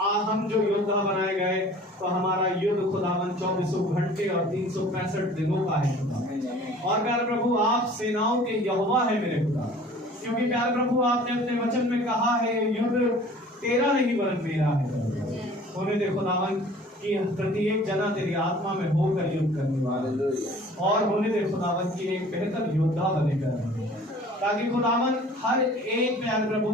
हम जो योद्धा बनाए गए तो हमारा युद्ध खुदावन 24 घंटे और 365 दिनों का है खुदा। और प्यारे प्रभु आप सेनाओं के यहोवा है मेरे खुदा। क्योंकि प्यारे प्रभु आपने अपने वचन में कहा है युद्ध तेरा नहीं वरन मेरा है। होने दे खुदावन कि प्रत्येक जना तेरी आत्मा में होकर युद्ध करने वाले और होने दे खुदावन की एक बेहतर योद्धा बनेकर ताकि खुदावन हर एक प्यारे प्रभु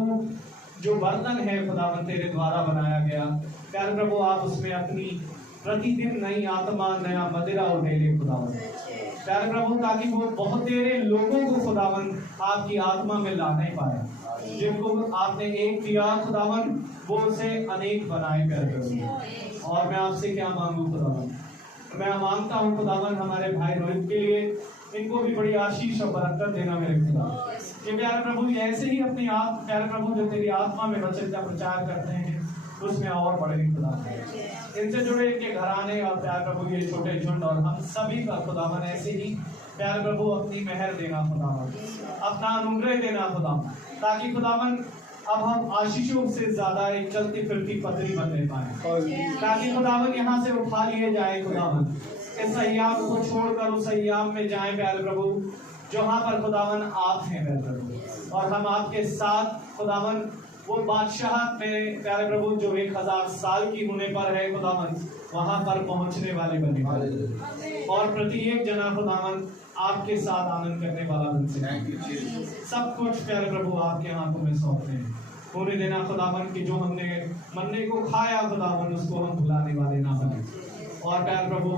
जो बर्तन है खुदावन तेरे द्वारा बनाया गया, प्यारे प्रभु आप उसमें अपनी प्रतिदिन नई आत्मा, नया मदिरा उठेले खुदावन प्यारे प्रभु, ताकि वो बहुत तेरे लोगों को खुदावन आपकी आत्मा में ला नहीं पाया, जिनको आपने एक दिया खुदावन वो उसे अनेक बनाए प्यारे प्रभु। और मैं आपसे क्या मांगू खुदावन, मैं मांगता हूँ खुदावन हमारे भाई रोहित के लिए, इनको भी बड़ी आशीष और बरकत देना मेरे खुदा। ये प्यारे प्रभु ऐसे ही अपनी आप प्यारे प्रभु जो तेरी आत्मा में वचन का प्रचार करते हैं उसमें और बड़े खुदा, इनसे जुड़े इनके घराने और प्यारे प्रभु ये छोटे झुंड और हम सभी का खुदावन ऐसे ही प्यारे प्रभु अपनी मेहर देना खुदावन, अपना अनुग्रह देना खुदावन, ताकि खुदावन अब हम आशीषों से ज्यादा एक चलती फिरती पत्री बनने पाए, ताकि खुदावन यहाँ से उठा लिए जाए खुदावन, इस अय्याम को छोड़कर उस अय्याम में जाए प्यारे प्रभु जहाँ पर खुदावन आप हैं प्यारे प्रभु, और हम आपके साथ खुदावन वो बादशाह में प्यारे प्रभु जो 1000 साल की होने पर है खुदावन वहां पर पहुंचने वाले बने, और प्रत्येक जना खुदावन आपके साथ आनंद करने वाला बन सके। सब कुछ प्यारे प्रभु आपके हाथों में सौंपते हैं, होने देना खुदावन की जो हमने मन्ने को खाया खुदावन उसको हम भुलाने वाले ना बने, और प्यारे प्रभु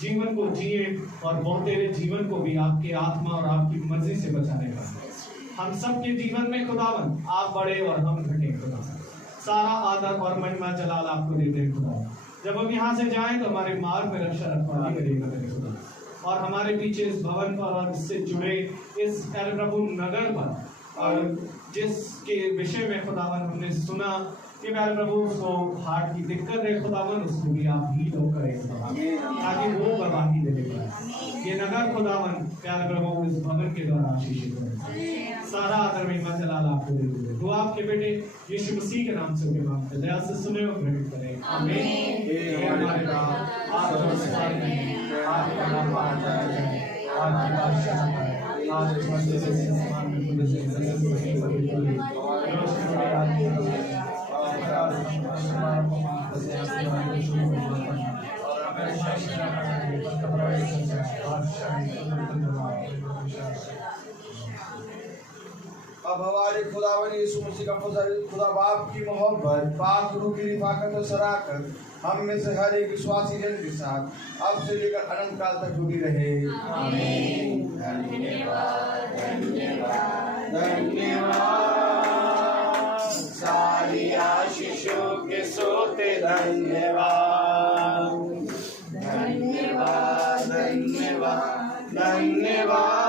जीवन को जिए और बहुत तेरे जीवन को भी आपके आत्मा और आपकी मर्जी से बचाने का हम सबके जीवन में खुदावन आप बड़े और हम घटे खुदावन, सारा आदर और महिमा जलाल आपको देते हैं खुदावन। जब हम यहाँ से जाएं तो हमारे मार्ग में रक्षा रखवाली करेगा मेरे खुदा, और हमारे पीछे इस भवन पर और इससे जुड़े इस प्यारे प्रभु नगर पर और जिसके विषय में खुदावन हमने सुना कि प्यारे प्रभु उसको हार्ट की दिक्कत है खुदावन उसको भी आप ही लोग करें खुदावन, ताकि वो गवाही दे पाए। ये नगर खुदावन प्यारे प्रभु इस भवन के द्वारा आशीषित करें, सारा आदर महिमा जलाल आपको दे दे। तो आपके बेटे यीशु मसीह के नाम से उनके मांगते दया से सुने और ग्रहण करें, आमीन। हे हमारे पिता आपका स्वर्ग में आपका नाम पाया जाए, आपकी बादशाही आए, आपकी मर्जी से आसमान में पूरे से जमीन पर भी पवित्र हो, रोशनी में आती है और आसमान को माफ से आसमान को छू और हमें शांति रखना पर कपड़े से बादशाही अब हमारे खुदावन यीशु मसीह का खुदा बाप की मोहब्बत, पाक रूह की रिफाकत और शराकत हम में से हर एक विश्वासी जन के साथ अब से लेकर अनंत काल तक जुड़ी रहे, आमीन। धन्यवाद धन्यवाद धन्यवाद, सारी आशीषों के सोते धन्यवाद धन्यवाद धन्यवाद धन्यवाद।